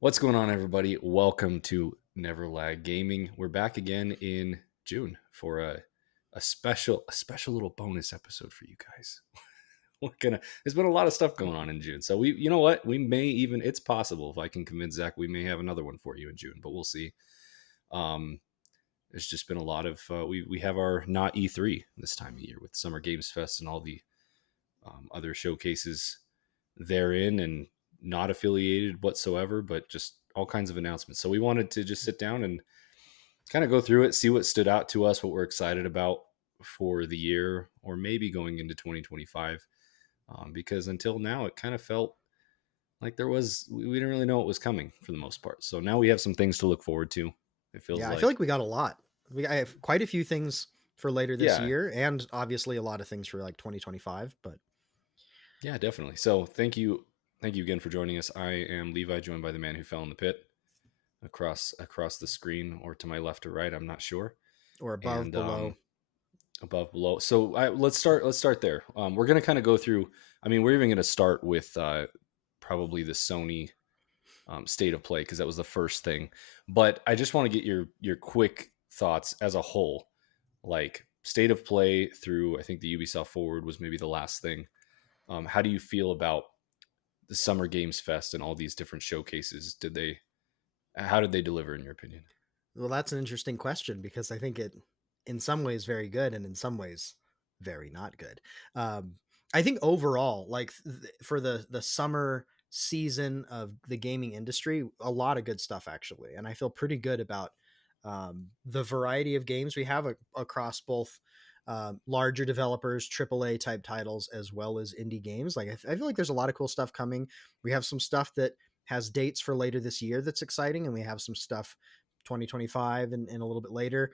What's going on, everybody? Welcome to Never Lag Gaming. We're back again in June for a special little bonus episode for you guys. There's been a lot of stuff going on in June, so you know what, we may even, it's possible if I can convince Zach, we may have another one for you in June, but we'll see. Um, there's just been a lot of we have our not E3 this time of year with Summer Games Fest and all the other showcases therein, and not affiliated whatsoever, but just all kinds of announcements. So we wanted to just sit down and kind of go through it, see what stood out to us, what we're excited about for the year, or maybe going into 2025. Because until now, it kind of felt like we didn't really know what was coming for the most part. So now we have some things to look forward to. It feels Yeah, I feel like like, we got a lot. I have quite a few things for later this yeah, year, and obviously a lot of things for like 2025. But yeah, definitely. So thank you again for joining us. I am Levi, joined by the man who fell in the pit. Across the screen, or to my left or right, I'm not sure. or above, And below. above, below. So let's start there. We're going to kind of go through, I mean, we're even going to start with probably the Sony state of play, because that was the first thing. But I just want to get your quick thoughts as a whole, like state of play through, I think the Ubisoft Forward was maybe the last thing. How do you feel about the Summer Games Fest and all these different showcases? How did they deliver in your opinion? Well, that's an interesting question because I think it, in some ways, very good, and in some ways, very not good. Um, I think overall, like for the summer season of the gaming industry, a lot of good stuff actually, and I feel pretty good about the variety of games we have across both. Larger developers, AAA type titles, as well as indie games. Like I feel like there's a lot of cool stuff coming. We have some stuff that has dates for later this year that's exciting, and we have some stuff 2025 and a little bit later,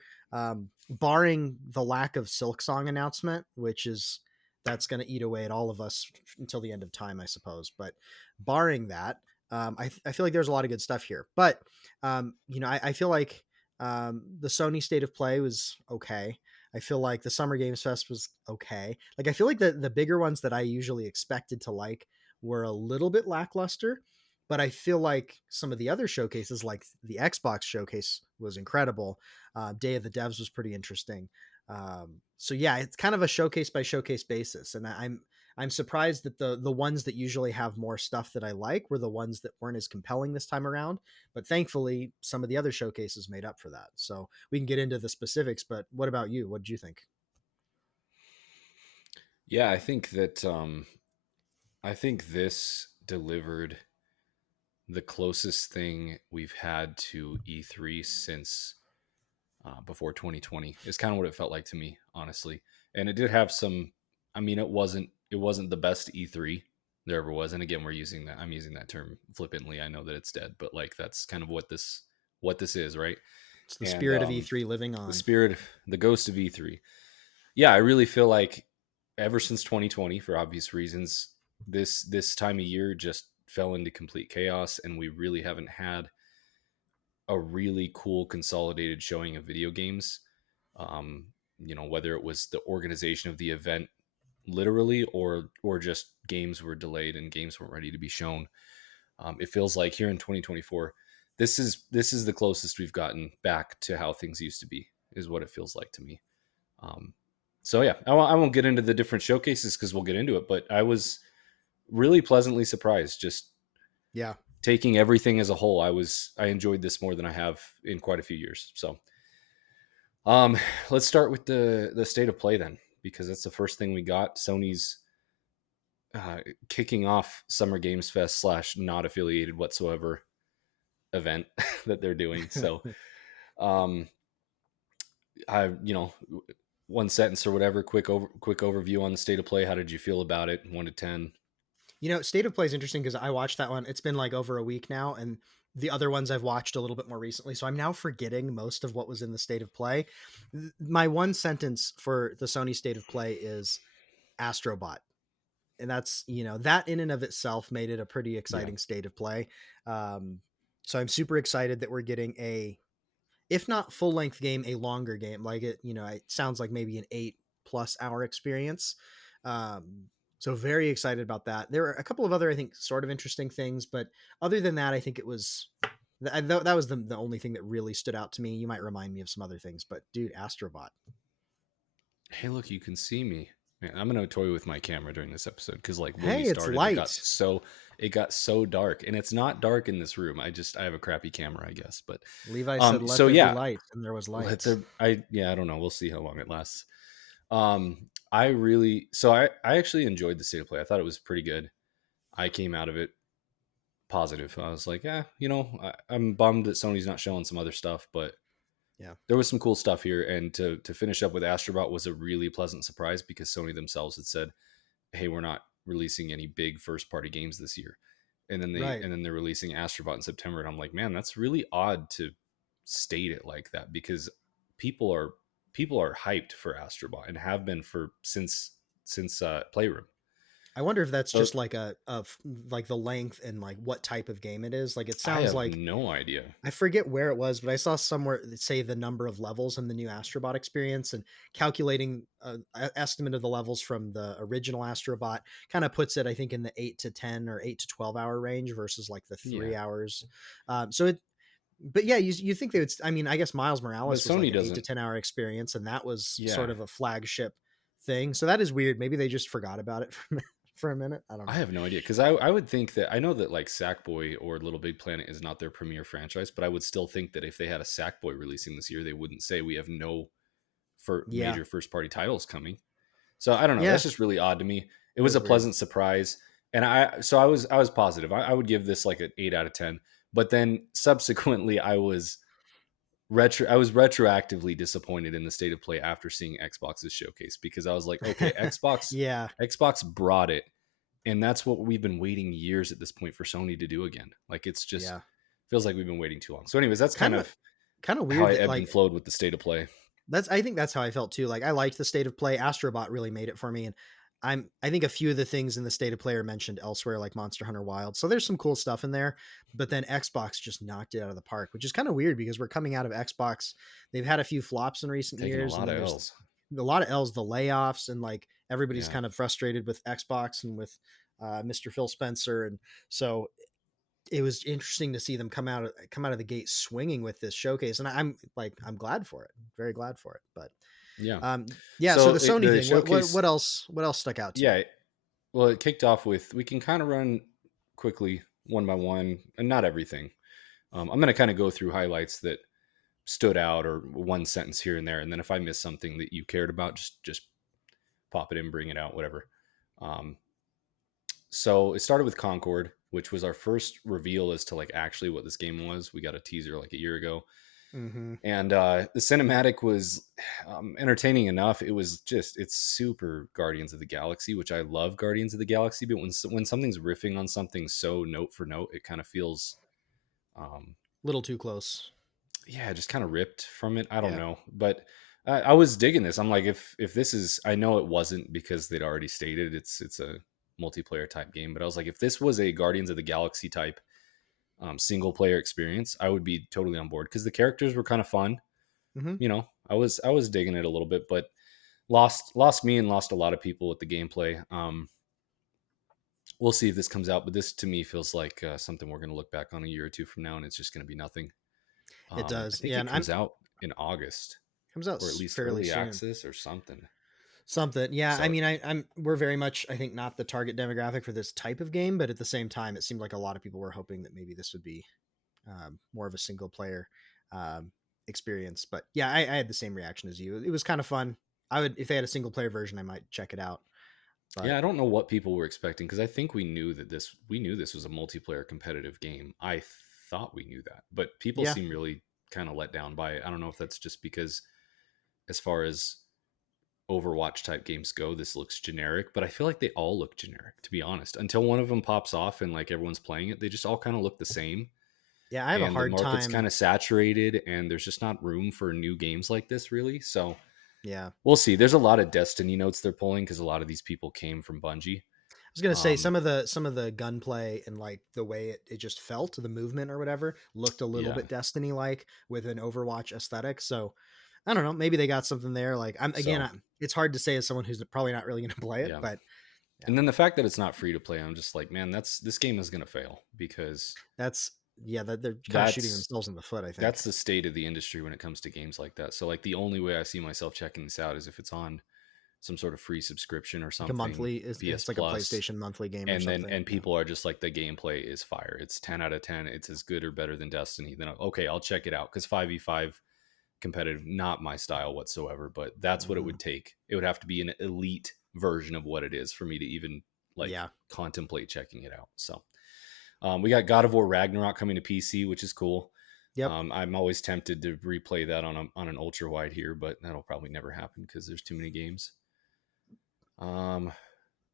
barring the lack of Silksong announcement, which is that's going to eat away at all of us until the end of time, I suppose. But barring that, I feel like there's a lot of good stuff here. But I feel like the Sony State of Play was okay. I feel like the Summer Games Fest was okay. Like I feel like the bigger ones that I usually expected to like were a little bit lackluster, but I feel like some of the other showcases, like the Xbox showcase, was incredible. Day of the Devs was pretty interesting. So yeah, it's kind of a showcase by showcase basis, and I'm surprised that the ones that usually have more stuff that I like were the ones that weren't as compelling this time around. But thankfully, some of the other showcases made up for that. So we can get into the specifics. But what about you? What did you think? Yeah, I think this delivered the closest thing we've had to E3 since before 2020. Is kind of what it felt like to me, honestly. And it did have some. I mean, it wasn't the best E3 there ever was. And again, I'm using that term flippantly. I know that it's dead, but like that's kind of what this is, right? It's the And spirit of E3 living the on. spirit, the ghost of E3. Yeah, I really feel like ever since 2020, for obvious reasons, this time of year just fell into complete chaos, and we really haven't had a really cool consolidated showing of video games. Whether it was the organization of the event, literally, or just games were delayed and games weren't ready to be shown. It feels like here in 2024, this is the closest we've gotten back to how things used to be. Is what it feels like to me. Um, so yeah, I won't get into the different showcases because we'll get into it. But I was really pleasantly surprised. Just Yeah. taking everything as a whole, I enjoyed this more than I have in quite a few years. So um, let's start with the state of play then, because that's the first thing we got. Sony's kicking off Summer Games Fest slash not affiliated whatsoever event that they're doing. So um, I one sentence or whatever, quick overview on the state of play. How did you feel about it? 1 to 10. State of Play is interesting because I watched that one. It's been like over a week now, and the other ones I've watched a little bit more recently. So I'm now forgetting most of what was in the State of Play. My one sentence for the Sony State of Play is Astrobot. And that's, that in and of itself made it a pretty Yeah. exciting State of Play. Um, so I'm super excited that we're getting if not full length game, a longer game. Like it sounds like maybe an 8+ hour experience. Um, So very excited about that. There are a couple of other, I think, sort of interesting things, but other than that, I think it was that was the only thing that really stood out to me. You might remind me of some other things, but dude, Astrobot. Hey, look, you can see me. Man, I'm gonna toy with my camera during this episode because, like, when we Hey, it's started, light. it got so dark, and it's not dark in this room. I have a crappy camera, I guess. But, Levi said, "Let so there be yeah, light," and there was let light. there. I don't know. We'll see how long it lasts. I actually enjoyed the state of play. I thought it was pretty good. I came out of it positive. I was like, yeah, I'm bummed that Sony's not showing some other stuff, but Yeah, there was some cool stuff here. And to finish up with Astrobot was a really pleasant surprise because Sony themselves had said, hey, we're not releasing any big first party games this year. right. And then they're releasing Astrobot in September. And I'm like, man, that's really odd to state it like that because people are people are hyped for Astrobot and have been for since Playroom. I wonder if that's So just like like the length and like what type of game it is. Like it I sounds have like no idea. I forget where it was, but I saw somewhere that say the number of levels in the new Astrobot experience and calculating estimate of the levels from the original Astrobot kind of puts it, I think, in the 8 to 10 or 8 to 12 hour range versus like the Yeah. 3 hours. So it, but yeah, you think they would, I mean, I guess Miles But Morales was like Sony an 8 to 10 hour experience and that was sort yeah. of a flagship thing. So that is weird. Maybe they just forgot about it for a minute. I don't I know. have no idea because I would think that I know that like Sackboy or Little Big Planet is not their premier franchise, but I would still think that if they had a Sackboy releasing this year, they wouldn't say we have no for Yeah. major first party titles coming. So I don't know. Yeah. That's just really odd to me. It It was is a weird. pleasant surprise, and I was positive. I would give this like an 8 out of 10. But then subsequently, I was retroactively disappointed in the state of play after seeing Xbox's showcase because I was like, okay, Yeah. Xbox brought it, and that's what we've been waiting years at this point for Sony to do again. Like it's just Yeah. feels like we've been waiting too long. So, anyways, that's kind Kind of of kind of how weird I that ebbed and like flowed with the state of play. that's I think that's how I felt too. Like I liked the state of play. Astrobot really made it for me. And I think a few of the things in the state of play are mentioned elsewhere, like Monster Hunter Wild. So there's some cool stuff in there. But then Xbox just knocked it out of the park, which is kind of weird because we're coming out of Xbox. They've had a few flops in recent Taking a years, and lot then of there's L's. a lot of L's, the layoffs, and like everybody's Yeah. kind of frustrated with Xbox and with Mr. Phil Spencer. And so it was interesting to see them come out of the gate swinging with this showcase, and I'm like I'm glad for it, very glad for it. But Yeah. yeah, so So the Sony the thing, showcase, what else stuck out to you? yeah. Well, it kicked off with we can kind of run quickly one by one, and not everything. I'm going to kind of go through highlights that stood out or one sentence here and there, and then if I miss something that you cared about, just pop it in, bring it out, whatever. Um, so it started with Concord, which was our first reveal as to like actually what this game was. We got a teaser like a year ago, Hmm. and the cinematic was entertaining enough. It was just it's super Guardians of the Galaxy, which I love Guardians of the Galaxy, but when something's riffing on something so note for note, it kind of feels um, Little too close. yeah, just kind of ripped from it. I don't Yeah. know, but I was digging this. I'm like, if this is, I know it wasn't because they'd already stated it's a multiplayer type game, but I was like, if this was a Guardians of the Galaxy type single player experience, I would be totally on board because the characters were kind of fun. Hmm. I was digging it a little bit, but lost me and lost a lot of people with the gameplay. We'll see if this comes out, but this to me feels like something we're going to look back on a year or two from now, and it's just going to be nothing. It I does. think Yeah, it and I'm comes out in August comes out or at least fairly early soon. access or something. Something. Yeah, I So mean, I'm we're very much, I think, not the target demographic for this type of game, but at the same time, it seemed like a lot of people were hoping that maybe this would be more of a single player um, experience. But yeah, I had the same reaction as you. It was kind of fun. I would, if they had a single player version, I might check it out. But yeah, I don't know what people were expecting because I think we knew this was a multiplayer competitive game. I thought we knew that, but people yeah, seem really kind of let down by it. I don't know if that's just because as far as Overwatch type games go, this looks generic, but I feel like they all look generic to be honest. Until one of them pops off and like everyone's playing it, they just all kind of look the same. yeah, I have a And the hard market's time. kind of saturated and there's just not room for new games like this really. So Yeah, we'll see. There's a lot of Destiny notes they're pulling because a lot of these people came from Bungie. I was gonna say Um, some of the gunplay and like the way it just felt, the movement or whatever, looked a little yeah. bit Destiny like with an Overwatch aesthetic. So I don't know, maybe they got something there. Like So it's hard to say as someone who's probably not really gonna play it, yeah, but Yeah. And then the fact that it's not free to play, I'm just like, man, this game is gonna fail because That's yeah, that they're kind of shooting that's themselves in the foot, I think. that's the state of the industry when it comes to games like that. So like the only way I see myself checking this out is if it's on some sort of free subscription or Like a something, monthly is PS it's like a Plus, PlayStation monthly game or something. and Yeah. people are just like the gameplay is fire. It's 10 out of 10. It's as good or better than Destiny. Then okay, I'll check it out cuz 5v5 competitive not my style whatsoever, but that's what it Mhm. would take. It would have to be an elite version of what it is for me to even like Yeah. contemplate checking it out. So, we got God of War Ragnarok coming to PC, which is cool. Yep. I'm always tempted to replay that on an ultra wide here, but that'll probably never happen because there's too many games. Um,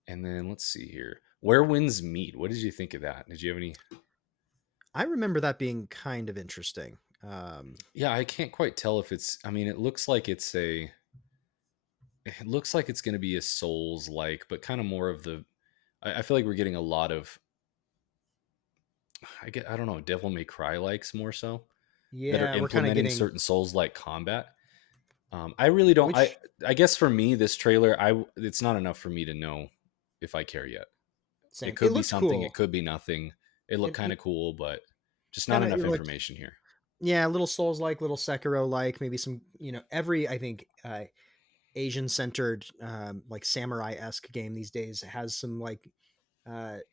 and then let's see here. Where Winds Meet? What did you think of that? Did you have any? I remember that being kind of interesting. Yeah, I can't quite tell if it's. I mean, it looks like it's a. It looks like it's going to be a Souls like, but kind of more of the. I feel like we're getting a lot of. I don't know. Devil May Cry likes more so that are Yeah, we're kind of implementing getting certain Souls like combat. I really don't. I which I guess for me, this trailer, it's not enough for me to know if I care yet. It same. It could be looks something. It cool. could be nothing. It looked kind It of cool, but just not kind of enough you're like information here. yeah, little Souls like, little Sekiro like, maybe some every I think Asian centered like samurai esque game these days has some like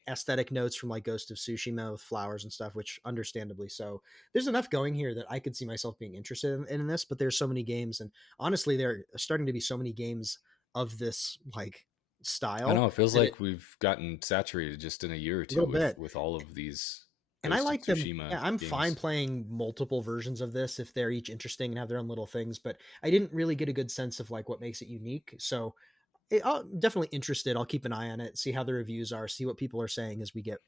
aesthetic notes from like Ghost of Tsushima with flowers and stuff, which understandably so. There's enough going here that I could see myself being interested in this, but there's so many games, and honestly, there are starting to be so many games of this like I style know it feels that it like we've gotten saturated just in a year or a two little bit. with all of these And I Ghost of like them. Tsushima Yeah, I'm fine games. playing multiple versions of this if they're each interesting and have their own little things, but I didn't really get a good sense of like what makes it unique. So I'm definitely interested. I'll keep an eye on it, see how the reviews are, see what people are saying as we get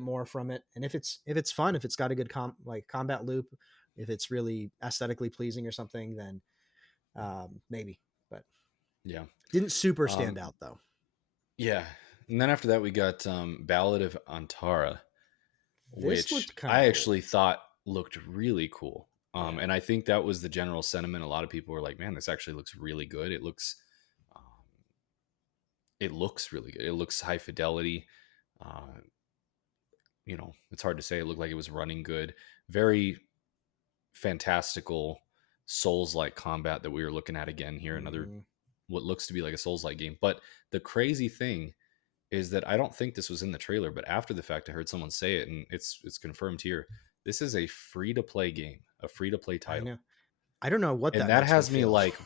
more from it. And if it's fun, if it's got a good like combat loop, if it's really aesthetically pleasing or something, then maybe. But Yeah. didn't super stand Um, out though. yeah. And then after that, we got Ballad of Antara, This which looked kind of I cool. actually thought looked really cool. Yeah. And I think that was the general sentiment. A lot of people were like, "Man, this actually looks really good. Um, it looks really good. It looks high fidelity. Uh, it's hard to say. It looked like it was running good. Very fantastical Souls-like combat that we were looking at again here. Another Hmm. what looks to be like a Souls-like game. But the crazy thing is that I don't think this was in the trailer, but after the fact, I heard someone say it, and it's confirmed here. This is a free to play game, a free to play I title, know. I don't know what and that that makes me has me feel. like,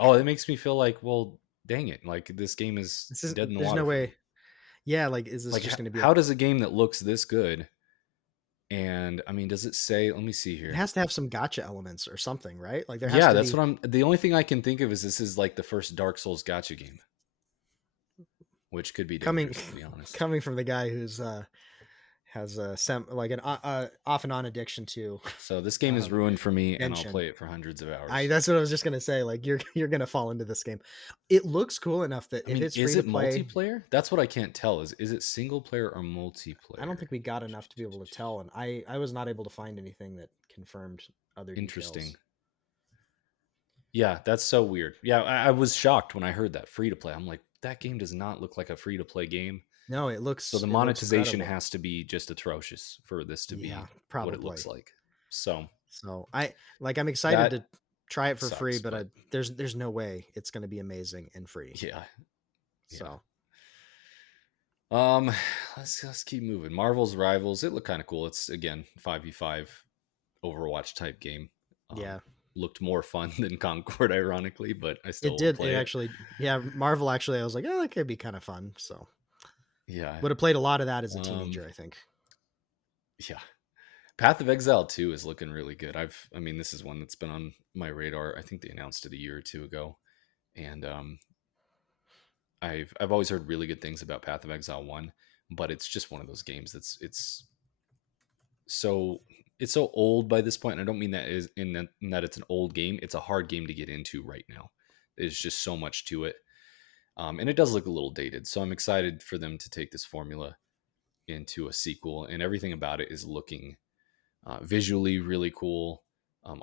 oh, it makes me feel like, well, dang it, like this game is This is dead in the there's water no for me. way. Yeah, like is this Like, just going to be how does a game that looks this good, and I mean, does it say? Let me see it here. has to have some gotcha elements or something, right? Like there has Yeah, to that's be what I'm. The only thing I can think of is this is like the first Dark Souls gotcha game, which could be coming dangerous to be honest. coming from the guy who's has like an off and on addiction to So this game is um ruined for me, and I'll Genshin. play it for hundreds of I hours. That's what I was just gonna say. Like you're gonna fall into this game. It looks cool enough that I if mean, it's is free to it play, multiplayer? That's what I can't tell. Is it single player or I don't multiplayer? think we got enough to be able to tell. And I was not able to find anything that confirmed other Interesting. details. Yeah, that's so weird. Yeah, I was shocked when I heard that free to play. I'm like, that game does not look like a free to play game. No, So the it looks monetization incredible. has to be just atrocious for this to Yeah, be what it looks probably. like. So So I'm excited that to try it for free, sucks, but but there's no way it's going to be amazing and free. yeah, yeah. So Um, let's keep moving. Marvel's Rivals. It looked kind of cool. It's again 5v5 Overwatch type game. yeah, Looked more fun than Concord, ironically, but I it still will did. It play it. actually, yeah, Marvel actually. I was like, oh, that could be kind of fun. So Yeah. would have played a lot of that as a Um, teenager, I think. yeah. Path of Exile 2 is looking really good. I mean, this is one that's been on my radar. I think they announced it a year or two ago. And I've always heard really good things about Path of Exile 1, but it's just one of those games so it's so old by this point. And I don't mean that is in that it's an old game. It's a hard game to get into right now. There's just so much to it. And it does look a little dated. So I'm excited for them to take this formula into a sequel, and everything about it is looking visually really cool,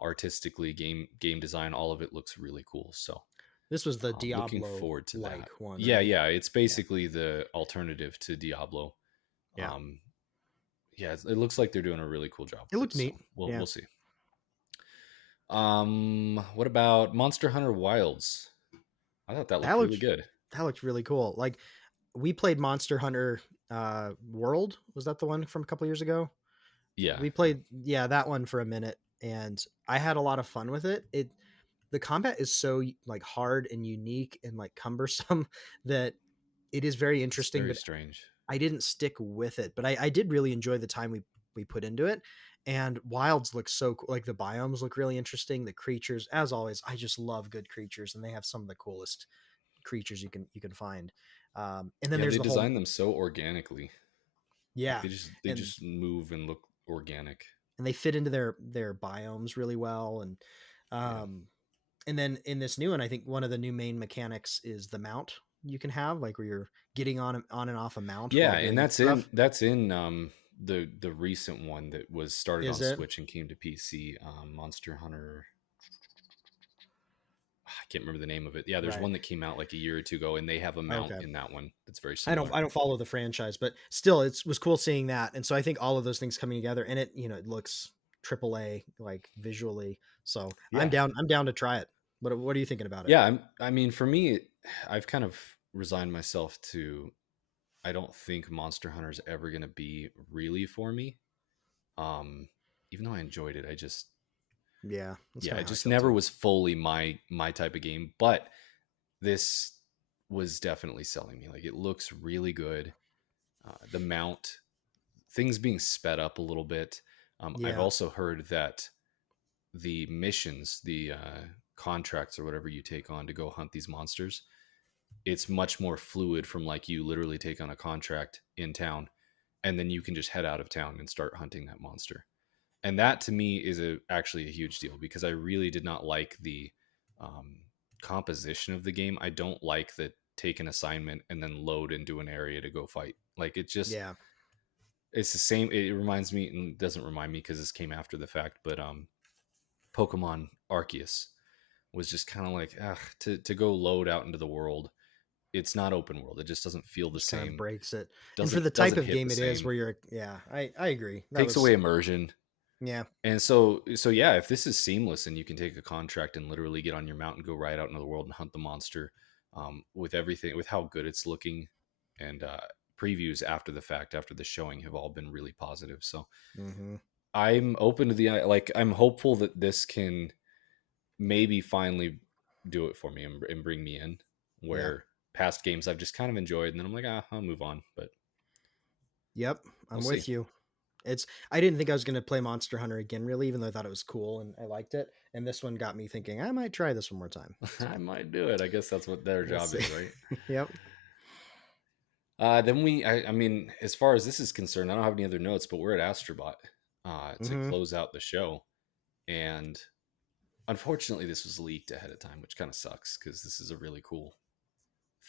artistically, game design, all of it looks really cool. So This was the Looking Diablo forward to like that. one, Yeah, right? yeah, it's Yeah. basically the alternative to Diablo. Yeah. Um, yeah, it looks like they're doing a really cool job It with it. looked So neat. we'll Yeah. we'll see. What about Monster Hunter Wilds? I thought that That looked really looked good. that looked really cool. Like we played Monster Hunter World. Was that the one from a couple years ago? Yeah, We yeah, played, yeah, that one for a minute, and I had a lot of fun with it. The combat is so like hard and unique and like cumbersome that it is very it's interesting, very but strange. I didn't stick with it. But I did really enjoy the time we put into it. And Wilds looks so cool. Like the biomes look really interesting. The creatures, as always, I just love good creatures, and they have some of the coolest creatures you can find. And then Yeah, there's they the whole, designed them so organically. Like yeah, they and just move and look organic. they fit into their biomes really well. Yeah. Um, and then in this new one, I think one of the new main mechanics is the mount you can have, like where you're getting on and off a mount Yeah, while and doing stuff. that's in the recent one that was started Is on it Switch and came to PC. Monster Hunter. I can't remember the name of it. Yeah, there's right? one that came out like a year or two ago, and they have a mount Okay. in that one that's very I don't similar. I don't follow the franchise, but still, it was cool seeing that. And so I think all of those things coming together, and it looks triple A like visually. So I'm Yeah, down. I'm down to try it. What are you thinking about it? yeah. I mean, for me, I've kind of resigned myself to. I don't think Monster Hunter is ever going to be really for me. Um, Even though I enjoyed it, I just Yeah, that's yeah, kind it of how I just feel never too. was fully my type of game. But this was definitely selling me. Like it looks really good. The mount, things being sped up a little bit. I've Yeah, also heard that the missions, the contracts or whatever you take on to go hunt these monsters, it's much more fluid from like you literally take on a contract in town and then you can just head out of town and start hunting that monster. And that to me is actually a huge deal because I really did not like the um, composition of the game. I don't like the take an assignment and then load into an area to go fight. Like it just yeah, it's the same. It reminds me, and doesn't remind me because this came after the fact, but Pokemon Arceus was just kind of like to go load out into the world. It's not open world. It just doesn't feel the just kind of same. breaks it. And for the type Doesn't of hit the game it is, same. where you're, yeah, I agree. That Takes was, away immersion. yeah, And so yeah, if this is seamless and you can take a contract and literally get on your mount and go right out into the world and hunt the monster, with everything, with how good it's looking, and previews after the fact, after the showing, have all been really positive. So hmm, I'm open to the like. I'm hopeful that this can maybe finally do it for me and bring me in. yeah, Where past games I've just kind of enjoyed, and then I'm like, I'll move on. But yep, we'll I'm see. with you. I didn't think I was going to play Monster Hunter again, really, even though I thought it was cool and I liked it. And this one got me thinking I might try this one more time. I So might do it. I guess that's what their we'll job see. is, right? Yep. Then I mean, as far as this is concerned, I don't have any other notes, but we're at Astrobot to Hmm. close out the show. And unfortunately, this was leaked ahead of time, which kind of sucks because this is a really cool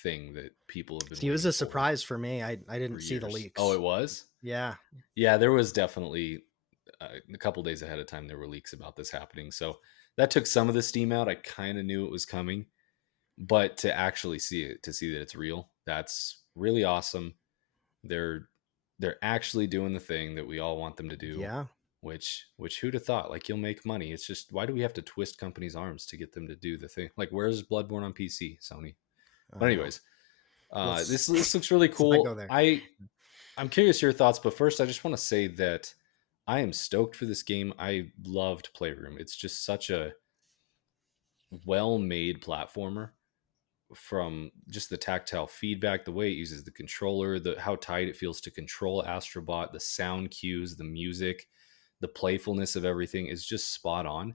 thing that people have been See, it was waiting a surprise for me. I for didn't see the years. Oh, leaks. it was? Yeah. Yeah, there was definitely a couple days ahead of time, there were leaks about this happening. So that took some of the steam out. I kind of knew it was coming, but to actually see it, to see that it's real, that's really awesome. They're they're actually doing the thing that we all want them to do, Yeah. which who'd have thought? Like you'll make money. It's just why do we have to twist companies' arms to get them to do the thing? Like where's Bloodborne on PC, Sony? But I know. anyways, Let's this looks really let's not go cool. there. I'm curious your thoughts, but first I just want to say that I am stoked for this game. I loved Playroom. It's just such a well-made platformer from just the tactile feedback, the way it uses the controller, the how tight it feels to control Astrobot, the sound cues, the music, the playfulness of everything is just spot on.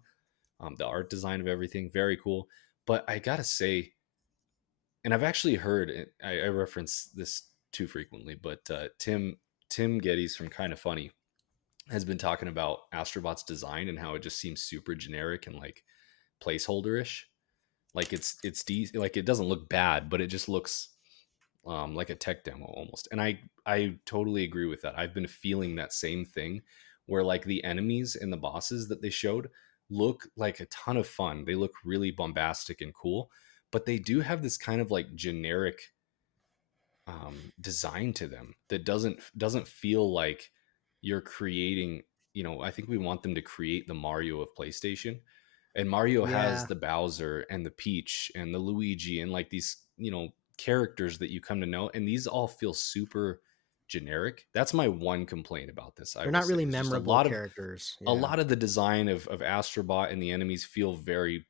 The art design of everything, very cool. But I gotta say, and I've actually heard I reference this too frequently, but Tim Geddes from Kind of Funny has been talking about Astrobot's design and how it just seems super generic and like placeholder-ish. Like like it doesn't look bad, but it just looks like a tech demo almost. And I totally agree with that. I've been feeling that same thing where like the enemies and the bosses that they showed look like a ton of fun. They look really bombastic and cool, but they do have this kind of like generic design to them that doesn't feel like you're creating. I think we want them to create the Mario of PlayStation, and Mario has Yeah. the Bowser and the Peach and the Luigi and like these characters that you come to know, and these all feel super generic. That's my one complaint about this, I They're will not say, really is just a memorable lot of characters. a Yeah. lot of the design of Astrobot and the enemies feel very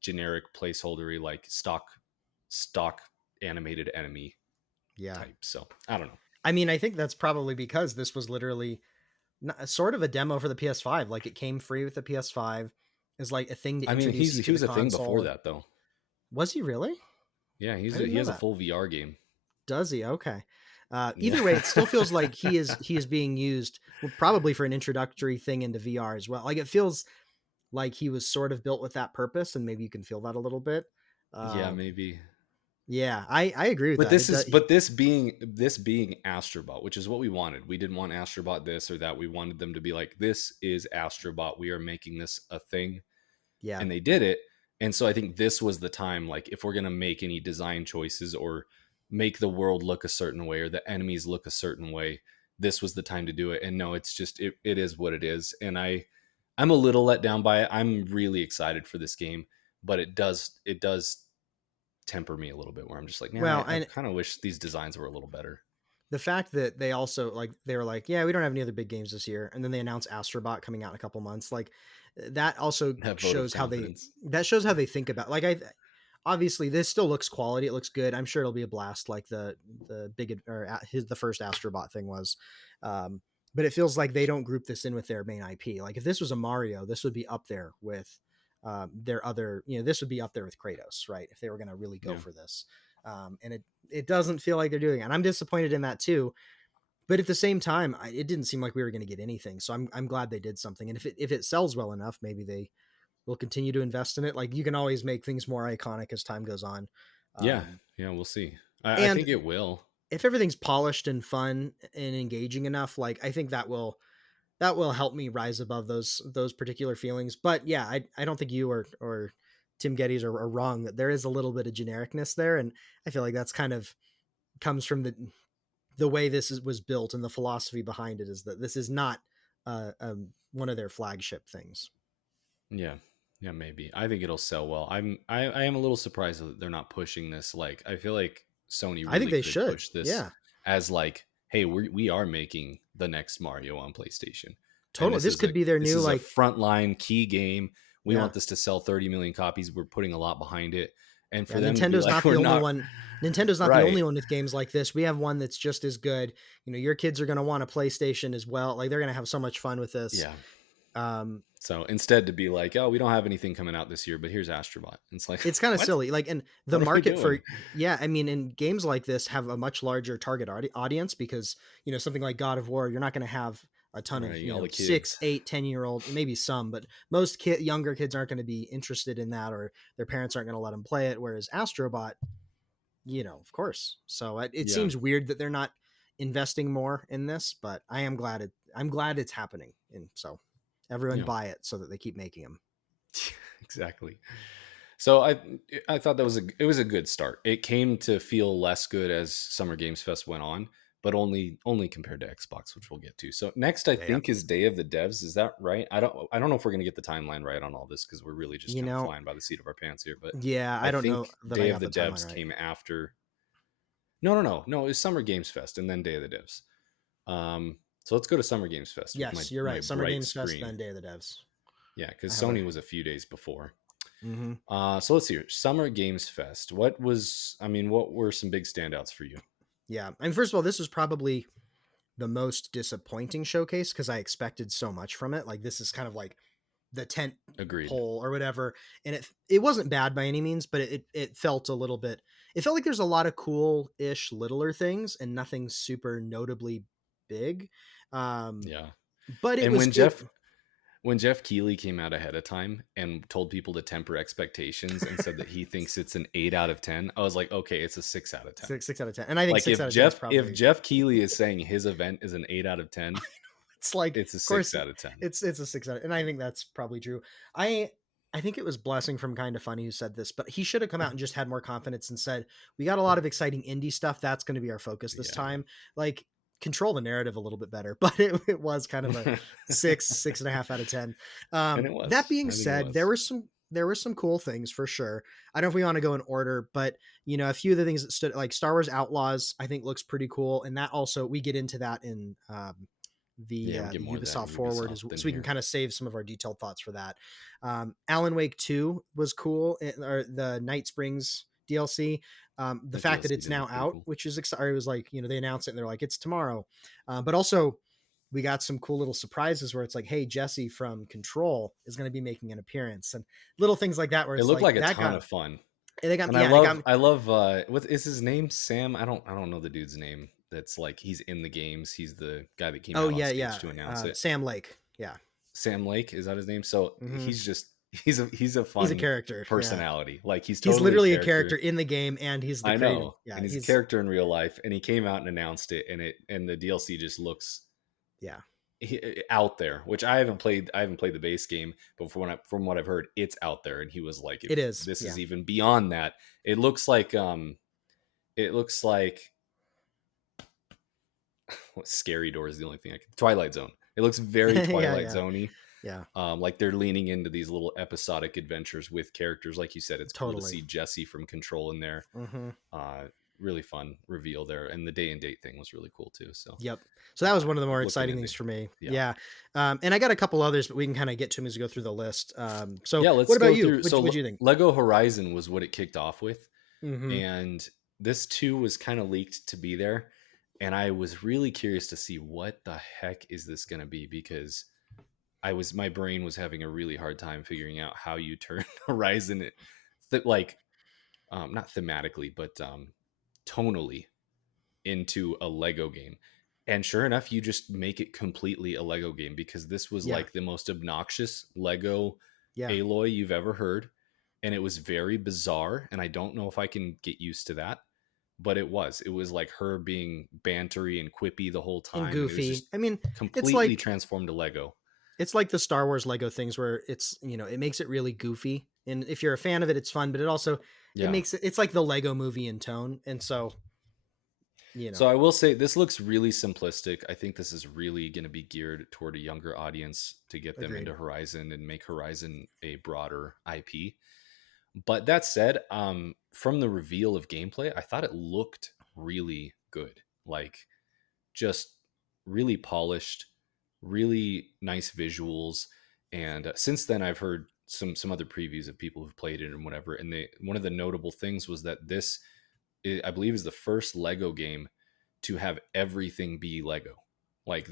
generic, placeholdery, like stock animated enemy Yeah. type. So I don't know. I mean, I think that's probably because this was literally sort of a demo for the PS5. Like it came free with the PS5 is like a thing to I mean, introduce you he to the was a thing before console. that though. Was he really? Yeah, I he didn't know has a that. full VR game. Does he? Okay. Yeah. Either way, it still feels like he is being used probably for an introductory thing into VR as well. Like it feels like he was sort of built with that purpose, and maybe you can feel that a little bit. Yeah, Um, maybe. yeah, I agree with But that. this It is does. but this being Astrobot, which is what we wanted. We didn't want Astrobot this or that. We wanted them to be like, this is Astrobot. We are making this a thing. Yeah, And they did it. And so I think this was the time, like, if we're going to make any design choices or make the world look a certain way or the enemies look a certain way, this was the time to do it. And no, it's just it is what it is. And I'm a little let down by it. I'm really excited for this game, but it does temper me a little bit where I'm just like, nah, well, I and kind of wish these designs were a little better. the fact that they also like they were like, yeah, we don't have any other big games this year, and then they announced Astrobot coming out in a couple months. Like that also That vote of shows how confidence. they think about. Like I obviously this still looks quality. It looks good. I'm sure it'll be a blast. Like the big or the first Astrobot thing was. Um, but it feels like they don't group this in with their main IP. Like if this was a Mario, this would be up there with their other. This would be up there with Kratos, right? If they were going to really go Yeah. for this. And it doesn't feel like they're doing it. And I'm disappointed in that too. But at the same time, it didn't seem like we were going to get anything. So I'm glad they did something. And if it sells well enough, maybe they will continue to invest in it. Like you can always make things more iconic as time goes on. Yeah. Um, Yeah. We'll see. I and think it will. if everything's polished and fun and engaging enough, like I think that will help me rise above those particular feelings. But yeah, I don't think you or Tim Geddes are wrong that there is a little bit of genericness there, and I feel like that's kind of comes from the way was built and the philosophy behind it is that this is not one of their flagship things. Yeah. Yeah, maybe. I think it'll sell well. I am a little surprised that they're not pushing this. Like, I feel like Sony I think really they could should. push this Yeah, as like, hey, we are making the next Mario on PlayStation. And totally. This could be their this new is a like frontline key game. We yeah want this to sell 30 million copies. We're putting a lot behind it. And yeah. for them to be like, we're not Nintendo's not the right. only one with games like this. We have one that's just as good. Your kids are going to want a PlayStation as well. Like they're going to have so much fun with this. Yeah. Um, So instead to be like, oh, we don't have anything coming out this year, but here's Astrobot. It's like, it's kind of what? silly. Like, and the What are we market for, doing? yeah, I mean, and games like this have a much larger target audience because, something like God of War, you're not going to have a ton of, Right. All the 6, kids. 8, 10-year old, maybe some, but most younger kids aren't going to be interested in that or their parents aren't going to let them play it. Whereas Astrobot, of course. So it Yeah. seems weird that they're not investing more in this, but I'm glad it's happening. And so everyone Yeah. buy it so that they keep making them. Exactly. So I thought it was a good start. It came to feel less good as Summer Games Fest went on, but only compared to Xbox, which we'll get to. So next I Yeah. think is Day of the Devs. Is that right? I don't know if we're gonna get the timeline right on all this because we're really just You kind of know, flying by the seat of our pants here. But yeah, I I don't know think that I Day of got the the timeline Devs right. came after. No. It was Summer Games Fest and then Day of the Devs. So let's go to Summer Games Fest with Yes, you're my right. Summer bright Games Fest, screen. then Day of the Devs. Yeah, because I have a. Sony was a few days before. Mm-hmm. So let's see here. Summer Games Fest. What were some big standouts for you? Yeah, and first of all, this was probably the most disappointing showcase because I expected so much from it. Like this is kind of like the tent Agreed. pole or whatever, and it wasn't bad by any means, but it felt a little bit. It felt like there's a lot of cool-ish littler things and nothing super notably big. Um, Yeah. but it And was it. when Jeff Keighley came out ahead of time and told people to temper expectations and said that he thinks it's an 8 out of 10, I was like, okay, it's a 6 out of 10. 6 out of 10, and I think Like 6 out of 10 is if probably. Jeff Keighley is saying his event is an 8 out of 10, It's like, it's a of 6 course, out of 10. it's a 6 out, and I think that's probably true. I I think it was Blessing from Kinda Funny who said this, but he should have come out and just had more confidence and said, "We got a lot of exciting indie stuff. That's going to be our focus this Yeah. time." Like, control the narrative a little bit better, but it was kind of a six and a half out of 10. And it That was. being I think it said, was. there were some cool things for sure. I don't know if we want to go in order, but a few of the things that stood, like Star Wars Outlaws, I think looks pretty cool, and that also we get into that in Yeah, we get the more of that Ubisoft in Forward, Ubisoft than so we can here. kind of save some of our detailed thoughts for that. Alan Wake 2 was cool, or the Night Springs DLC. The The fact that DLC it's did now look pretty out, cool. which is exciting. It was like, they announce it and they're like, it's tomorrow. But also, we got some cool little surprises where it's like, hey, Jesse from Control is going to be making an appearance, and little things like that where It it's looked like like a that ton got of fun. they got And me, yeah, and it got me. I love what is his name? Sam? I don't know the dude's name. That's like he's in the games. He's the guy that came Oh out on yeah, stage yeah, to announce it. Sam Lake, yeah. Sam Lake, is that his name? So Hmm. he's a He's a fun character, yeah. personality. Like he's He's totally a literally a character character. in the game, and he's the I creative. know. Yeah, And he's a he's character in real life and he came out and announced it and the DLC just looks yeah, out there, which I haven't played the base game, but from what I've heard, it's out there. And he was like, it if is. this Yeah, is even beyond that, it looks like it looks like what, Scary Door is the only thing I can. Twilight Zone. It looks very yeah, Twilight yeah, Zoney. yeah, Like they're leaning into these little episodic adventures with characters. Like you said, it's cool to totally. see Jesse from Control in there. Hmm. Uh, really fun reveal there, and the day and date thing was really cool too. So Yep. So that was one of the more looking exciting into things for me. yeah. Yeah. And I got a couple others, but we can kind of get to them as we go through the list. So Yeah, what let's about go you? through. So What'd you think? Lego Horizon was what it kicked off with, Hmm. and this too was kind of leaked to be there, and I was really curious to see what the heck is this going to be because my brain was having a really hard time figuring out how you turn Horizon, like not thematically but tonally into a Lego game. And sure enough, you just make it completely a Lego game because this was Yeah. like the most obnoxious Lego Yeah. Aloy you've ever heard. And it was very bizarre. And I don't know if I can get used to that, but it was. It was like her being bantery and quippy the whole And time. And it was goofy. just I mean, it's completely like transformed to Lego. it's like the Star Wars Lego things where it's, it makes it really goofy. And if you're a fan of it, it's fun, but it Yeah. makes it's like the Lego movie in tone. And so, you know, So I will say this looks really simplistic. I think this is really going to be geared toward a younger audience to get them agreed. into Horizon and make Horizon a broader IP. But that said, from the reveal of gameplay, I thought it looked really good. Like just really polished, really nice visuals. And since then, I've heard some other previews of people who've played it and whatever. And one of the notable things was that this, I believe, is the first Lego game to have everything be Lego. Like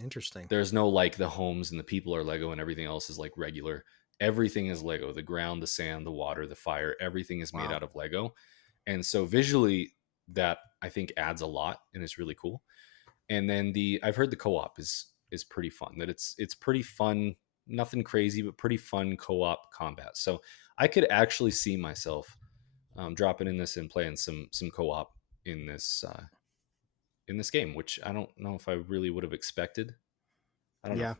Interesting. there's no like the homes and the people are Lego and everything else is like regular. Everything is Lego. The ground, the sand, the water, the fire, everything is made Wow. out of Lego. And so visually that I think adds a lot and it's really cool. And then I've heard the co-op is pretty fun. That it's pretty fun, nothing crazy, but pretty fun co-op combat. So I could actually see myself dropping in this and playing some co-op in this game, which I don't know if I really would have expected. I don't know. Yeah.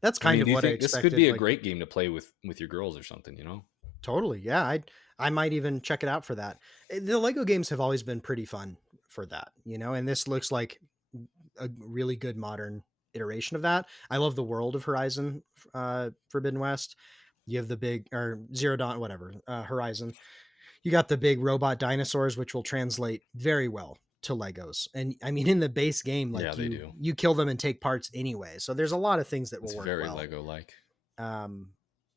That's I kind mean, of do you what I think this could be expected. a Like, great game to play with your girls or something? You know? totally. Yeah. I might even check it out for that. The Lego games have always been pretty fun for that, and this looks like a really good modern iteration of that. I love the world of Horizon Forbidden West. You have the big or Zero Dawn, whatever, Horizon. You got the big robot dinosaurs, which will translate very well to Legos. And I mean, in the base game, Yeah, like they you do. you kill them and take parts anyway. So there's a lot of things that It's will work very well. Lego like. Um,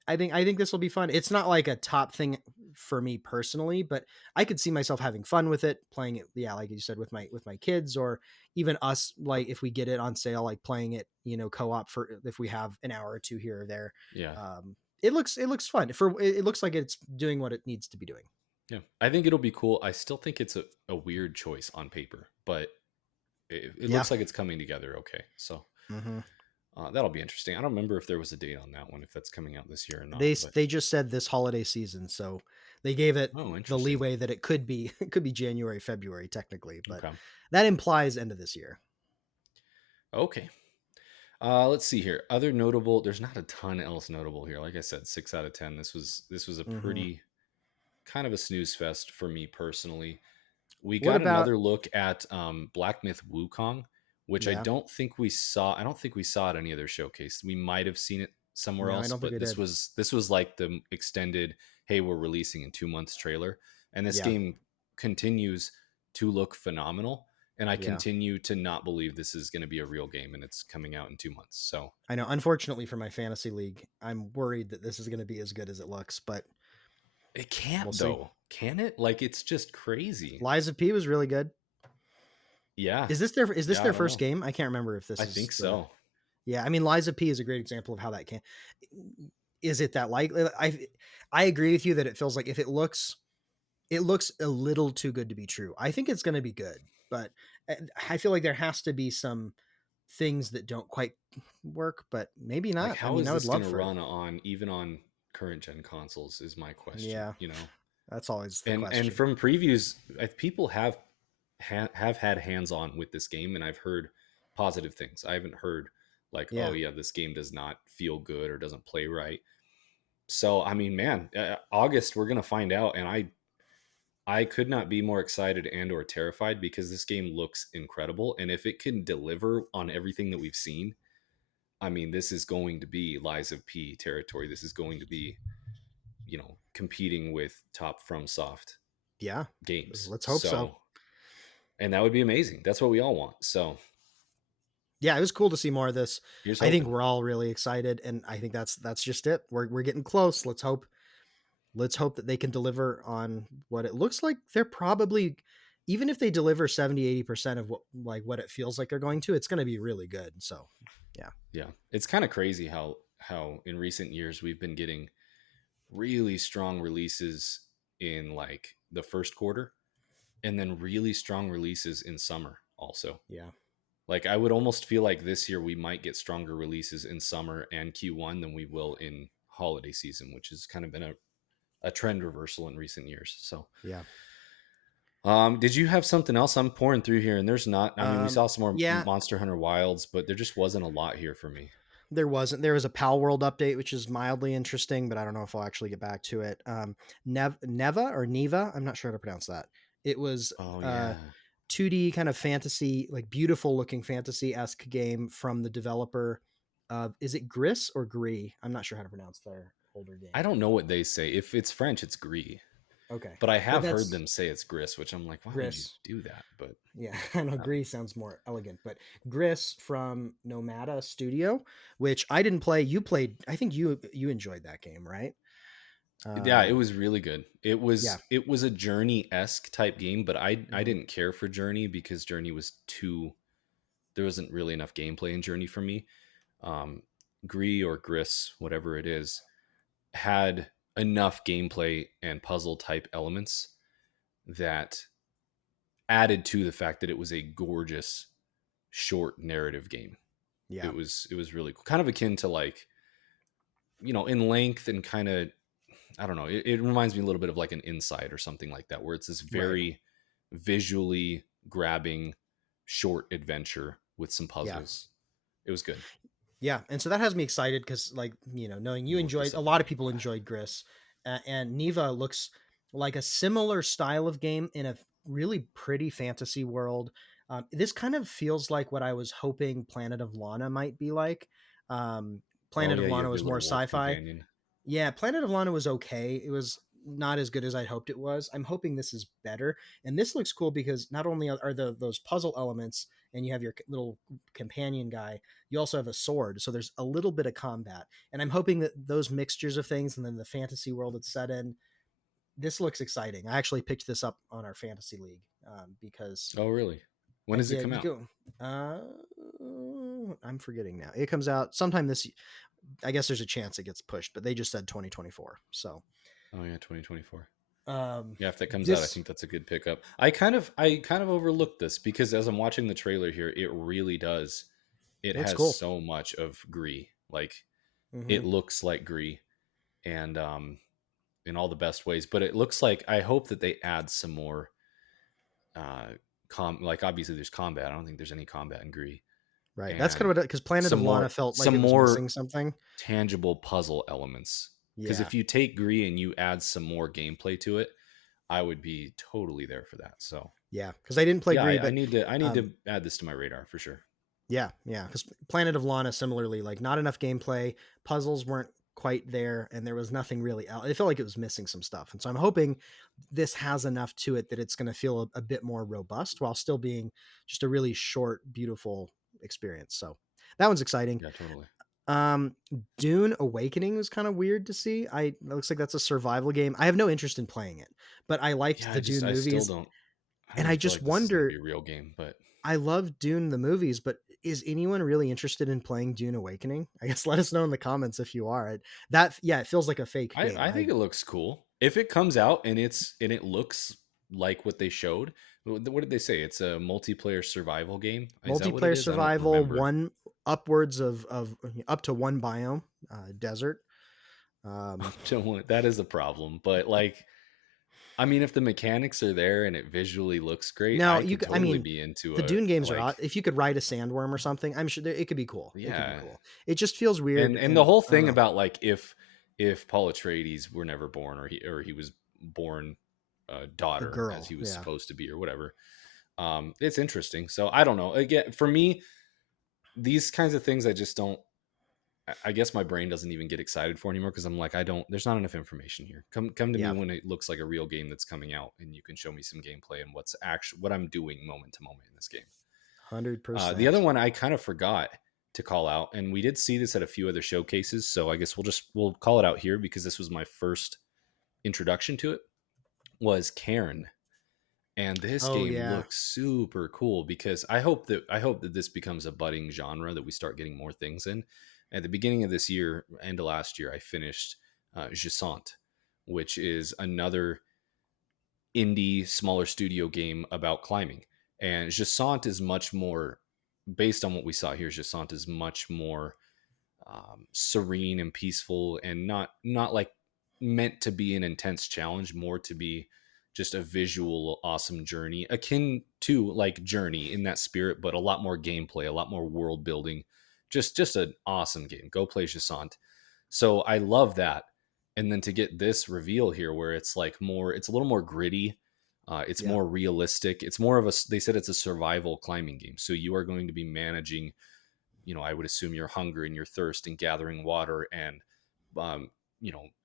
I think this will be fun. It's not like a top thing for me personally, but I could see myself having fun with it, playing it. Yeah, like you said, with my kids, or even us. Like if we get it on sale, like playing it, co-op for if we have an hour or two here or there. Yeah. It looks fun. It looks like it's doing what it needs to be doing. Yeah. I think it'll be cool. I still think it's a weird choice on paper, but it Yeah. looks like it's coming together okay. So Hmm. that'll be interesting. I don't remember if there was a date on that one, if that's coming out this year or not. But They just said this holiday season, so they gave it oh, the interesting. leeway that it could be it could be January, February technically, but Okay. that implies end of this year. Okay. Let's see here. Other notable. There's not a ton else notable here. Like I said, 6 out of 10. This was a Mhm. pretty kind of a snooze fest for me personally. We What got about another look at Black Myth Wukong, which yeah. I don't think we saw at any other showcase. We might have seen it somewhere No, I else, don't think but we did. this was like the extended, hey, we're releasing in 2 months trailer. And this Yeah. game continues to look phenomenal. And I Yeah. continue to not believe this is going to be a real game and it's coming out in 2 months. So I know, unfortunately for my fantasy league, I'm worried that this is gonna be as good as it looks, but it can't we'll see. though, can it? Like it's just crazy. Lies of P was really good. Yeah. Is this Yeah, I their don't first know. game? I can't remember if I this is think the so. yeah, I mean, Lies of P is a great example of how that can is it that likely? I agree with you that it feels like if it looks a little too good to be true. I think it's gonna be good, but, I feel like there has to be some things that don't quite work, but maybe Like, not. I how mean, is I would this love gonna for it. run on even on current gen consoles is my question, Yeah, you know? that's always the And question. from previews, people have had hands on with this game, and I've heard positive things. I haven't heard like, oh Yeah, yeah, this game does not feel good or doesn't play right. So I mean, man, August we're gonna find out, and I could not be more excited and or terrified because this game looks incredible, and if it can deliver on everything that we've seen, I mean, this is going to be Lies of P territory. This is going to be, competing with top from soft yeah. games. Let's hope so. So, and that would be amazing. That's what we all want. So, Yeah, it was cool to see more of this. here's I think hoping. we're all really excited, and I think that's just it. We're getting close. Let's hope that they can deliver on what it looks like. They're probably even if they deliver 70-80% of what it feels like they're going to, it's going to be really good. So, yeah. Yeah. It's kind of crazy how in recent years we've been getting really strong releases in like the first quarter and then really strong releases in summer also. Yeah. Like I would almost feel like this year we might get stronger releases in summer and Q1 than we will in holiday season, which has kind of been a trend reversal in recent years. So, Yeah. did you have something else? I'm pouring through here, and there's not. I mean, we saw some more Yeah, Monster Hunter Wilds, but there just wasn't a lot here for me. there was a Pal World update which is mildly interesting, but I don't know if I'll actually get back to it. Neva or Neva, I'm not sure how to pronounce that. It was Oh uh yeah, 2D kind of fantasy, like beautiful looking fantasy-esque game from the developer of is it Gris or Gris? I'm not sure how to pronounce their older I game. don't know what they say. If it's French, it's Gris, Okay. but I But have heard that's them say it's Gris, which I'm like, why would you Gris. do that? But Yeah, I know I don't know. Gris sounds more elegant, but Gris from Nomada Studio, which I didn't play. You played. I think you enjoyed that game, right? Yeah, it Um, was really good. yeah, It was a Journey esque type game, but I mhm, didn't care for Journey because Journey was too. There wasn't really enough gameplay in Journey for me. Um, Gris or Gris, whatever it is, had enough gameplay and puzzle type elements that added to the fact that it was a gorgeous short narrative game. yeah, It was really cool. Kind of akin to like, in length and kind of I don't know, it reminds me a little bit of like an Inside or something like that where it's this right, very visually grabbing short adventure with some yeah. puzzles. It was good. Yeah, and so that has me excited because, knowing Let you me look enjoyed, this a up lot real of people quick. enjoyed Gris, and Neva looks like a similar style of game in a really pretty fantasy world. This kind of feels like what I was hoping Planet of Lana might be like. Um, Oh Planet yeah, of you Lana have your was more little wolf sci-fi. companion. Yeah, Planet of Lana was okay. It was not as good as I'd hoped it was. I'm hoping this is better. And this looks cool because not only are those puzzle elements and you have your little companion guy, you also have a sword. So there's a little bit of combat. And I'm hoping that those mixtures of things and then the fantasy world it's set in, this looks exciting. I actually picked this up on our fantasy league because Oh really? When I does it did. come You out? go. I'm forgetting now. It comes out sometime this. I guess there's a chance it gets pushed, but they just said 2024. So Oh yeah, 2024. um, Yeah, if that comes out, I this think that's a good pickup. I kind of overlooked this because as I'm watching the trailer here, it really does. It looks has cool. so much of Gree. Like Hmm. it looks like Gree and in all the best ways, but it looks like I hope that they add some more like obviously there's combat. I don't think there's any combat in Gree. Right. That's kind and of what, because Planet of Lana felt like some it was more missing something. tangible puzzle elements. Because Yeah. if you take Gree and you add some more gameplay to it, I would be totally there for that. So Yeah. Because I didn't play yeah, Gree, I but need um, to add this to my radar for sure. yeah, yeah. Because Planet of Lana, similarly, like not enough gameplay, puzzles weren't quite there, and there was nothing really else. It felt like it was missing some stuff. And so I'm hoping this has enough to it that it's going to feel a bit more robust while still being just a really short, beautiful experience. So that one's exciting. Yeah, totally. Um, Dune Awakening was kind of weird to see. It looks like that's a survival game. I have no interest in playing it, but I liked Yeah, the Dune I still movies, don't. I don't and even I feel just like this is going to wonder. be a real game, but I love Dune the movies, but is anyone really interested in playing Dune Awakening? I guess let us know in the comments if you are. Yeah, it feels like a fake game. I think it looks cool. If it comes out and it looks like what they showed, what did they say? It's a multiplayer survival game. Is that what it Multiplayer is? I don't survival, remember. one upwards of up to one biome, desert. Um, That is a problem, but like, I mean, if the mechanics are there and it visually looks great, Now I you, could I totally mean, be into the a Dune games are like, if you could ride a sandworm or something, I'm sure it could be cool. It could be yeah. cool. It just feels weird, And the and whole I don't thing know. about like if Paul Atreides were never born or he was born a A daughter as girl, he was yeah, supposed to be or whatever, it's interesting. So I don't know. Again, for me, these kinds of things I just don't. I guess my brain doesn't even get excited for anymore because I'm like, I don't. There's not enough information here. Come to me yeah, when it looks like a real game that's coming out, and you can show me some gameplay and what I'm doing moment to moment in this game. hundred The other percent. one I kind of forgot to call out, and we did see this at a few other showcases, so I guess we'll call it out here because this was my first introduction to it. Was Cairn, and this Oh game yeah, looks super cool because I hope that this becomes a budding genre that we start getting more things in. At the beginning of this year, end of last year, I finished Gisant, which is another indie smaller studio game about climbing. And Gisant is much more based on what we saw here. Gisant is much more serene and peaceful, and not like meant to be an intense challenge, more to be just a visual awesome journey akin to like Journey in that spirit, but a lot more gameplay, a lot more world building. Just an awesome game. Go play Gisant. So I love that. And then to get this reveal here where it's like more, it's a little more gritty. It's yeah, more realistic. It's more of a, they said it's a survival climbing game. So you are going to be managing, I would assume your hunger and your thirst and gathering water and, um,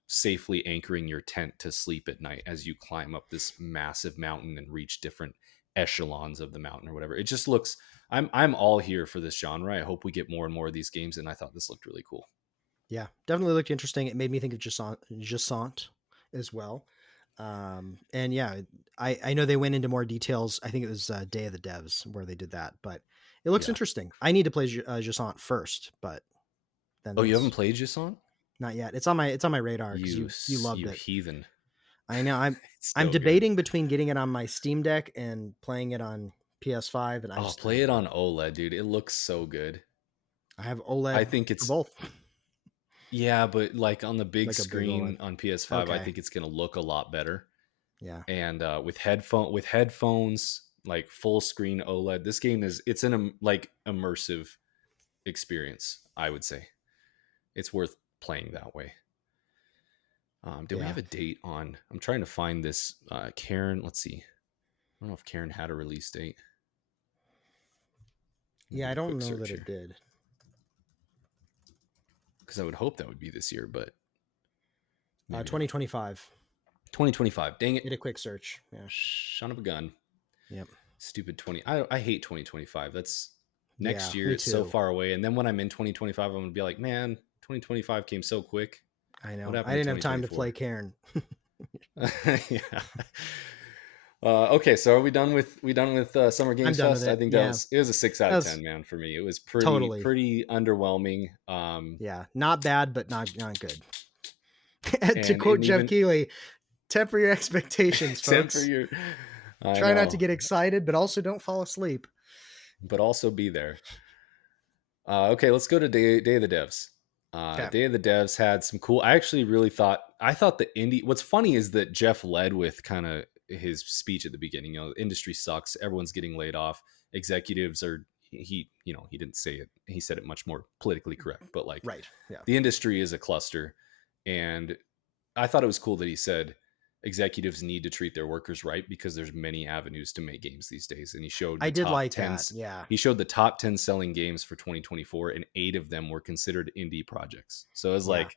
safely anchoring your tent to sleep at night as you climb up this massive mountain and reach different echelons of the mountain or whatever. It just looks, I'm all here for this genre. I hope we get more and more of these games. And I thought this looked really cool. yeah. Definitely looked interesting. It made me think of Gisant as well. And yeah, I know they went into more details. I think it was Day of the Devs where they did that, but it looks Yeah. interesting. I need to play Gisant first, but then Oh, you haven't this. played Jusant? Not yet. It's on my radar because you loved You it. heathen. I know. It's I'm so good. debating between getting it on my Steam Deck and playing it on PS5, and Oh, I play don't it know. on OLED, dude. It looks so good. I have I OLED think for it's both, yeah, but like on the big like a big screen OLED. on PS5, I Okay. think it's gonna look a lot better. Yeah. And with headphones, like full screen OLED, this game is it's an like immersive experience. I would say it's worth playing that way. Did we Yeah. have a date on? I'm trying to find this Karen. Let's see. I don't know if Karen had a release date. Let me Yeah. do I a don't quick know search that it here did. because I would hope that would be this year, but maybe not. 2025. 2025. Dang it. Did a quick search. Yeah. Son of a gun. Yep. Stupid 20. I hate 2025. That's next Yeah. year. Me It's so too. far away. And then when I'm in 2025, I'm going to be like, man, 2025 came so quick. I What know. I happened to didn't have time to 2024? play Karen. Yeah. Okay, so are we done with Summer I'm Games done with Fest? I it. think Yeah. it was a 6 out That of was 10, man, for me. It was totally. pretty underwhelming. Yeah. Not bad, but not good. To quote And Jeff even Keighley, temper your expectations, temper folks. your, I Try not to know, get excited, but also don't fall asleep. but also be there. Okay, let's go to Day of the Devs. Okay. Day of the Devs had some cool. I actually really thought. I thought the indie. What's funny is that Jeff led with kind of his speech at the beginning. The industry sucks. Everyone's getting laid off. Executives are he didn't say it. He said it much more politically correct, but like Right. Yeah. the industry is a cluster. And I thought it was cool that he said executives need to treat their workers right because there's many avenues to make games these days. And he showed I the did top like 10. that. Yeah. He showed the top 10 selling games for 2024, and 8 of them were considered indie projects. So it was Yeah. like,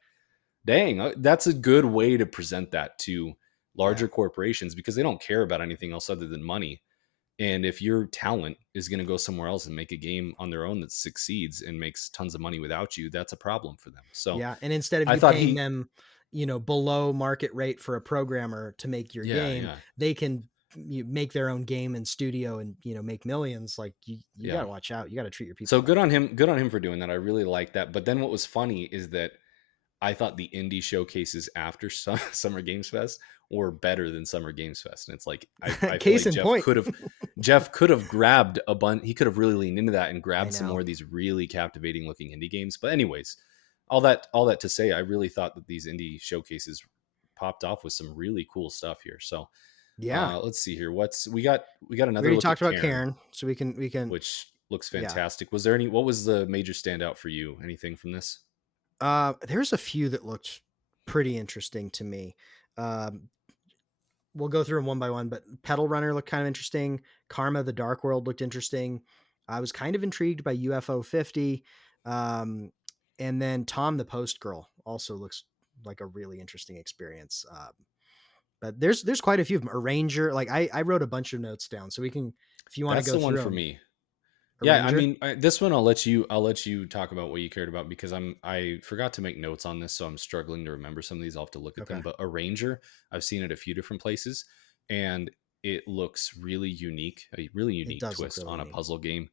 dang, that's a good way to present that to Yeah. larger corporations because they don't care about anything else other than money. And if your talent is going to go somewhere else and make a game on their own that succeeds and makes tons of money without you, that's a problem for them. So Yeah, and instead of I you thought paying he, them, below market rate for a programmer to make your yeah, game, yeah, they can make their own game in studio and, make millions. Like you got yeah. to watch out. You got to treat your people So right. good on him. Good on him for doing that. I really like that. But then what was funny is that I thought the indie showcases after Summer Games Fest were better than Summer Games Fest, and it's like I feel Case like in point. Jeff could have grabbed a bunch. He could have really leaned into that and I grabbed some more know. of these really captivating looking indie games. But anyways, all that to say, I really thought that these indie showcases popped off with some really cool stuff here. So Yeah. let's see here. We got We another already look talked at about Karen, Karen, so we can which looks yeah. fantastic. Was there any? What was the major standout for you? Anything from this? There's a few that looked pretty interesting to me. Um, we'll go through them one by one, but Pedal Runner looked kind of interesting. Karma the Dark World looked interesting. I was kind of intrigued by UFO 50. Um, and then Tom the Post Girl also looks like a really interesting experience. But there's quite a few of them. Arranger, like I wrote a bunch of notes down, so we can, if you want to That's go the one through for them. me. Yeah, I Arranger. mean, this one I'll let you talk about what you cared about because I forgot to make notes on this, so I'm struggling to remember some of these. I'll have to look at Okay. them. But Arranger, I've seen it a few different places, and it looks really unique, a really It unique does look twist really on a unique. puzzle game.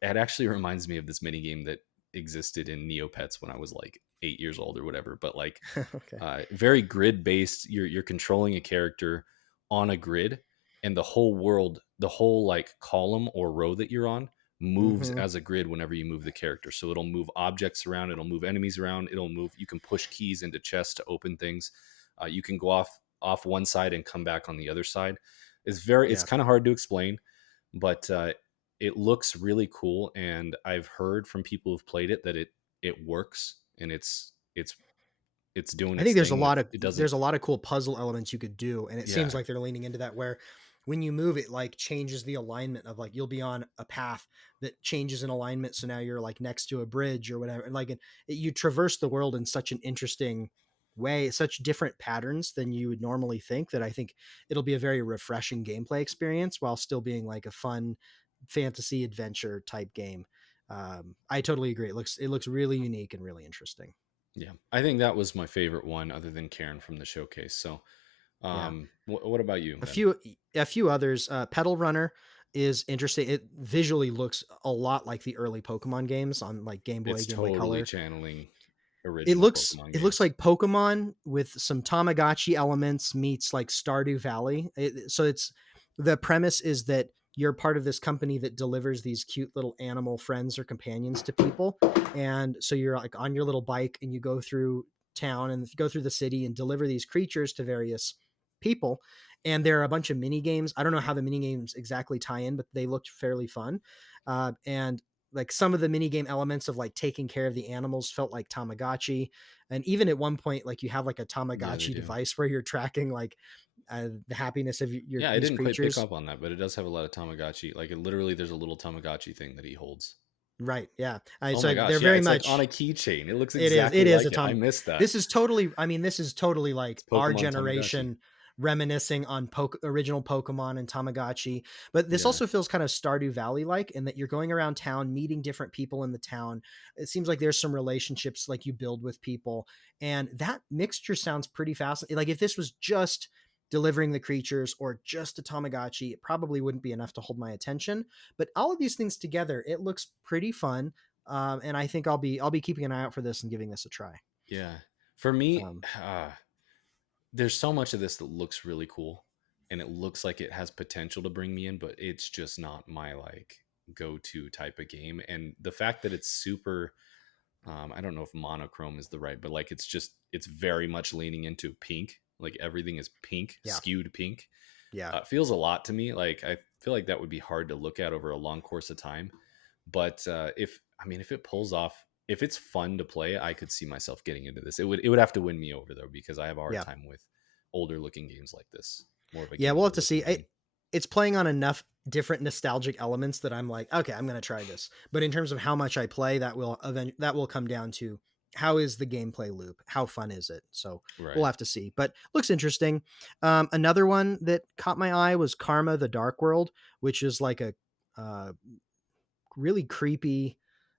It actually reminds me of this mini game that existed in Neopets when I was like 8 years old or whatever. But like, Okay. very grid based. You're controlling a character on a grid, and the whole world, the whole like column or row that you're on moves Mm-hmm. as a grid whenever you move the character. So it'll move objects around, it'll move enemies around, it'll move. You can push keys into chests to open things. You can go off one side and come back on the other side. It's Yeah. kind of hard to explain, but it looks really cool. And I've heard from people who've played it that it works and it's doing I its think there's a thing with lot of it doesn't. cool puzzle elements you could do, and it seems Yeah, like they're leaning into that where when you move it like changes the alignment of like you'll be on a path that changes in alignment, so now you're like next to a bridge or whatever, and like you traverse the world in such an interesting way, such different patterns than you would normally think, that I think it'll be a very refreshing gameplay experience while still being like a fun fantasy adventure type game. I totally agree. It looks really unique and really interesting. yeah. I think that was my favorite one, other than Karen from the showcase. So, Yeah. what about you, a Ben? few a few others. Pedal Runner is interesting. It visually looks a lot like the early Pokemon games on like Game Boy, It's Game Boy totally Color. channeling It original looks Pokemon it looks games. like Pokemon with some Tamagotchi elements meets like Stardew Valley. So it's the premise is that you're part of this company that delivers these cute little animal friends or companions to people, and so you're like on your little bike and you go through town and go through the city and deliver these creatures to various people. And there are a bunch of mini games. I don't know how the mini games exactly tie in, but they looked fairly fun. And like some of the mini game elements of like taking care of the animals felt like Tamagotchi. And even at one point, like you have like a Yeah, they Tamagotchi do. device where you're tracking like the happiness of Yeah, I these didn't quite pick creatures. up on that, but it does have a lot of Tamagotchi. Like, literally, there's a little Tamagotchi thing that he holds. Right. Yeah. Oh So my they're gosh, yeah, very it's like on much. a keychain. It looks It exactly is a like it. I Tom. missed that. This is totally. I mean, this is totally like It's our Pokemon Tamagotchi. generation reminiscing on original Pokemon and Tamagotchi. But this Yeah, also feels kind of Stardew Valley like, in that you're going around town, meeting different people in the town. It seems like there's some relationships like you build with people, and that mixture sounds pretty fascinating. Like if this was just delivering the creatures or just a Tamagotchi, it probably wouldn't be enough to hold my attention. But all of these things together, it looks pretty fun. And I think I'll be keeping an eye out for this and giving this a try. yeah. For me, Um, there's so much of this that looks really cool, and it looks like it has potential to bring me in, but it's just not my like go-to type of game. And the fact that it's super, I don't know if monochrome is the right, but like it's very much leaning into pink. Like everything is pink, yeah, skewed pink. yeah, Feels a lot to me. Like I feel like that would be hard to look at over a long course of time. But if I mean, if it pulls off, if it's fun to play, I could see myself getting into this. It would have to win me over though, because I have a hard Yeah. time with older looking games like this. More of a Yeah, Game we'll Boy have to see. looking game. It's playing on enough different nostalgic elements that I'm like, okay, I'm going to try this. But in terms of how much I play, that will come down to how is the gameplay loop? How fun is it? So we'll Right. have to see. But looks interesting. Another one that caught my eye was Karma: The Dark World, which is like a uh, really creepy,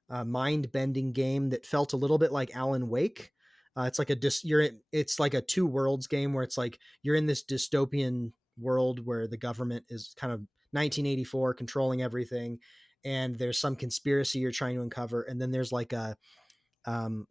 mind bending game that felt a little bit like Alan Wake. It's like it's like a two worlds game where it's like you're in this dystopian world where the government is kind of 1984 controlling everything, and there's some conspiracy you're trying to uncover, and then there's like a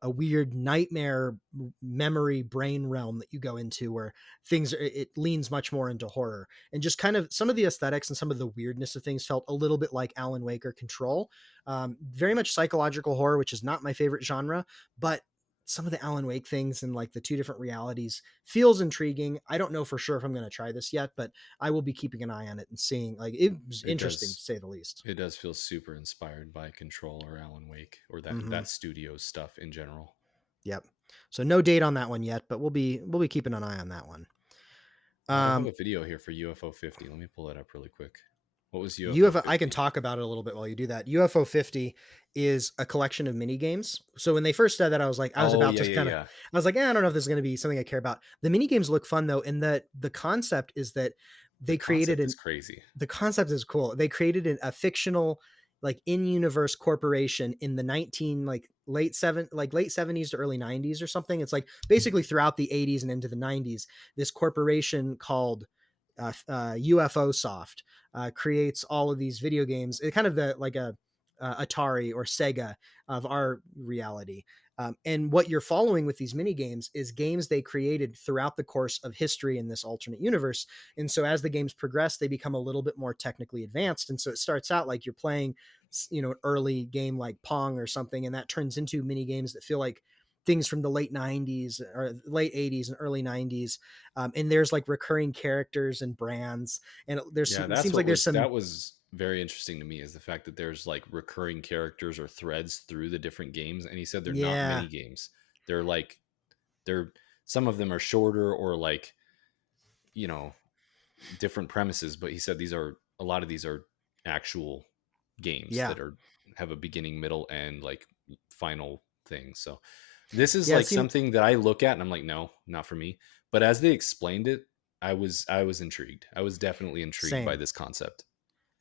weird nightmare memory brain realm that you go into where it leans much more into horror, and just kind of some of the aesthetics and some of the weirdness of things felt a little bit like Alan Wake or Control. Very much psychological horror, which is not my favorite genre, but some of the Alan Wake things and like the two different realities feels intriguing. I don't know for sure if I'm going to try this yet, but I will be keeping an eye on it and seeing. Like, it was It interesting to does. say the least. It does feel super inspired by Control or Alan Wake or Hmm. that studio's stuff in general. Yep. So no date on that one yet, but we'll be keeping an eye on that one. They have Um, a video here for UFO 50. Let me pull it up really quick. What was UFO UFO, I can 50? talk about it a little bit while you do that. UFO 50 is a collection of mini games. So when they first said that, I was Oh about yeah, to yeah, kind of, yeah. I was like, I don't know if this is going to be something I care about. The mini games look fun though, and the concept is that The they created concept is an crazy. the concept is cool. They created a fictional, like, in-universe corporation in the 19 like late 70s to early 90s or something. It's like basically throughout the 80s and into the 90s, this corporation called UFO Soft creates all of these video games. It kind of the like a Atari or Sega of our reality. And what you're following with these mini games is games they created throughout the course of history in this alternate universe. And so as the games progress, they become a little bit more technically advanced. And so it starts out like you're playing, an early game like Pong or something, and that turns into mini games that feel like things from the late 90s or late 80s and early 90s. And there's like recurring characters and brands, and Yeah, it seems like there's some. that was very interesting to me, is the fact that there's like recurring characters or threads through the different games. And he said they're not Yeah, mini games. They're like they're some of them are shorter or like, you know, different premises, but he said these are a lot of these are actual games yeah, that are have a beginning, middle, and like final thing. So this is yeah, it like seemed something that I look at and I'm like, no, not for me. But as they explained it, I was intrigued. I was definitely intrigued by same. this concept.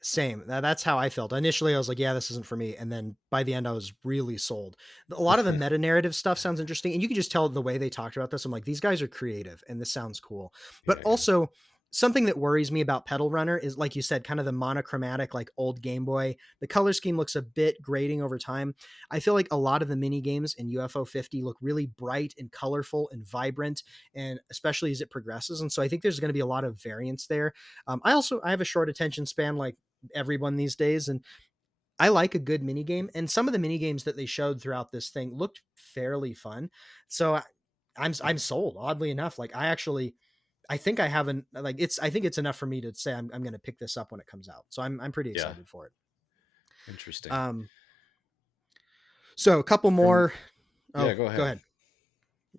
Same. That's how I felt. Initially, I was like, yeah, this isn't for me. And then by the end, I was really sold. A lot of the meta narrative stuff sounds interesting. And you can just tell the way they talked about this. I'm like, these guys are creative and this sounds cool. But Yeah, yeah. also, something that worries me about Pedal Runner is, like you said, kind of the monochromatic, like old Game Boy. The color scheme looks a bit grating over time. I feel like a lot of the mini games in UFO 50 look really bright and colorful and vibrant, and especially as it progresses. And so I think there's going to be a lot of variance there. I have a short attention span, like everyone these days, and I like a good mini game, and some of the mini games that they showed throughout this thing looked fairly fun. So I'm sold, oddly enough. Like, I think I haven't like it's I think it's enough for me to say I'm going to pick this up when it comes out. So I'm pretty Yeah. excited for it. Interesting. Um so a couple From more. Yeah, Oh, go go ahead. ahead.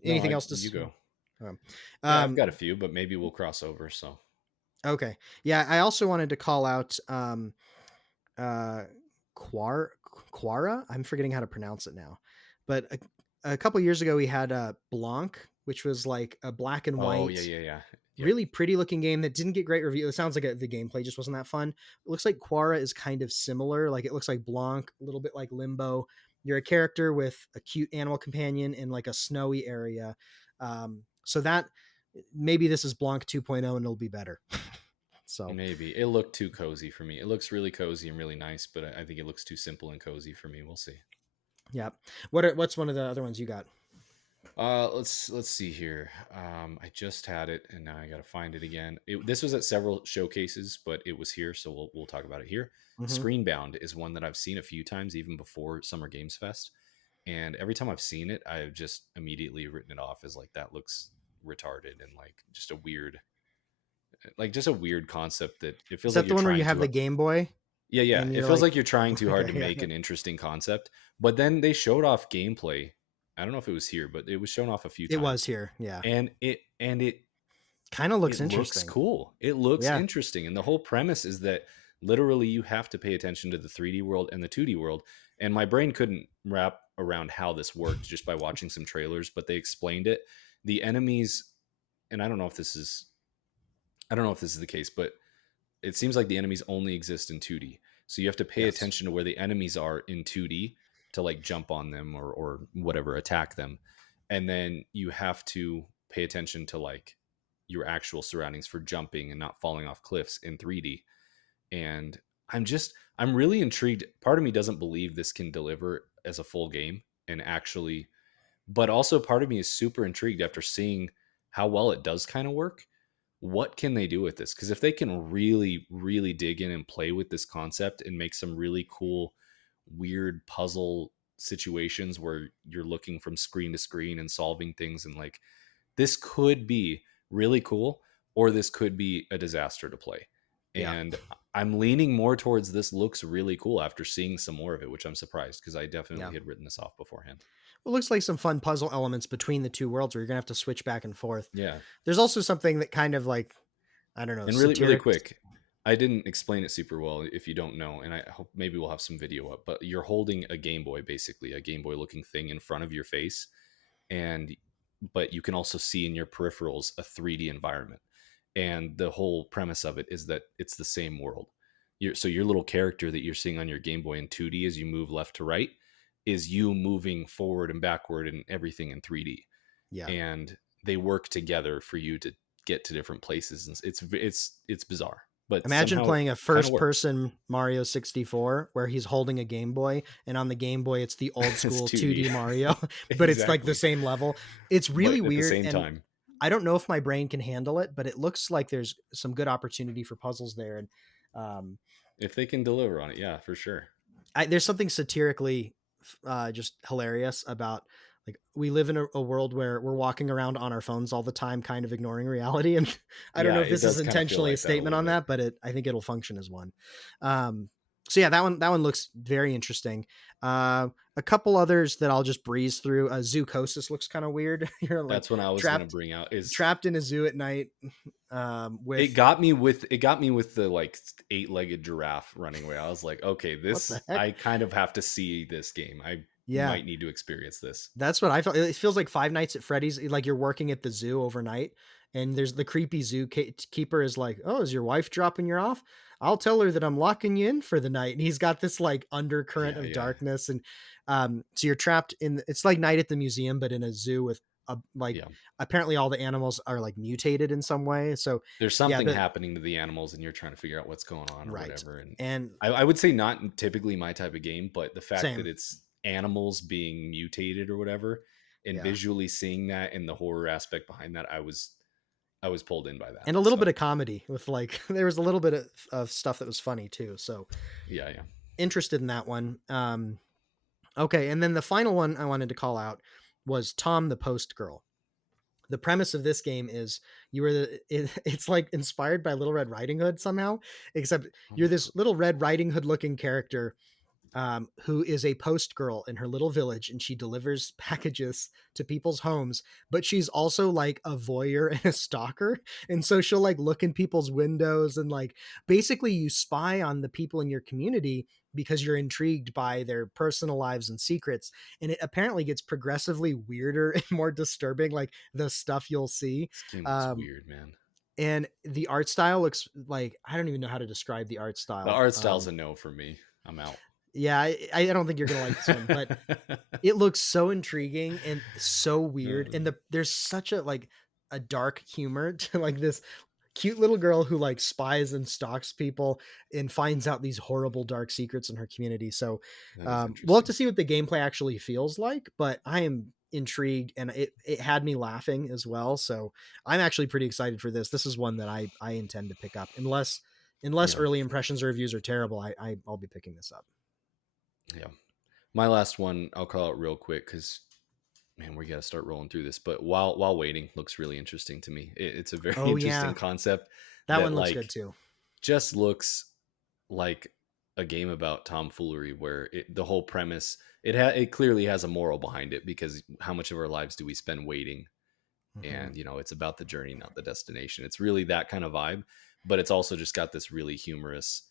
No, Anything I else to you go. um, Yeah, I've got a um few, but maybe we'll cross over. So okay. Yeah, I also wanted to call out uh Quar Quara. I'm forgetting how to pronounce it now, but a couple years ago we had Blanc, which was like a black and oh yeah, white, yeah, yeah. Yep. really pretty looking game that didn't get great review. It sounds like the gameplay just wasn't that fun. It looks like Quara is kind of similar. Like, it looks like Blanc, a little bit like Limbo. You're a character with a cute animal companion in like a snowy area. So that maybe this is Blanc 2.0 and it'll be better. So Maybe it looked too cozy for me. It looks really cozy and really nice, but I think it looks too simple and cozy for me. We'll see. yeah. What's one of the other ones you got? Let's see here. I just had it, and now I got to find it again. This was at several showcases, but it was here, so we'll talk about it here. Mm-hmm. Screenbound is one that I've seen a few times, even before Summer Games Fest, and every time I've seen it, I've just immediately written it off as like that looks retarded and like just a weird concept that it Is feels like that you're the one where you trying have to. the Game Boy? Yeah, yeah. and It you're feels like, like you're trying too hard okay, to yeah, make yeah. an interesting concept, but then they showed off gameplay. I don't know if it was here, but it was shown off a few It was times, here, yeah. and Kind of looks it looks interesting. cool. It looks Yeah, interesting, and the whole premise is that literally you have to pay attention to the 3D world and the 2D world. And my brain couldn't wrap around how this worked just by watching some trailers, but they explained it. The enemies, and I don't know if this is the case, but it seems like the enemies only exist in 2D. So you have to pay yes, attention to where the enemies are in 2D to like jump on them or whatever, attack them. And then you have to pay attention to like your actual surroundings for jumping and not falling off cliffs in 3D. And I'm really intrigued. Part of me doesn't believe this can deliver as a full game and actually, but also part of me is super intrigued after seeing how well it does kind of work. What can they do with this? Because if they can really, really dig in and play with this concept and make some really cool, weird puzzle situations where you're looking from screen to screen and solving things, and like this could be really cool, or this could be a disaster to play. yeah, And I'm leaning more towards this looks really cool after seeing some more of it, which I'm surprised because I yeah. definitely had written this off beforehand. It looks like some fun puzzle elements between the two worlds where you're gonna have to switch back and forth. Yeah. There's also something that kind of like, I don't know, And really, really satiric. quick, I didn't explain it super well if you don't know, and I hope maybe we'll have some video up, but you're holding a Game Boy, basically, a Game Boy looking thing in front of your face. And, but you can also see in your peripherals a 3D environment. And the whole premise of it is that it's the same world. So your little character that you're seeing on your Game Boy in 2D as you move left to right is you moving forward and backward and everything in 3D. Yeah. And they work together for you to get to different places, and it's bizarre, but Imagine somehow it playing a kind of first works. person Mario 64 where he's holding a Game Boy, and on the Game Boy it's the old It's school 2D. 2D Mario, but it's like the Exactly, same level. It's but really at the weird, same and time, I don't know if my brain can handle it, but it looks like there's some good opportunity for puzzles there. And um, if they can deliver on it, yeah, for sure. there's something satirically just hilarious about, like, we live in a world where we're walking around on our phones all the time, kind of ignoring reality. And I don't Yeah, know if it this is does kind of feel intentionally a like that a statement little on bit. that, but I think it'll function as one. Um, so yeah, that one looks very interesting. A couple others that I'll just breeze through. Zoocosis looks kind of weird. You're like That's what I was gonna trapped bring out is trapped in a zoo at night, it with got me with the like eight-legged giraffe running away. I was like, okay, what the this heck? I kind of have to see this game. I Yeah, might need to experience this. that's what I felt. It feels like Five Nights at Freddy's. Like you're working at the zoo overnight, and there's the creepy keeper is like, "Oh, is your wife dropping you off? I'll tell her that I'm locking you in for the night." And he's got this like undercurrent Yeah, of yeah, darkness, and so you're trapped in. It's like Night at the Museum, but in a zoo with a like. yeah. Apparently, all the animals are like mutated in some way. So There's yeah, something the happening to the animals, and you're trying to figure out what's going on or right, whatever. And and I would say not typically my type of game, but the fact that same, it's animals being mutated or whatever, and yeah. visually seeing that and the horror aspect behind that, I was pulled in by that. And a little bit So of comedy with like there was a little bit of stuff that was funny too. So yeah, yeah. interested in that one. Okay, and then the final one I wanted to call out was Tom the Post Girl. The premise of this game is it's like inspired by Little Red Riding Hood somehow, except Oh you're my this god. little Red Riding Hood looking character, who is a post girl in her little village, and she delivers packages to people's homes. But she's also like a voyeur and a stalker, and so she'll like look in people's windows, and like basically you spy on the people in your community because you're intrigued by their personal lives and secrets. And it apparently gets progressively weirder and more disturbing, like the stuff you'll see. This game looks um, weird, man. and the art style looks like, I don't even know how to describe the art The style. art style's a no for me. I'm out. Yeah, I don't think you're gonna like this one, but it looks so intriguing and so weird. And there's such a like a dark humor to like this cute little girl who like spies and stalks people and finds out these horrible dark secrets in her community. So That is we'll have to interesting. see what the gameplay actually feels like, but I am intrigued, and it had me laughing as well. So I'm actually pretty excited for this. This is one that I intend to pick up, unless Yeah, early impressions or reviews are terrible. I'll be picking this up. yeah. My last one, I'll call it real quick because man, we got to start rolling through this. But while waiting, looks really interesting to me. It's a very Oh interesting yeah, concept that that one looks good like too. just looks like a game about tomfoolery where the whole premise it clearly has a moral behind it, because how much of our lives do we spend waiting? Hmm. And it's about the journey, not the destination. It's really that kind of vibe, but it's also just got this really humorous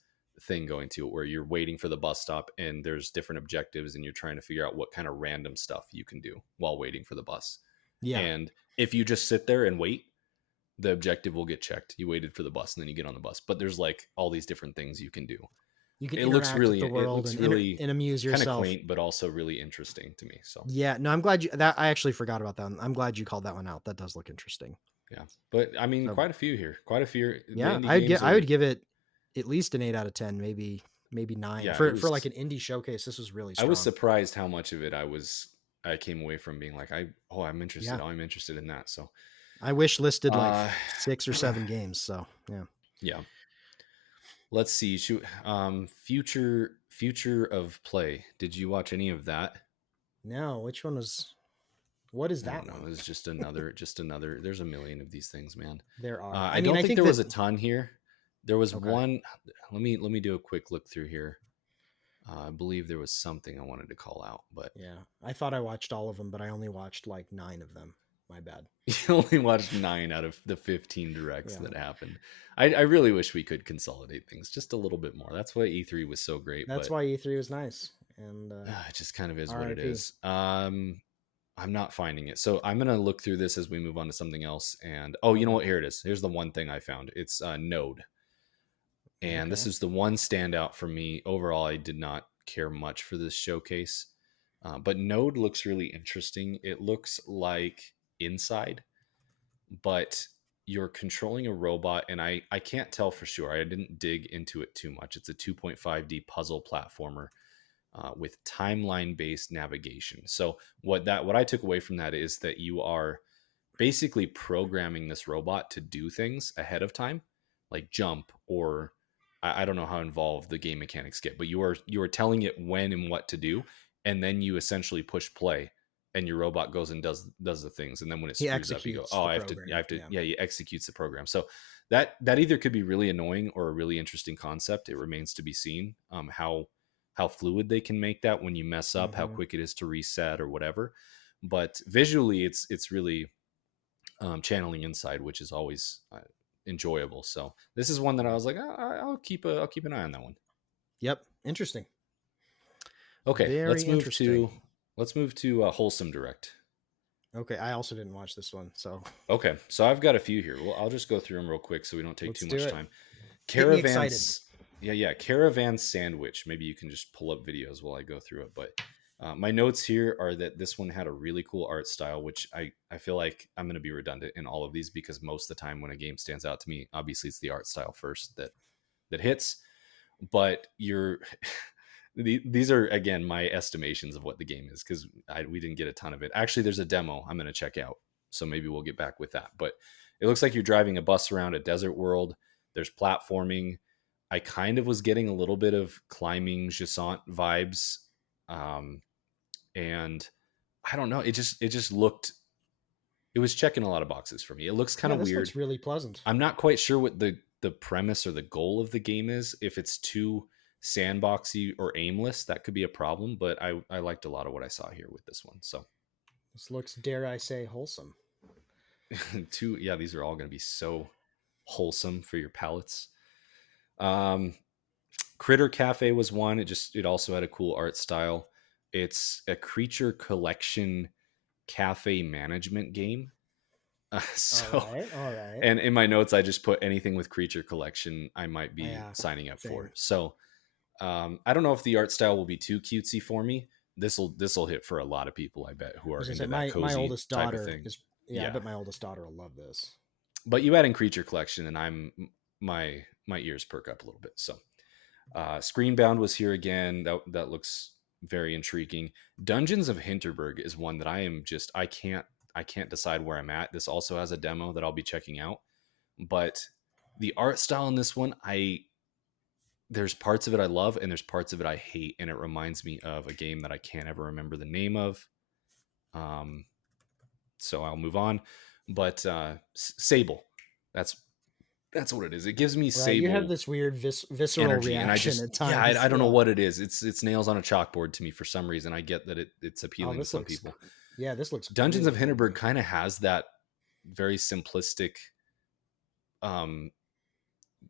thing going to it, where you're waiting for the bus stop and there's different objectives and you're trying to figure out what kind of random stuff you can do while waiting for the bus. Yeah, And if you just sit there and wait, the objective will get checked. You waited for the bus and then you get on the bus, but there's like all these different things you can do. you can it looks interact with really the it world looks and really and amuse kind of yourself. quaint, but also really interesting to me. So Yeah, no, I'm glad you that I actually forgot about that one. I'm glad you called that one out. That does look interesting. yeah, but I mean, So quite a few here, quite a few. The yeah, indie games I would are, give it at least an 8 out of 10, maybe nine yeah, it for like was. an indie showcase. This was really I was strong. surprised how much of it I came away from being like, I'm interested. Yeah, Oh, I'm interested in that. So I wish listed like uh 6 or 7 games. So yeah. yeah. Let's see. Future of Play. Did you watch any of that? No, which one was? What is I don't that know. one? It's just another. There's a million of these things, man. There are. I I mean, don't I think think there was that a ton here. There was okay. one. Let me do a quick look through here. I believe there was something I wanted to call out, but Yeah, I thought I watched all of them, but I only watched like 9 of them. My bad. you only watched 9 out of the 15 directs Yeah, that happened. I really wish we could consolidate things just a little bit more. That's why E3 was so great, that's but why E3 was nice. And it just kind of is what it RIP. is. I'm not finding it. So I'm gonna look through this as we move on to something else. And oh, you know Okay. what? Here it is. Here's the one thing I found. It's Node, and this Okay. is the one standout for me. Overall, I did not care much for this showcase, but Node looks really interesting. It looks like Inside, but you're controlling a robot, and I can't tell for sure. I didn't dig into it too much. It's a 2.5D puzzle platformer with timeline based navigation. So what I took away from that is that you are basically programming this robot to do things ahead of time, like jump, or I don't know how involved the game mechanics get, but you are telling it when and what to do, and then you essentially push play, and your robot goes and does the things, and then when it He screws up, you go, executes oh, the I program. have to, Yeah. yeah, he executes the program. So that either could be really annoying or a really interesting concept. It remains to be seen how fluid they can make that when you mess up, how Hmm. quick it is to reset or whatever. But visually, it's really channeling inside, which is always enjoyable. So this is one that I was like, I'll keep an eye on that one. Yep. Interesting. Okay, Very interesting. let's move to Wholesome Direct. Okay. I also didn't watch this one, so Okay, so I've got a few here. Well, I'll just go through them real quick so we don't take let's too do much it. time. Get me excited. Caravans, yeah, Caravan Sandwich. Maybe you can just pull up videos while I go through it. But my notes here are that this one had a really cool art style, which I feel like I'm going to be redundant in all of these, because most of the time when a game stands out to me, obviously it's the art style first that hits. But you're these are again my estimations of what the game is, because we didn't get a ton of it. Actually, there's a demo I'm going to check out, so maybe we'll get back with that. But it looks like you're driving a bus around a desert world. There's platforming. I kind of was getting a little bit of climbing Jacint vibes, um, and I don't know. It just looked, it was checking a lot of boxes for me. It looks kind Yeah, of this weird. looks really pleasant. I'm not quite sure what the premise or the goal of the game is. If it's too sandboxy or aimless, that could be a problem. But I liked a lot of what I saw here with this one. So This looks, dare I say, wholesome. two, yeah, these are all going to be so wholesome for your palates. Um, Critter Cafe was one. It also had a cool art style. It's a creature collection cafe management game. All So, right. All right. and in my notes, I just put anything with creature collection I might be Yeah. signing up for. Same. So, I don't know if the art style will be too cutesy for me. This'll hit for a lot of people, I bet, who I are was gonna say into that my cozy oldest type of daughter thing. is. Yeah, I Yeah, bet my oldest daughter will love this. but you add in creature collection, and my ears perk up a little bit. So, Screenbound was here again. That looks very intriguing. Dungeons of Hinterberg is one that I can't decide where I'm at. This also has a demo that I'll be checking out, but the art style in this one, there's parts of it I love and there's parts of it I hate, and it reminds me of a game that I can't ever remember the name of. Um, so I'll move on. But Sable, that's That's what it is. It gives me Right, you have Sable this weird visceral energy, and I reaction just at yeah, times, I don't know yeah. what it is. It's nails on a chalkboard to me for some reason. I get that it's Oh, appealing to this some looks people. yeah, this looks Dungeons of really, really Hinterberg good. kind of has that very simplistic, um,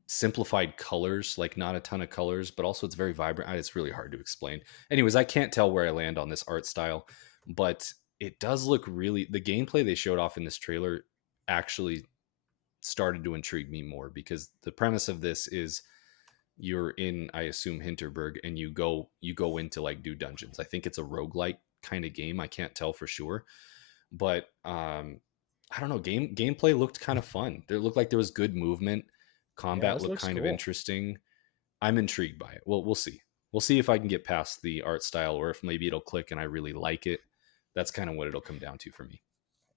simplified colors, like not a ton of colors, but also it's very vibrant. It's really hard to explain. Anyways, I can't tell where I land on this art style, but it does look really. The gameplay they showed off in this trailer actually started to intrigue me more because the premise of this is you're in, I assume, Hinterberg, and you go into like do dungeons. I think it's a roguelike kind of game. I can't tell for sure, but I don't know. Gameplay looked kind of fun. There looked like there was good movement. Yeah, Combat this looked looks kind of cool. interesting. I'm intrigued by it. Well, we'll see. We'll see if I can get past the art style, or if maybe it'll click and I really like it. That's kind of what it'll come down to for me.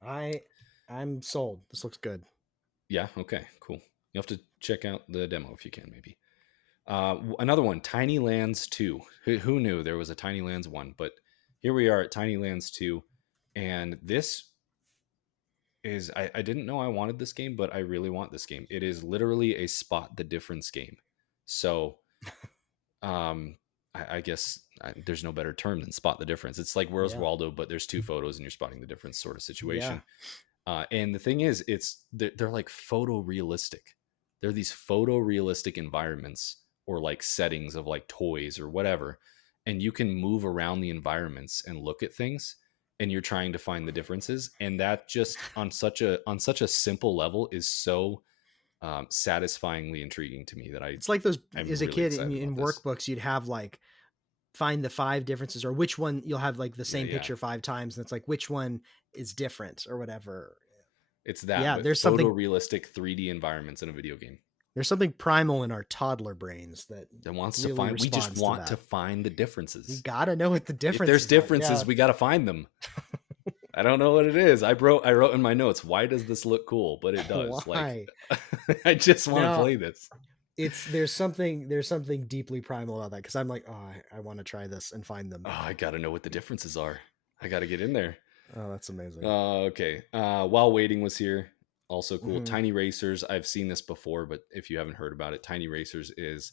I I'm sold. This looks good. Yeah. Okay. Cool. You have to check out the demo if you can, maybe. Another one, Tiny Lands 2. Who knew there was a Tiny Lands 1? But here we are at Tiny Lands 2. And this is, I didn't know I wanted this game, but I really want this game. It is literally a spot the difference game. So, um, I guess there's no better term than spot the difference. It's like Where's Yeah. Waldo, but there's two photos and you're spotting the difference sort of Yeah. situation. And the thing is, they're like photorealistic. They're these photorealistic environments or like settings of like toys or whatever, and you can move around the environments and look at things, and you're trying to find the differences. And that just on such a simple level is so satisfyingly intriguing to me that It's like those I'm as a really kid excited in about this. workbooks, you'd have like find the 5 differences or which one you'll have like the Yeah, same yeah, picture 5 times and it's like which one is different or whatever. it's that, Yeah, but photorealistic 3D environments in a video game there's something primal in our toddler brains that that wants to really find. We just responds to want to that. find the We differences. gotta know what the If there's differences are. differences, Yeah. we got to find them. I don't know what it is. I wrote in my notes, why does this look cool? But it does. Like, Why? I just want to Now play this. it's there's something deeply primal about that because I'm like, oh, I want to try this and find them. Oh, I got to know what the differences are. I got to get in there. Oh, that's amazing. Okay. While Waiting was here. Also cool. Hmm. Tiny Racers. I've seen this before, but if you haven't heard about it, Tiny Racers is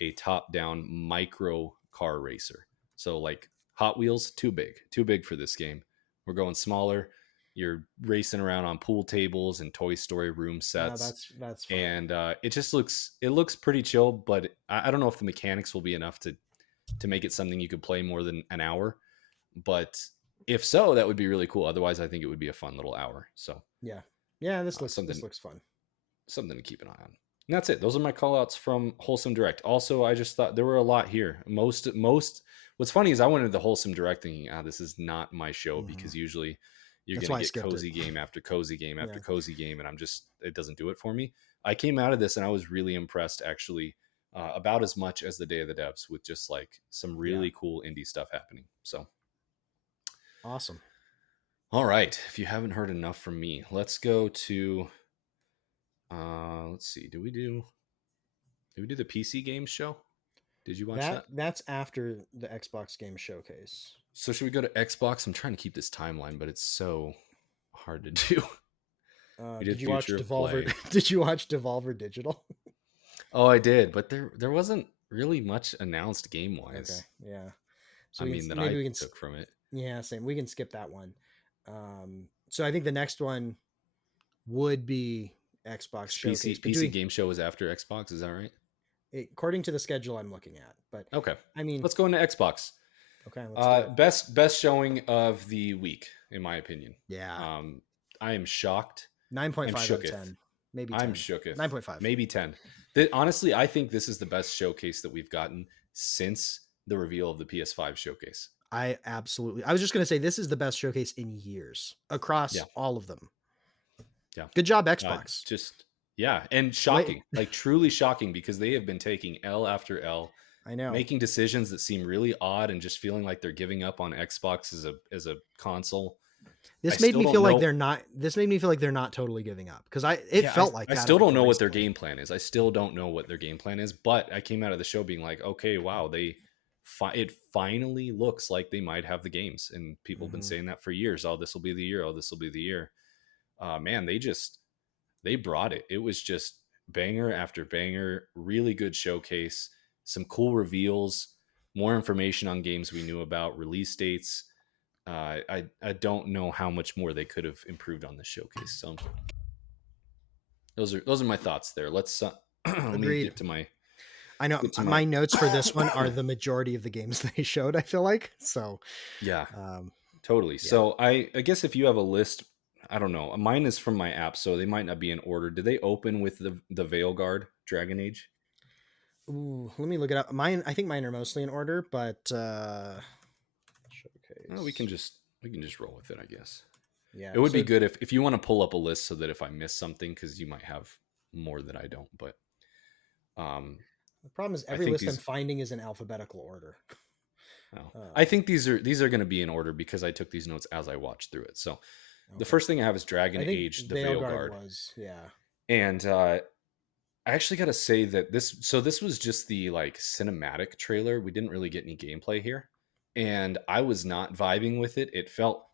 a top down micro car racer. So, like Hot Wheels, too big for this game. We're going smaller. You're racing around on pool tables and Toy Story room Oh, sets. that's fun. And it looks pretty chill, but I don't know if the mechanics will be enough to make it something you could play more than an hour. But if so, that would be really cool. Otherwise, I think it would be a fun little hour. So Yeah, yeah. This something looks fun. something to keep an eye on. And that's it. Those are my call outs from Wholesome Direct. Also, I just thought there were a lot here. Most what's funny is I went into the Wholesome Direct thinking, this is not my show, Hmm. because usually you're That's gonna why I get skipped it. cozy game after cozy game after Yeah, cozy game, and it doesn't do it for me. I came out of this and I was really impressed actually, about as much as the Day of the Devs, with just like some yeah. really cool indie stuff happening. So Awesome. all right, if you haven't heard enough from me, let's go to let's see, did we do the PC games show? Did you watch that? That's after the Xbox Game Showcase. So should we go to Xbox? I'm trying to keep this timeline, but it's so hard to do. We did Did you watch Future of Devolver? Play. Did you watch Devolver Digital? Oh, I did, but there wasn't really much announced game Okay, wise. yeah. I So mean, that maybe I we can took from it. yeah, same. We can skip that one. So I think the next one would be Xbox PC Showcase, but PC doing game show was after Xbox. Is that right? according to the schedule I'm looking at. But Okay, I mean, let's go into Xbox. okay, let's do it. Best showing of the week, in my opinion. Yeah, Um, I am shocked. I'm 9.5 out of shooketh. 10, maybe I'm 10. shooketh. 9.5. Maybe 10. Honestly, I think this is the best showcase that we've gotten since the reveal of the PS5 showcase. I was just gonna say this is the best showcase in years across Yeah, all of them. yeah. Good job, Xbox. Just yeah, and Wait, shocking, like truly shocking, because they have been taking L after L, I know. making decisions that seem really odd, and just feeling like they're giving up on Xbox as a console. I This made still me don't feel like know. they're not. This made me feel like they're not totally giving up because it Yeah, felt like I that at still like don't the know what release their point. game plan is. I still don't know what their game plan is, but I came out of the show being like, okay, wow, it finally looks like they might have the games, and people have been Hmm. saying that for years. Oh, this will be the year. Oh, this will be the year. Man, they brought it. It was just banger after banger, really good showcase, some cool reveals, more information on games we knew about, release dates. I don't know how much more they could have improved on this showcase. So those are my thoughts there. Let's let me Agreed. get to my I know get to my my notes for this one are the majority of the games they showed, I feel like. So, yeah, um, totally. yeah. So I guess if you have a list, I don't know. Mine is from my app, so they might not be in order. Did they open with the Veilguard Dragon Age? Ooh, let me look it up. Mine, I think mine are mostly in order, but Oh, showcase. we can just roll with it, I guess. Yeah. It would be So good if you want to pull up a list so that if I miss something, because you might have more that I don't. But um, the problem is I every think list I'm these. finding is in alphabetical order. Oh, I Um, think these are going to be in order because I took these notes as I watched through it. So the okay. first thing I have is I Dragon think Age: The Veil Veilguard Guard, was, yeah. and I actually got to say that this. So this was just the like cinematic trailer. We didn't really get any gameplay here, and I was not vibing with it. It felt,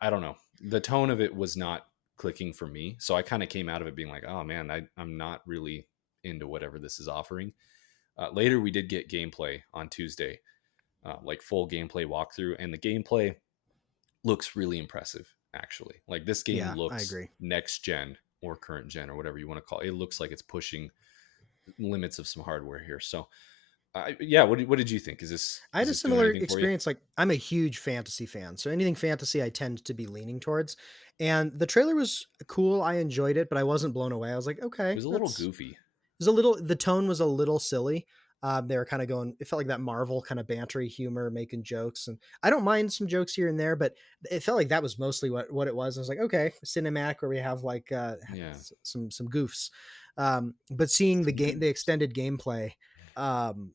I don't know, the tone of it was not clicking for me. So I kind of came out of it being like, oh man, I'm not really into whatever this is offering. Later, we did get gameplay on Tuesday, like full gameplay walkthrough, and the gameplay looks really impressive, actually. Like this game Yeah, I looks agree. next gen or current gen or whatever you want to call it. It looks like it's pushing limits of some hardware here. So, yeah, what did you think? I had Is a this doing similar anything for you? experience. Like, I'm a huge fantasy fan, so anything fantasy I tend to be leaning towards. And the trailer was cool. I enjoyed it, but I wasn't blown away. I was like, It okay, was a little that's goofy. was a little. The tone was a little silly. They were kind of going. It felt like that Marvel kind of bantery humor, making jokes, and I don't mind some jokes here and there, but it felt like that was mostly what it was. I was like, okay, cinematic, where we have like Yeah, some goofs, but seeing the some game, the goofs. extended gameplay, um,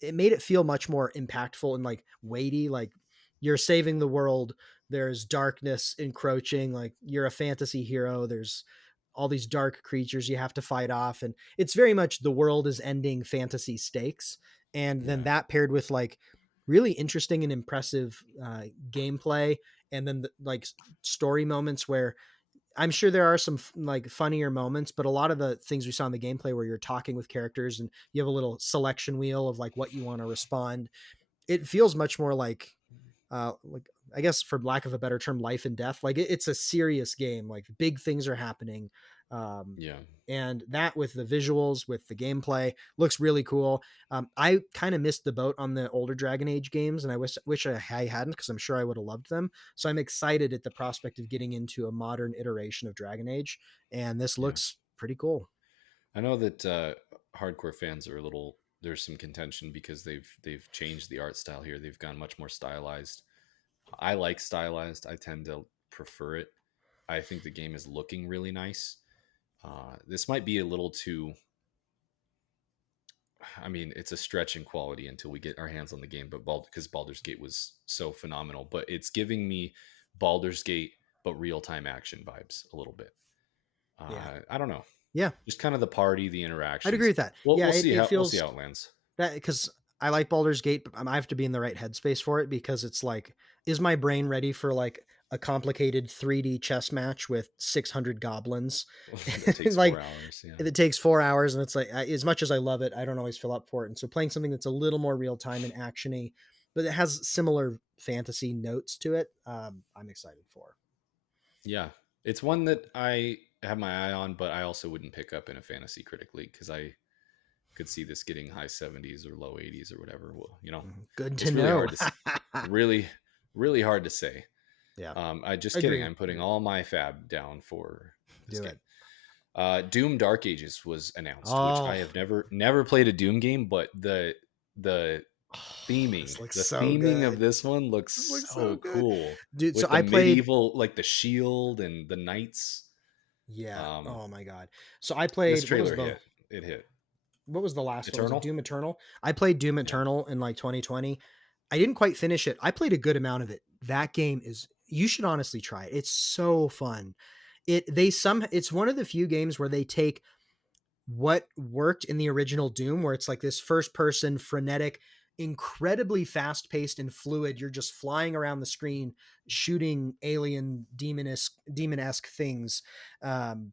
it made it feel much more impactful and like weighty. Like you're saving the world. There's darkness encroaching. Like you're a fantasy hero. There's all these dark creatures you have to fight off, and it's very much the world is ending fantasy stakes. And then Yeah, that paired with like really interesting and impressive gameplay, and then like story moments where I'm sure there are some like funnier moments, but a lot of the things we saw in the gameplay where you're talking with characters and you have a little selection wheel of like what you want to respond, it feels much more like I guess for lack of a better term, life and death. Like it's a serious game. Like big things are happening, um, yeah, and that with the visuals, with the gameplay, looks really cool. I kind of missed the boat on the older Dragon Age games, and I wish I hadn't because I'm sure I would have loved them. So I'm excited at the prospect of getting into a modern iteration of Dragon Age, and this yeah. looks pretty cool. I know that hardcore fans are a little. There's some contention because they've changed the art style here. They've gone much more stylized. I like stylized. I tend to prefer it. I think the game is looking really nice. This might be a little too. I mean, it's a stretch in quality until we get our hands on the game, but because Baldur's Gate was so phenomenal, but it's giving me Baldur's Gate but real time action vibes a little bit. Yeah, I don't know, yeah, just kind of the party, the I'd agree interactions. with that. We'll Yeah, we'll see it how feels it lands. that because I like Baldur's Gate, but I have to be in the right headspace for it because it's like, is my brain ready for like a complicated 3D chess match with 600 goblins? That takes Like 4 hours. Yeah, it takes 4 hours, and it's like as much as I love it, I don't always fill up for it. And so playing something that's a little more real time and actiony, but it has similar fantasy notes to it, I'm excited for. yeah. It's one that I have my eye on, but I also wouldn't pick up in a fantasy critic league because I could see this getting high 70s or low 80s or whatever. Well, Good to it's really know. hard to really really hard to say. Yeah, I just kidding. agreed. I'm putting Agreed. all my fab down for this Do game. it. Doom Dark Ages was announced, which I Oh, have never played a Doom game, but the this theming, looks the so theming of good. this one This looks looks so so good, cool dude. So with the I played. medieval, like the shield and the knights. Yeah. Um, Oh my god. So I this played. trailer hit. It hit. What was the last one? Was it Eternal. Doom Eternal? I played Doom Yeah. Eternal in like 2020. I didn't quite finish it. I played a good amount of it. That game is, you should honestly try it. It's so fun. It's one of the few games where they take what worked in the original Doom, where it's like this first person, frenetic, incredibly fast paced and fluid. You're just flying around the screen, shooting alien demon esque things. Um,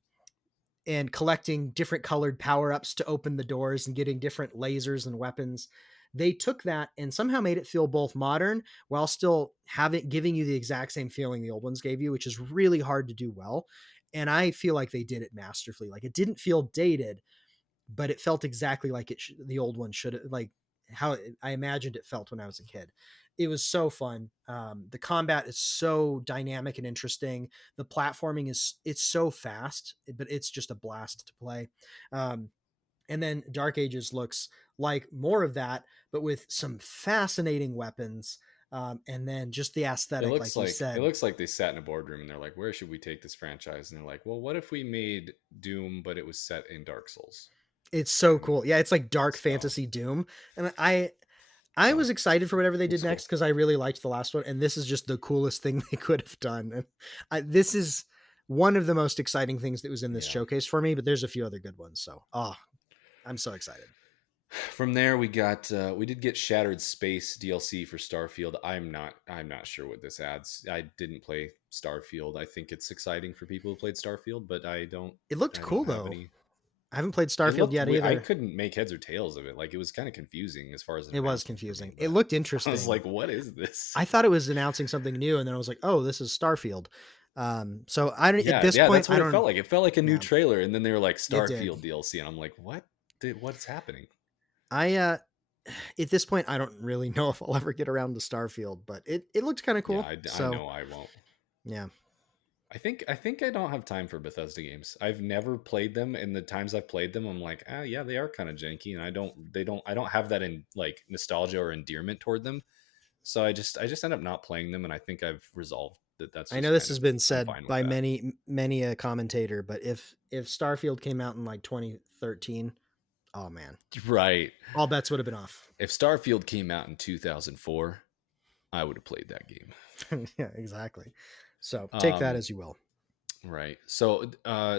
and collecting different colored power-ups to open the doors and getting different lasers and weapons. They took that and somehow made it feel both modern while still having giving you the exact same feeling the old ones gave you, which is really hard to do well. And I feel like they did it masterfully. Like, it didn't feel dated, but it felt exactly like the old one should, like how I imagined it felt when I was a kid. It was so fun. The combat is so dynamic and interesting. The platforming is, it's so fast, but it's just a blast to play. Um, and then Dark Ages looks like more of that, but with some fascinating weapons. And then just the aesthetic, like you It said, looks like they sat in a boardroom and they're like, "Where should we take this franchise?" And they're like, "Well, what if we made Doom, but it was set in Dark Souls?" it's so And cool. Yeah, it's like dark so, fantasy Doom, and I so was excited for whatever they did looks next cool. because I really liked the last one, and this is just the coolest thing they could have done. And this is one of the most exciting things that was in this Yeah. showcase for me. But there's a few other good ones, so I'm so excited. From there, we did get Shattered Space DLC for Starfield. I'm not sure what this adds. I didn't play Starfield. I think it's exciting for people who played Starfield, but It looked I cool don't have though. any. I haven't played It Starfield looked yet weird. I either. couldn't make heads or tails of it. Like, it was kind of confusing as far as an It was announcement for me, confusing. It but looked I was interesting. like, what is this? I thought it was announcing something new, and then I was like, oh, this is Starfield. So I don't. At Yeah, this yeah, point, that's I what it don't. felt like. It felt like a new Yeah, trailer, and then they were like it did. Starfield DLC, and I'm like, what's happening? I at this point, I don't really know if I'll ever get around to Starfield, but it looked kind of Yeah, cool. I So know I won't. yeah, I think I don't have time for Bethesda games. I've never played them, and the times I've played them, I'm like, ah, yeah, they are kind of janky, and I don't have that in like nostalgia or endearment toward them. So I just end up not playing them, and I think I've resolved that. That's I know just this kind of, has been I'm said fine with by that. many a commentator, but if Starfield came out in like 2013, oh man, Right. all bets would have been off. If Starfield came out in 2004, I would have played that game. Yeah, exactly. So take that Um, as you will. Right. So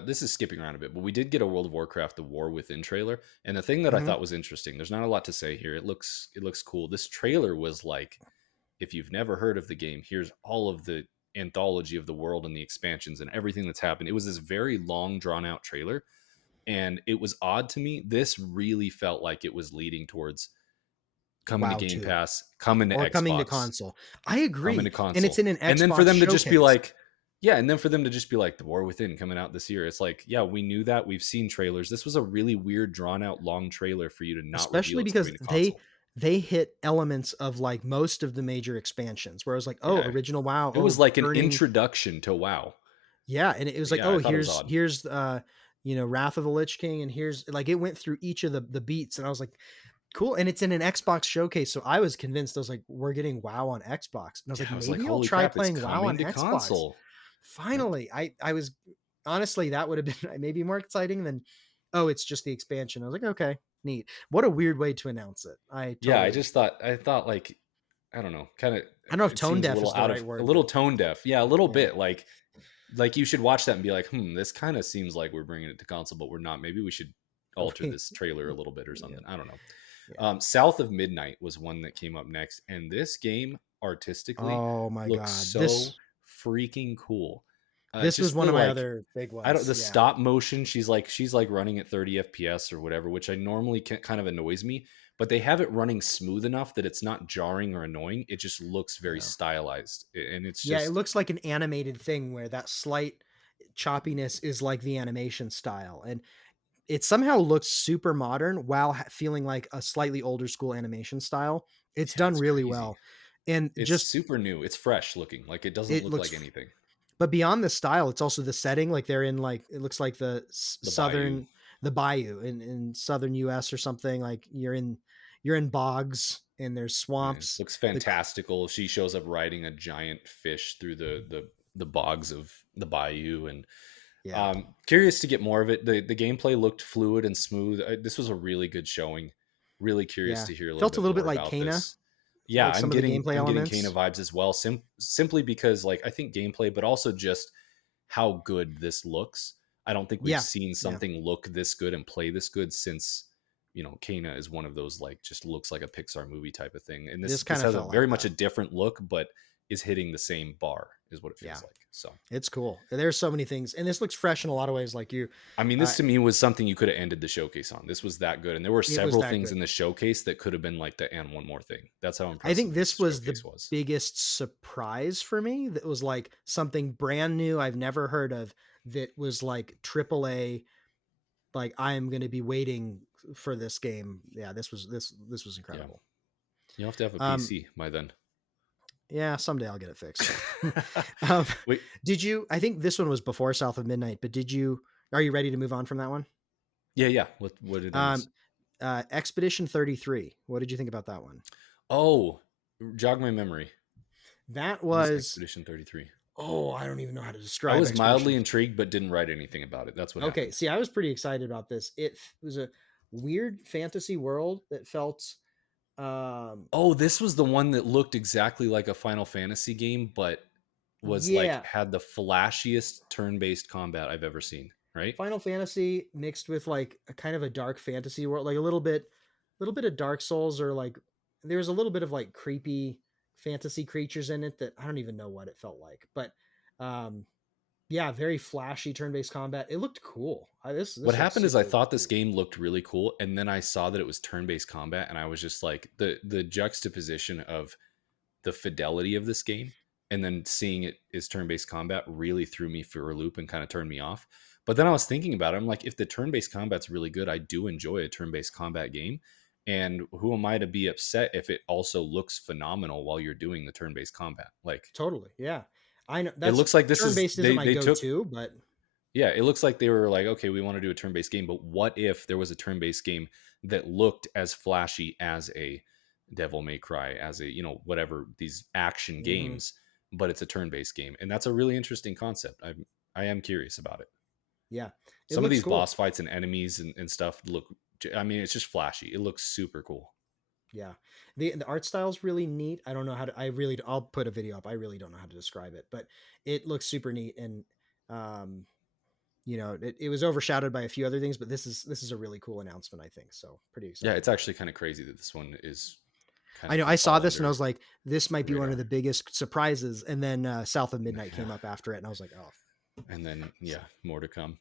this is skipping around a bit, but we did get a World of Warcraft: The War Within trailer, and the thing that I Hmm. thought was interesting. There's not a lot to say here. It looks cool. This trailer was like, if you've never heard of the game, here's all of the anthology of the world and the expansions and everything that's happened. It was this very long, drawn out trailer, and it was odd to me. This really felt like it was leading towards coming to WoW Game 2 Pass, coming to or coming to Xbox, console. I coming agree, to and it's console. in an And then for Xbox them to just be showcase. like, yeah, and then for them to just be like, The War Within coming out this year. It's like, yeah, we knew that. We've seen trailers. This was a really weird, drawn out, long trailer for you to not reveal Especially it's because coming to they console. they hit elements of like most of the major expansions where it was like, oh, Yeah. original WoW, It was oh, like an turning, introduction to WoW. yeah, and it was But like, yeah, I oh, thought it was odd. here's Wrath of the Lich King, and here's like, it went through each of the beats, and I was like, cool, and it's in an Xbox showcase, so I was convinced. I was like, we're getting WoW on Xbox, and I was Yeah, like, I was like, maybe I'll holy try crap, it's playing WoW on coming to Xbox. console. Yep. Finally, I was honestly, that would have been maybe more exciting than, oh, it's just the expansion. I was like, okay, neat. What a weird way to announce it. I Yeah, totally agree. I thought like, I don't know, kind of, I don't know if it tone seems a deaf little is the out right of, a word, but little tone deaf. Yeah, a little yeah. bit. Like you should watch that and be like, this kind of seems like we're bringing it to console, but we're not. Maybe we should alter this trailer a little bit or Yeah. something. I don't know. Yeah. South of Midnight was one that came up next, and this game artistically Oh my looks god. so freaking cool. This was Just one the of my like, other big I don't, ones. the Yeah. stop motion. She's like running at 30 FPS or whatever, which I normally kind of annoys me. But they have it running smooth enough that it's not jarring or annoying. It just looks very Yeah. stylized, and it's Yeah, it just, looks like an animated thing where that slight choppiness is like the animation style. And it somehow looks super modern while feeling like a slightly older school animation style. It's yeah, done it's really crazy. well. And It's just super new. It's fresh looking. Like, it doesn't it look like looks, anything. but beyond the style, it's also the setting. Like they're in like, it looks like the The Bayou, southern, the bayou in southern US or something. Like you're in bogs and there's man, swamps. looks The fantastical. She shows up riding a giant fish through the bogs of the bayou, and yeah. curious to get more of it. The gameplay looked fluid and smooth. This was a really good showing. Really curious Yeah. to hear a little Felt a bit little bit more like about Kana, this. Yeah, like some of the gameplay I'm getting Kana elements. vibes as well. Simply because, like, I think gameplay, but also just how good this looks. I don't think we've Yeah. seen Yeah. something look this good and play this good since, Kana is one of those, like, just looks like a Pixar movie type of thing. And This this kind of has a felt like very much that. a different look, but is hitting the same bar, is what it Yeah, feels like. So it's cool. There's so many things, and this looks fresh in a lot of ways. Like you, I mean, uh, this to me was something you could have ended the showcase on. This was that good. And there were it was several that things good. in the showcase that could have been like the and one more thing. That's how I impressive think this this was showcase the was. biggest surprise for me. That was like something brand new I've never heard of. That was like AAA. Like I'm going to be waiting for this game. Yeah, this was Yeah. incredible. You'll have to have a Um, PC by then. yeah, someday I'll get it fixed. um, Wait. did you? I think this one was before South of Midnight, but did you? Are you ready to move on from that one? Yeah, yeah. What did I miss? Um, Expedition 33. What did you think about that one? Oh, jog my memory. That What is was, Expedition 33? oh, I don't even know how to I describe was mildly Expedition. intrigued, but didn't write anything about it. That's what Okay, happened. see, I was pretty excited about this. It was a weird fantasy world that felt, um, Oh, this was the one that looked exactly like a Final Fantasy game, but was like yeah, had the flashiest turn-based combat I've ever seen, right? Final Fantasy mixed with like a kind of a dark fantasy world, like a little bit of Dark Souls, or like there was a little bit of like creepy fantasy creatures in it that I don't even know what it felt like, but um, yeah, very flashy turn-based combat. It looked cool. What This looks happened is I super thought this cool. game looked really cool, and then I saw that it was turn-based combat, and I was just like the juxtaposition of the fidelity of this game and then seeing it is turn-based combat really threw me for a loop and kind of turned me off. But then I was thinking about it. I'm like, if the turn-based combat's really good, I do enjoy a turn-based combat game. And who am I to be upset if it also looks phenomenal while you're doing the turn-based combat? Like, Totally, yeah. I know it that's looks like this is turn-based isn't my they took go-to, but yeah, it looks like they were like, okay, we want to do a turn-based game, but what if there was a turn-based game that looked as flashy as a Devil May Cry, as a, whatever these action mhm, games, but it's a turn-based game. And that's a really interesting concept. I am curious about it. yeah, it Some of looks these cool. boss fights and enemies and stuff look, I mean, it's just flashy. It looks super cool. Yeah. The art style's really neat. I don't know how to I really I'll put a video up. I really don't know how to describe it, but it looks super neat, and um it was overshadowed by a few other things, but this is a really cool announcement, I think. So, pretty Yeah, excited it's about it. actually kind of crazy that this one is kind I know of I saw all this and I under was like, this the might be one of radar. the biggest surprises, and then South of Midnight Yeah. came up after it and I was like, "Oh." And then, So, yeah, more to come.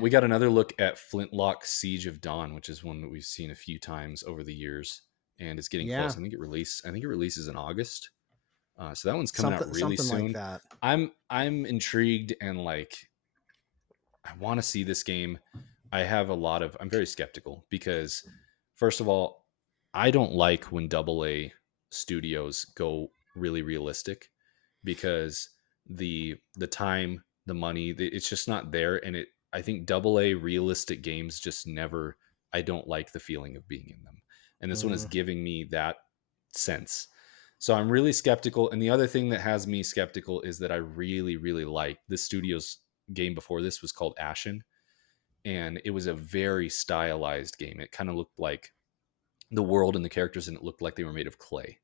We got another look at Flintlock Siege of Dawn, which is one that we've seen a few times over the years, and it's getting close. yeah, I think it releases in August, so that one's coming out really something like soon. that. I'm intrigued and like I want to see this game. I'm very skeptical because first of all, I don't like when double A studios go really realistic because the time, the money, it's just not there and it I think double A realistic games just never I don't like the feeling of being in them. And this one is Mhm. giving me that sense. So I'm really skeptical. And the other thing that has me skeptical is that I really, really like the studio's game before this was called Ashen. And it was a very stylized game. It kind of looked like the world and the characters and it looked like they were made of clay.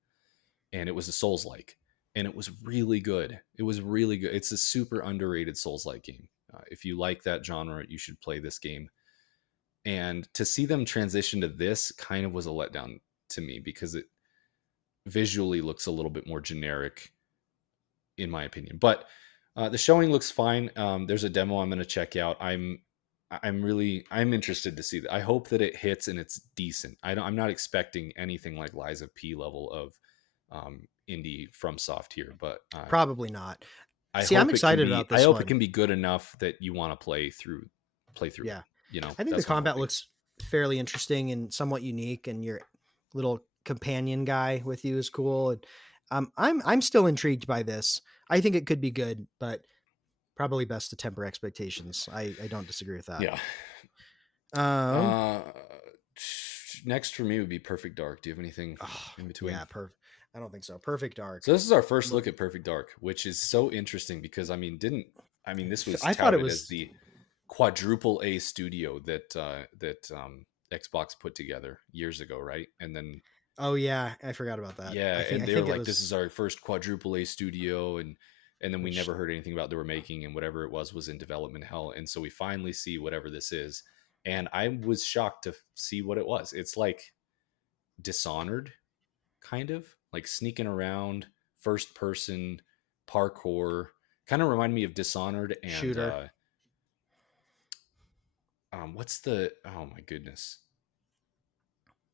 And it was a Souls like. And it was really good. It was really good. It's a super underrated Souls like game. If you like that genre, you should play this game. And to see them transition to this kind of was a letdown to me because it visually looks a little bit more generic in my opinion. But the showing looks fine. There's a demo I'm going to check out. I'm interested to see that. I hope that it hits and it's decent. I'm not expecting anything like Liza P level of indie from soft here, but Probably not. I See, I'm hope it can excited be. about I this hope it one. can be good enough that you want to play through it. Yeah. I think the That's what I'm combat hoping. looks fairly interesting and somewhat unique, and your little companion guy with you is cool. And I'm still intrigued by this. I think it could be good, but probably best to temper expectations. I don't disagree with that. Yeah. Um, Uh, Next for me would be Perfect Dark. Do you have anything oh, in between? yeah, perfect. I don't think so. Perfect Dark. So this is our first Look, look at Perfect Dark, which is so interesting because this was I thought it touted as was. the quadruple A studio that Xbox put together years ago, right? And then Oh yeah, I forgot about that. yeah, I and they were think it like, "This is was. our first quadruple A studio," and then we Which never heard anything about they were making, and whatever it was in development hell, and so we finally see whatever this is, and I was shocked to see what it was. It's like Dishonored, kind of like sneaking around, first person parkour. Kind of reminded me of Dishonored and Shooter. what's the, oh my goodness,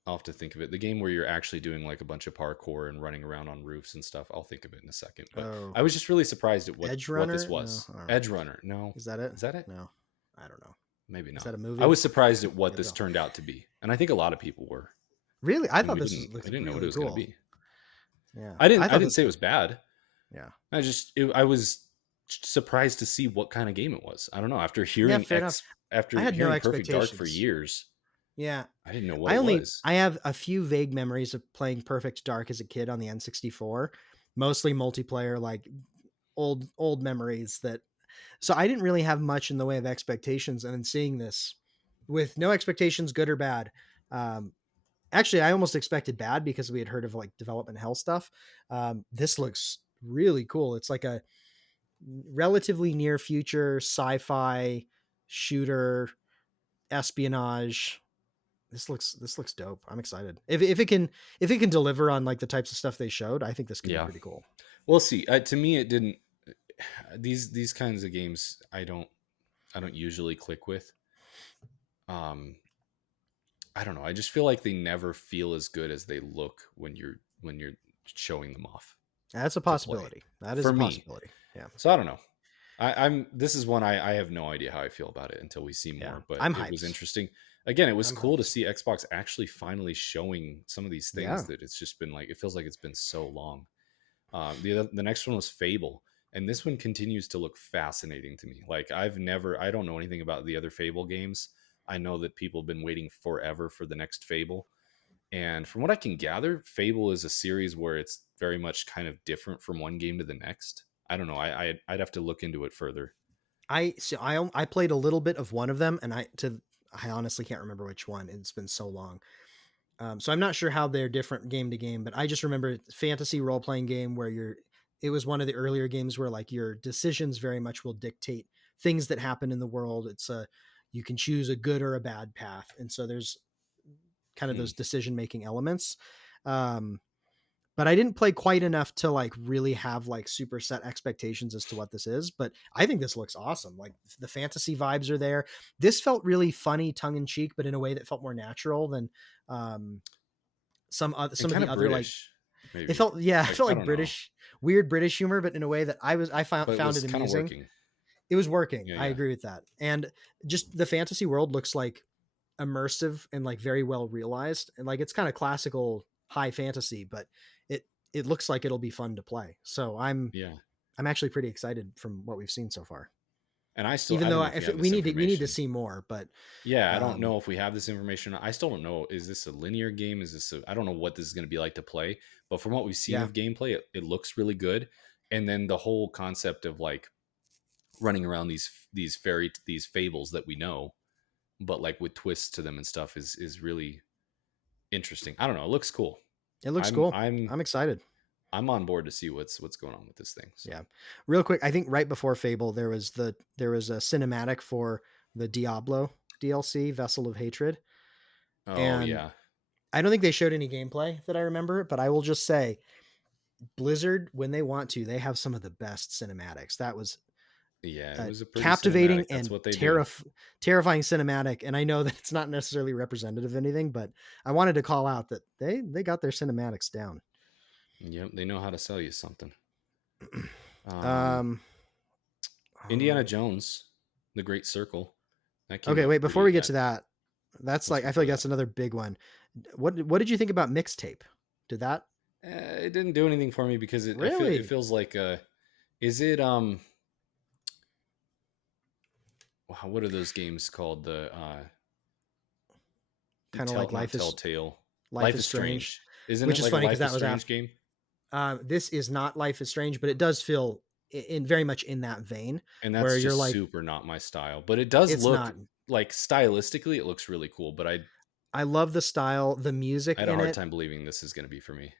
I'll have to think of it. The game where you're actually doing like a bunch of parkour and running around on roofs and stuff. I'll think of it in a second. But Oh, I was just really surprised at Edge what this Runner? No, was. I don't know. Edge Runner. No. Is that it? Is that it? No, I don't know. Maybe Is not. that a I movie? was surprised at what Yeah, this don't. turned out to be. And I think a lot of people were. Really? I And thought this looked we didn't know what it really was going to cool. be. Yeah, I I thought didn't this. say it was bad. Yeah, I was surprised to see what kind of game it was. I don't know. yeah, fair enough. I After had no hearing Perfect Dark for expectations. years, Yeah, I didn't know what it was. I have a few vague memories of playing Perfect Dark as a kid on the N64, mostly multiplayer, like old memories that. So I didn't really have much in the way of expectations, and then seeing this with no expectations, good or bad. Um, Actually, I almost expected bad because we had heard of like development hell stuff. This looks really cool. It's like a relatively near future sci-fi shooter espionage. This looks dope. I'm excited. If it can deliver on like the types of stuff they showed, I think this could be Yeah, pretty cool. we'll see. To me, it didn't. These kinds of games, I don't usually click with. Um, I don't know. I just feel like they never feel as good as they look when you're showing them off That's a to play. possibility. That is For a me, possibility. Yeah. so I don't know. I'm this is one I have no idea how I feel about it until we see Yeah. more. But I'm it was hyped. interesting. Again, it was I'm cool to hyped. see Xbox actually finally showing some of these things Yeah. that it's just been like it feels like it's been so long. The next one was Fable, and this one continues to look fascinating to me. Like I don't know anything about the other Fable games. I know that people have been waiting forever for the next Fable, and from what I can gather, Fable is a series where it's very much kind of different from one game to the next. I don't know. I'd have to look into it further. I played a little bit of one of them, and I honestly can't remember which one. It's been so long. So I'm not sure how they're different game to game, but I just remember fantasy role playing game where it was one of the earlier games where like your decisions very much will dictate things that happen in the world. You can choose a good or a bad path. And so there's kind of Hmm. those decision making elements. Um, but I didn't play quite enough to like really have like super set expectations as to what this is. But I think this looks awesome. Like the fantasy vibes are there. This felt really funny, tongue in cheek, but in a way that felt more natural than um, And some of kind the of other like British, it maybe. felt yeah it Like felt I like don't know, weird British humor, but in a way that I but it found was it kind of amusing. working. It was working. Yeah, I yeah, agree with that, and just the fantasy world looks like immersive and like very well realized, and like it's kind of classical high fantasy, but it looks like it'll be fun to play. So yeah. I'm actually pretty excited from what we've seen so far. And Even I though don't know if we if have we this need to information. see more, but Yeah, I don't um, know if we have this information. I still don't know. Is this a linear game? Is this I don't know what this is going to be like to play. But from what we've seen yeah, of gameplay, it looks really good. And then the whole concept of like running around these fables that we know, but like with twists to them and stuff is really interesting. I don't know. It looks cool. it looks I'm cool. I'm I'm excited. I'm on board to see what's going on with this thing. So, Yeah. Real quick, I think right before Fable there was a cinematic for the Diablo DLC, Vessel of Hatred. oh And yeah, I don't think they showed any gameplay that I remember, but I will just say Blizzard, when they want to, they have some of the best cinematics. That was yeah. It a was a pretty cinematic. captivating That's and what they do. terrifying cinematic. And I know that it's not necessarily representative of anything, but I wanted to call out that they got their cinematics down. Yep, they know how to sell you something. Um, um, Indiana oh, Jones, The Great Circle, that came okay, out wait, before we pretty. get to that, that's What's like I feel before like that? that's another big one. What did you think about mixtape? Did that It didn't do anything for me because it really feels like is it what are those games called, the kind of like not Telltale, Life Life is is Strange, Strange, isn't which it is like a funny because Life that is was Strange after. game? This is not Life is Strange, but it does feel in very much in that vein And where that's you're just like, super not my style, but it does it's look not. like stylistically it looks really cool. But I love the style, the I music had a in hard it. time believing this is going to be for me.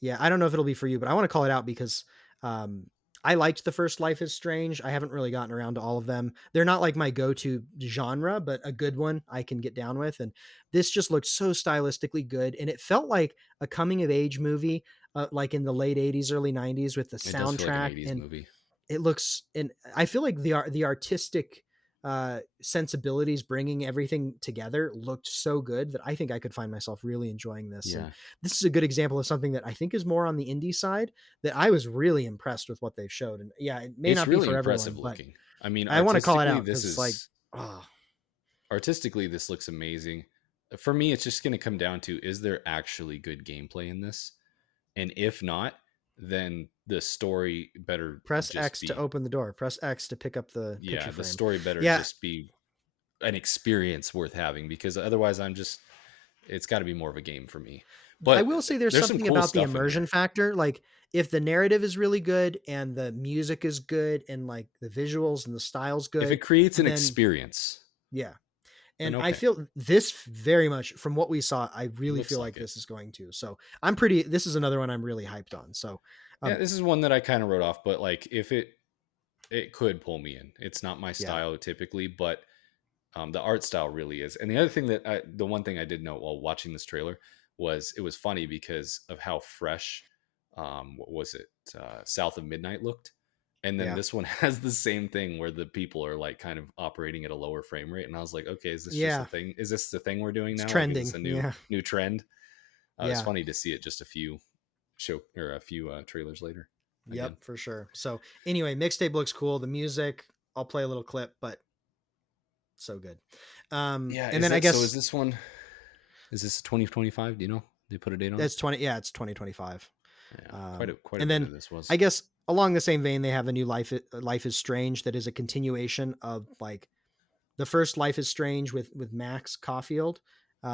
Yeah, I don't know if it'll be for you, but I want to call it out because um, I liked the first Life is Strange. I haven't really gotten around to all of them. They're not like my go-to genre, but a good one I can get down with. And this just looked so stylistically good, and it felt like a coming of age movie like in the late 80s, early 90s with the It does feel like an soundtrack, 80s and movie. it looks, and I feel like the artistic sensibilities bringing everything together looked so good that I think I could find myself really enjoying this. And Yeah. this is a good example of something that I think is more on the indie side, that I was really impressed with what they've showed. And yeah, it may It's not be really for everyone, impressive but looking. I mean, I want to call it out because it's like, oh, artistically this looks amazing. For me, it's just going to come down to, is there actually good gameplay in this? And if not, then the story better press just X to be, open the door, press X to pick up the yeah, picture the frame. story better Yeah, just be an experience worth having, because otherwise it's got to be more of a game for me. I But will say there's there's some something cool about the stuff in immersion there. factor. Like if the narrative is really good and the music is good and like the visuals and the style's If it good, creates an then experience, yeah. then And I okay. feel this very much from what we saw, I It really looks feel like like it. this is going to. So this is another one I'm really hyped on. So Yeah, um this is one that I kind of wrote off, but like if it could pull me in. It's not my yeah. style typically, but the art style really is. And the other thing the one thing I did note while watching this trailer was, it was funny because of how fresh, what was it, South of Midnight looked. And then Yeah. this one has the same thing where the people are like kind of operating at a lower frame rate. And I was like, okay, is this just a Yeah. thing? Is this the thing we're doing It's now? Like, is this trending. a Yeah. new trend? It's Yeah. funny to see it just a few a few trailers later again. Yep, for sure. So anyway, mixtape looks cool. The music, I'll play a little clip, but so good. Yeah, And is then I that so? guess Is this 2025? Do you know? They put a date on it? that's 20. Yeah, it's 2025. Yeah, quite a And bit then of this was. I guess along the same vein, they have the new Life is Strange that is a continuation of like the first Life is Strange with Max Caulfield,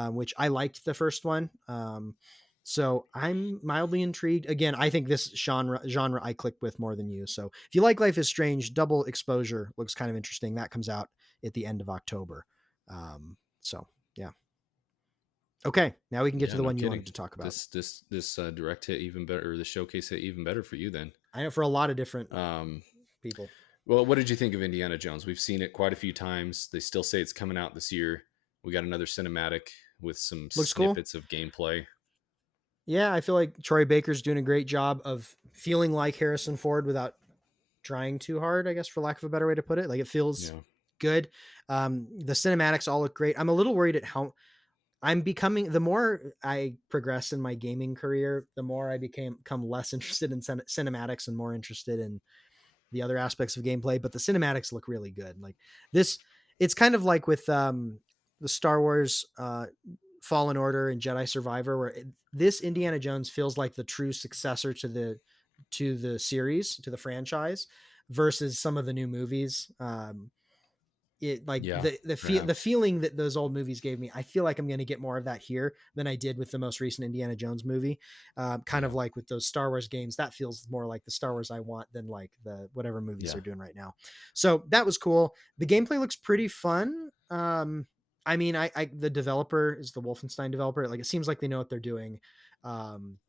which I liked the first one. So I'm mildly intrigued. Again, I think this genre I click with more than you. So if you like Life is Strange, Double Exposure looks kind of interesting. That comes out at the end of October. So yeah. Okay, now we can get to Yeah, the no one you kidding. wanted to talk about. This direct hit even better, or the showcase hit even better for you then. I know for a lot of different Um, people. well, what did you think of Indiana Jones? We've seen it quite a few times. They still say it's coming out this year. We got another cinematic with some Looks cool. snippets of gameplay. Yeah, I feel like Troy Baker's doing a great job of feeling like Harrison Ford without trying too hard, I guess, for lack of a better way to put it. Like it feels Yeah, good. The cinematics all look great. I'm a little worried at how I'm becoming, the more I progress in my gaming career, the more I become less interested in cinematics and more interested in the other aspects of gameplay. But the cinematics look really good. Like this, it's kind of like with the Star Wars Fallen Order and Jedi Survivor, where this Indiana Jones feels like the true successor to the series, to the franchise, versus some of the new movies. It like yeah, the feeling that those old movies gave me. I feel like I'm going to get more of that here than I did with the most recent Indiana Jones movie. Kind yeah, of like with those Star Wars games, that feels more like the Star Wars I want than like the whatever movies yeah. they're doing right now. So that was cool. The gameplay looks pretty fun. I mean, I the developer is the Wolfenstein developer. Like it seems like they know what they're doing. Um,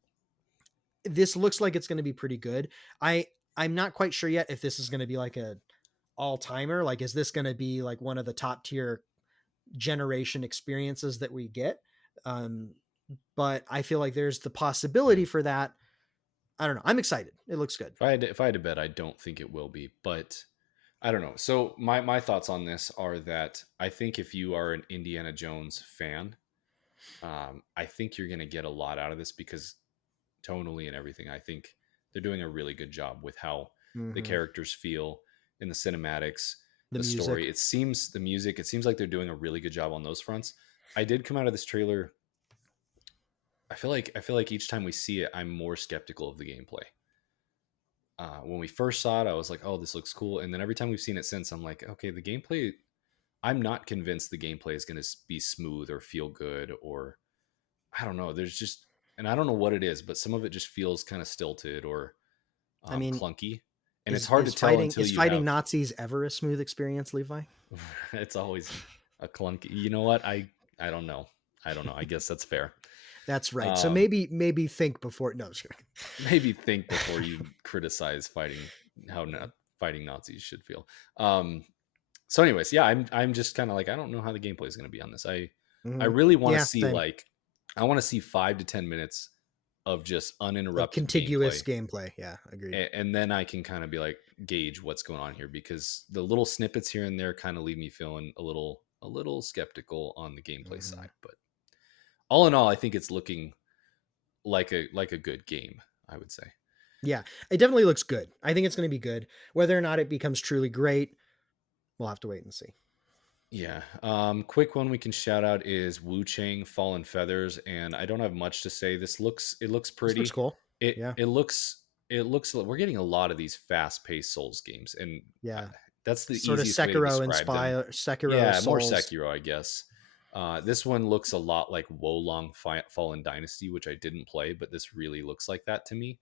this looks like it's going to be pretty good. I'm not quite sure yet if this is going to be like a all timer. Like, is this going to be like one of the top tier generation experiences that we get? Um, but I feel like there's the Yeah. possibility for that. I don't know. I'm excited. It looks good. If I had to bet, I don't think it will be, but I don't know. So my thoughts on this are that I think if you are an Indiana Jones fan, I think you're going to get a lot out of this, because tonally and everything, I think they're doing a really good job with how the Mm-hmm. characters feel in the cinematics, The the music, story. It seems the music. It seems like they're doing a really good job on those fronts. I did come out of this trailer. I feel like each time we see it, I'm more skeptical of the gameplay. When we first saw it, I was like, "Oh, this looks cool," and then every time we've seen it since, I'm like, "Okay, the gameplay." I'm not convinced the gameplay is going to be smooth or feel good, or I don't know. There's just, and I don't know what it is, but some of it just feels kind of stilted or I mean, clunky, and it's is hard to tell until is you fighting have. Nazis ever a smooth experience, Levi? It's always a clunky. You know what? I don't know. I don't know. I guess that's fair. That's right. So Um, maybe think before. No, sure. maybe think before you criticize fighting, how not fighting Nazis should feel. Um, so, anyways, yeah, I'm just kind of like, I don't know how the gameplay is going to be on this. I Mm-hmm. really want to Yeah, see, same. like, I want to see 5 to 10 minutes of just Like uninterrupted contiguous gameplay. gameplay. Yeah, agreed. And then I can kind of be like gauge what's going on here, because the little snippets here and there kind of leave me feeling a little skeptical on the gameplay Mhm. side. But all in all, I think it's looking like a good game, I would say. Yeah, it definitely looks good. I think it's going to be good. Whether or not it becomes truly great, we'll have to wait and see. Yeah. Quick one we can shout out is Wu Chang Fallen Feathers, and I don't have much to say. It looks This looks pretty. cool. It Yeah, it looks it looks we're getting a lot of these fast-paced Souls games, and uh, yeah. that's the Sort of easiest way to Sekiro describe them. inspire Sekiro Yeah, more Souls. Sekiro, I guess. This one looks a lot like Wolong Fallen Dynasty, which I didn't play, but this really looks like that to me.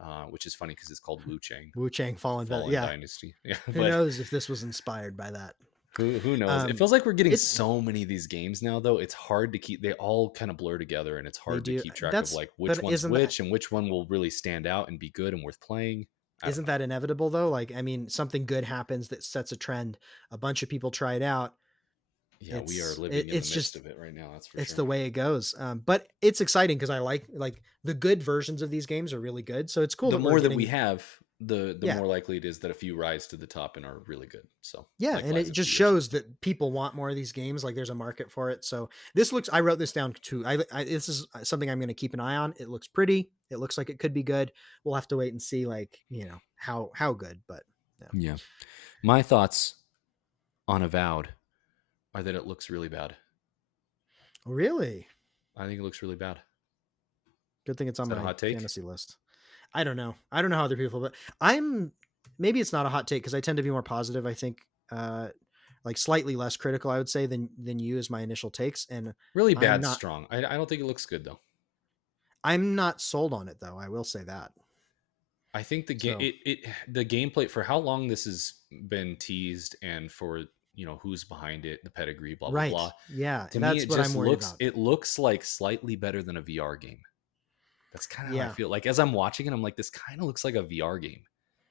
Yeah. Which is funny because it's called Wu Chang Wu Chang Fallen Feather. Fallen Yeah. Dynasty. Yeah, Who but knows if this was inspired by that? who knows? It Um, feels like we're getting it's so many of these games now, though. It's hard to keep. They all kind of blur together, and it's they hard to do. keep track of That's like which but one's which and which one will really stand out and be good and worth playing. I don't isn't know. that inevitable though? Like, I mean, something good happens that sets a trend. A bunch of people try it out. Yeah, we are living in the It's midst just of it right now. That's for it's sure. the way it goes. But it's exciting because I like the good versions of these games are really good. So it's cool The that we're more that we getting have, the yeah more likely it is that a few rise to the top and are really good. So, yeah, like and Lies it of just P or something. shows that people want more of these games. Like there's a market for it. So this looks. I wrote this down too. This is something I'm going to keep an eye on. It looks pretty. It looks like it could be good. We'll have to wait and see. Like how good. But yeah, Yeah. My thoughts on Avowed are that it looks really bad. really I think it looks really bad. good thing it's Is on that a my hot take? fantasy list. I don't know. I don't know how other people, but I'm maybe it's not a hot take because I tend to be more positive. I think, like slightly less critical, I would say than you as my initial takes, and Really I'm bad, not strong. I don't think it looks good though. I'm not sold on it though. I will say that. I think the game So the gameplay, for how long this has been teased, and for who's behind it, the pedigree, blah blah right, blah. yeah, To me, that's it what I'm just worried looks about. it looks like slightly better than a VR game. That's kind of how I Yeah, feel. Like as I'm watching it, I'm like, this kind of looks like a VR game,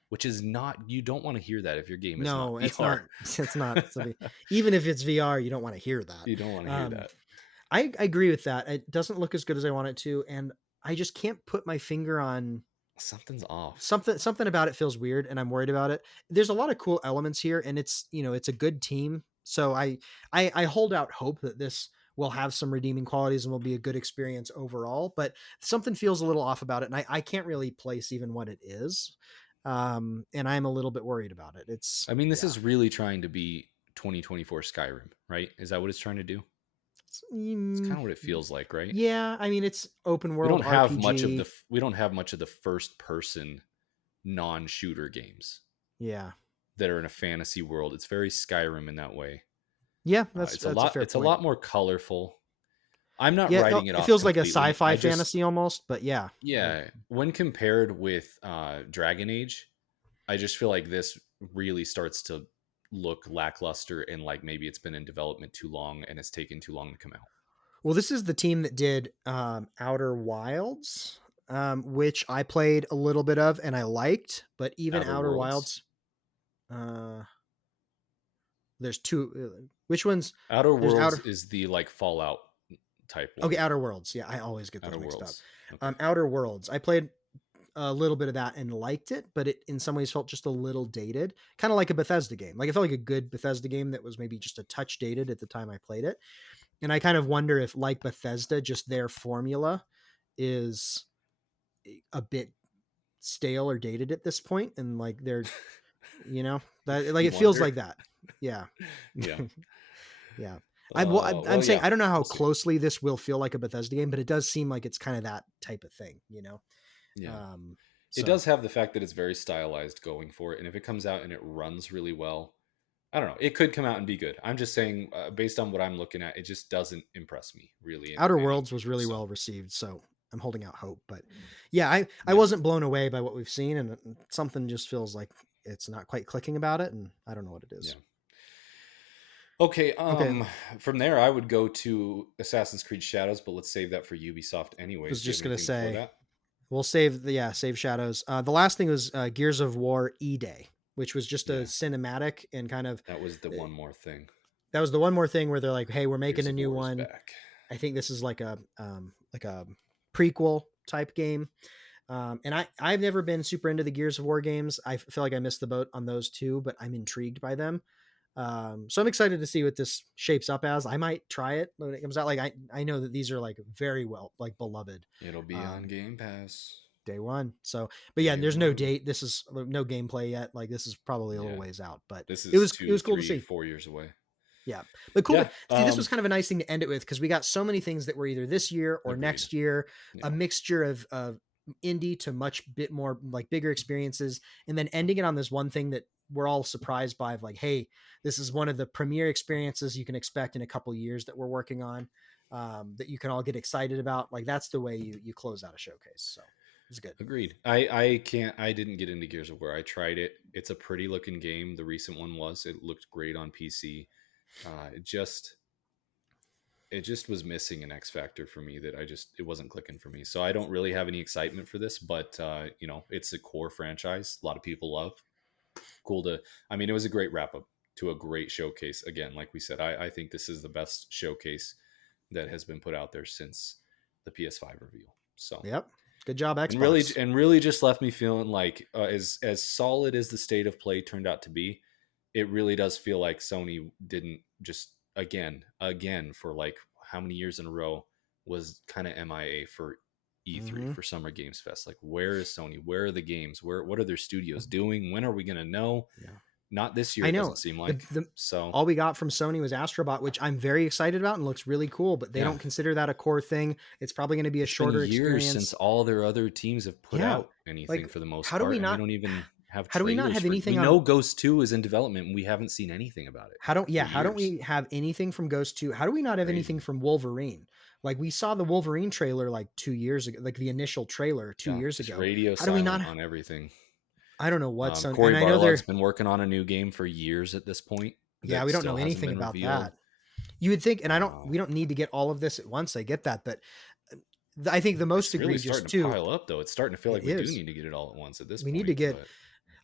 which is not. You don't want to hear that if your game is not no, it's not. VR. It's not. Even if it's VR, you don't want to hear that. You don't want to hear Um, that. I agree with that. It doesn't look as good as I want it to, and I just can't put my finger on Something's off. something about it feels weird and I'm worried about it. There's a lot of cool elements here and it's a good team. So I hold out hope that this will have some redeeming qualities and will be a good experience overall, but something feels a little off about it and I can't really place even what it is. And I'm a little bit worried about it. It's I mean, this yeah. is really trying to be 2024 Skyrim, right? Is that what it's trying to do? It's kind of what it feels like, right? Yeah, I mean it's open We world don't have much of RPG. the first person non-shooter games Yeah. that are in a fantasy world. It's very Skyrim in that way. Yeah, It's a that's a lot. fair It's a point. lot more colorful. I'm not Yeah, writing it it off feels like a completely. sci-fi I just fantasy almost, but yeah. Yeah, when compared with Dragon Age, I just feel like this really starts to look lackluster, and like maybe it's been in development too long and it's taken too long to come out. Well, this is the team that did Outer Wilds, which I played a little bit of and I liked, but even Outer Outer Worlds. Wilds, uh, there's two. Which ones? Outer There's Worlds Outer. is the like Fallout type Okay, one. Outer Worlds. Yeah, I always get those Outer mixed up. Worlds. Okay. Outer Worlds. I played a little bit of that and liked it, but it in some ways felt just a little dated, kind of like a Bethesda game. Like it felt like a good Bethesda game that was maybe just a touch dated at the time I played it. And I kind of wonder if, like Bethesda, just their formula is a bit stale or dated at this point and like they're that like You it feels wonder. like that. Yeah. Yeah. Yeah. I'm Well, saying yeah. I don't know how We'll see. closely this will feel like a Bethesda game, but it does seem like it's kind of that type of thing. Yeah. um It so does have the fact that it's very stylized going for it, and if it comes out and it runs really well, I don't know. It could come out and be good. I'm just saying, based on what I'm looking at, it just doesn't impress me really in Outer any Worlds way. was really So well received, so I'm holding out hope. But yeah, I yeah, wasn't blown away by what we've seen, and something just feels like it's not quite clicking about it, and I don't know what it yeah. is. Okay. Okay, From there, I would go to Assassin's Creed Shadows, but let's save that for Ubisoft was anyways. Do you have just gonna anything before say that? we'll save Shadows. The last thing was Gears of War E-Day, which was just a Yeah, cinematic and kind of that was the uh, one more thing. that was the one more thing where they're like, "Hey, we're making Gears a of new War is one." back. I think this is like a prequel type game. And I've never been super into the Gears of War games. I feel like I missed the boat on those two, but I'm intrigued by them. So I'm excited to see what this shapes up as. I might try it when it comes out. Like I know that these are like very well like beloved. It'll be on Um, Game Pass Day one. So, but yeah, day there's no one. date. This is no gameplay yet. Like this is probably a little Yeah, ways out, but this it is was it two, was cool to three, see. 4 years away. Yeah, but cool to Yeah. see. This was kind of a nice thing to end it with because we got so many things that were either this year or Agreed. next year, a Yeah. mixture of indie to much bit more like bigger experiences, and then ending it on this one thing that we're all surprised by. Of like, hey, this is one of the premier experiences you can expect in a couple years that we're working on, that you can all get excited about. Like that's the way you close out a showcase. So it's good. Agreed. I didn't get into Gears of War. I tried it. It's a pretty looking game. The recent one was. It looked great on PC. It just was missing an X factor for me that it wasn't clicking for me. So I don't really have any excitement for this, but it's a core franchise. A lot of people love. Cool to I mean, it was a great wrap up to a great showcase. Again, like we said, I think this is the best showcase that has been put out there since the PS5 reveal. So Yep. Good job, and really Xbox. just left me feeling like as solid as the state of play turned out to be, it really does feel like Sony didn't just again for like how many years in a row was kind of MIA for E3 Mm-hmm. for Summer Games Fest. Like where is Sony? Where are the games? What are their studios doing? When are we going to know? Yeah. Not this year, I it know. doesn't seem like. The So all we got from Sony was Astrobot, which I'm very excited about and looks really cool, but they yeah, don't consider that a core thing. It's probably going to be a it's been shorter years since experience. all their other teams have put Yeah. out anything Like for the most how do we part, and we not don't even have how do we not trailers have for. We anything on know Ghost 2 is in development, and we haven't seen anything about it for how don't years. we have anything from Ghost 2? How do we not have anything Crazy. from Wolverine? Like we saw the Wolverine trailer like 2 years ago, like the initial trailer 2 Yeah, years just ago. radio How do we silent not on everything. I don't know what Sony Corey and I know Barlog's they're been working on a new game for years at this point yeah, that we don't know still hasn't anything been about revealed. that. You would think, and I don't, Uh, we don't need to get all of this at once. I get that, but I think the most it's really egregious starting to too, pile up, though. It's starting to feel it like we do is. need to get it all at once at this We need to point. get, But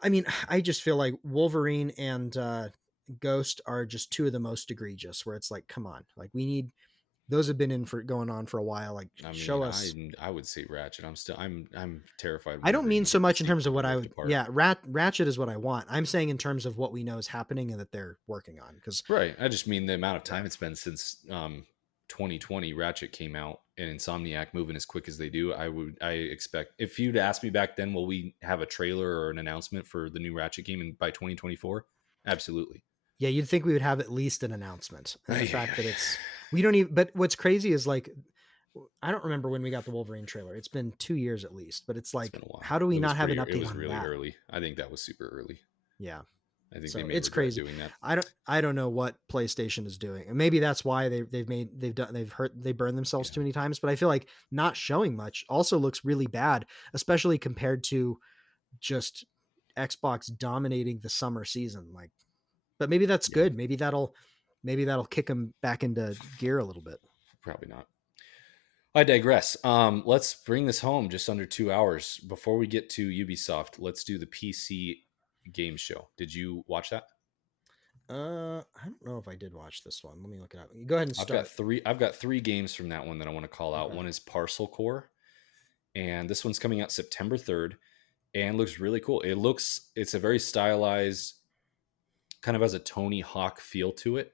I mean, I just feel like Wolverine and Ghost are just two of the most egregious where it's like, come on, like we need, those have been in for going on for a while. Like I show mean, us. I would say Ratchet. I'm terrified I whenever don't you're mean gonna so get the much in terms sequel of to what I Rift would, Apart. yeah, Ratchet is what I want. I'm saying in terms of what we know is happening and that they're working on. Cause Right. I just mean the amount of yeah, time it's been since 2020 Ratchet came out and Insomniac moving as quick as they do. I expect if you'd asked me back then, will we have a trailer or an announcement for the new Ratchet game by 2024? Absolutely. yeah, you'd think we would have at least an announcement. And the Ay, ay, fact that ay. we don't even, but what's crazy is like, I don't remember when we got the Wolverine trailer. It's been 2 years at least, but it's It's like, been a while. how do we It was not have an pretty. It update was on really that? early. I think that was super early. Yeah. I think they So may it's regret crazy. doing that. I don't know what PlayStation is doing. And maybe that's why they burned themselves Yeah. too many times. But I feel like not showing much also looks really bad, especially compared to just Xbox dominating the summer season. Like, but maybe that's Yeah. good. Maybe that'll kick them back into gear a little bit. Probably not. I digress. Let's bring this home just under 2 hours. Before we get to Ubisoft, let's do the PC game show. Did you watch that? I don't know if I did watch this one. Let me look it up. Go ahead and start. I've got three games from that one that I want to call out. Okay. One is Parcel Core, and this one's coming out September 3rd and looks really cool. It's a very stylized, kind of has a Tony Hawk feel to it,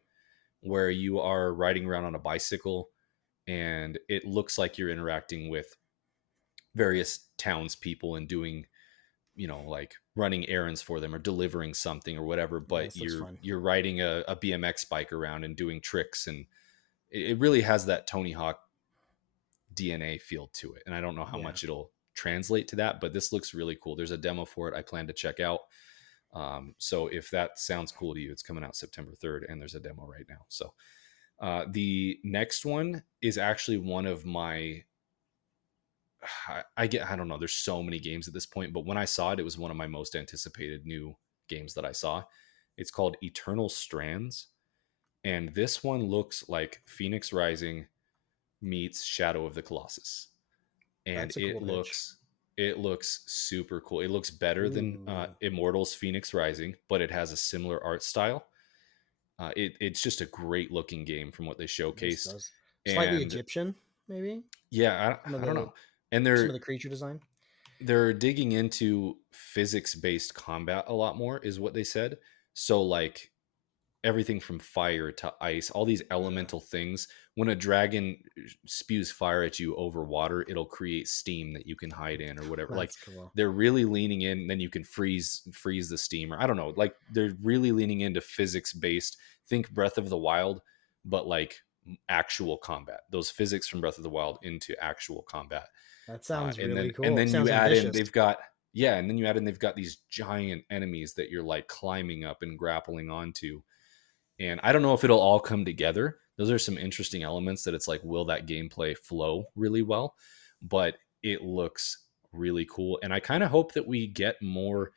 where you are riding around on a bicycle and it looks like you're interacting with various townspeople and doing, like running errands for them or delivering something or whatever, Yeah, but this looks you're fun. you're riding a BMX bike around and doing tricks, and it really has that Tony Hawk DNA feel to it. And I don't know how Yeah. much it'll translate to that, but this looks really cool. There's a demo for it I plan to check out. So if that sounds cool to you, it's coming out September 3rd and there's a demo right now. So the next one is actually one of my I don't know, there's so many games at this point, but when I saw it, it was one of my most anticipated new games that I saw. It's called Eternal Strands, and this one looks like Phoenix Rising meets Shadow of the Colossus, and That's a cool pitch. it looks super cool. It looks better than Ooh. Immortals Phoenix Rising, but it has a similar art style. It's just a great looking game from what they This showcased. does slightly And Egyptian, maybe yeah, some of I don't the know. And Some of the creature design. they're digging into physics-based combat a lot more, is what they said. So like everything from fire to ice, all these elemental things. When a dragon spews fire at you over water, it'll create steam that you can hide in or whatever. Like That's cool. they're really leaning in, then you can freeze the steam, or I don't know. Like they're really leaning into physics based. Think Breath of the Wild, but like actual combat. Those physics from Breath of the Wild into actual combat. That sounds And really and cool. then you Sounds add in ambitious. they've got yeah, and then you add in they've got these giant enemies that you're like climbing up and grappling onto, and I don't know if it'll all come together. Those are some interesting elements that it's like, will that gameplay flow really well? But it looks really cool. And I kind of hope that we get more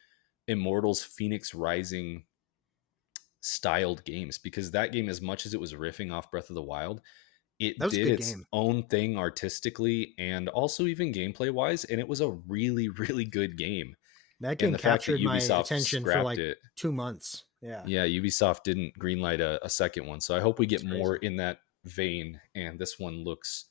Immortals Phoenix Rising styled games, because that game, as much as it was riffing off Breath of the Wild, That it was a did good its game. own thing artistically and also even gameplay wise. And it was a really, really good game. That And game the fact that captured my Ubisoft attention for scrapped like it, 2 months. Yeah, yeah, Ubisoft didn't greenlight a second one, so I hope we it's get more crazy. in that vein. And this one looks,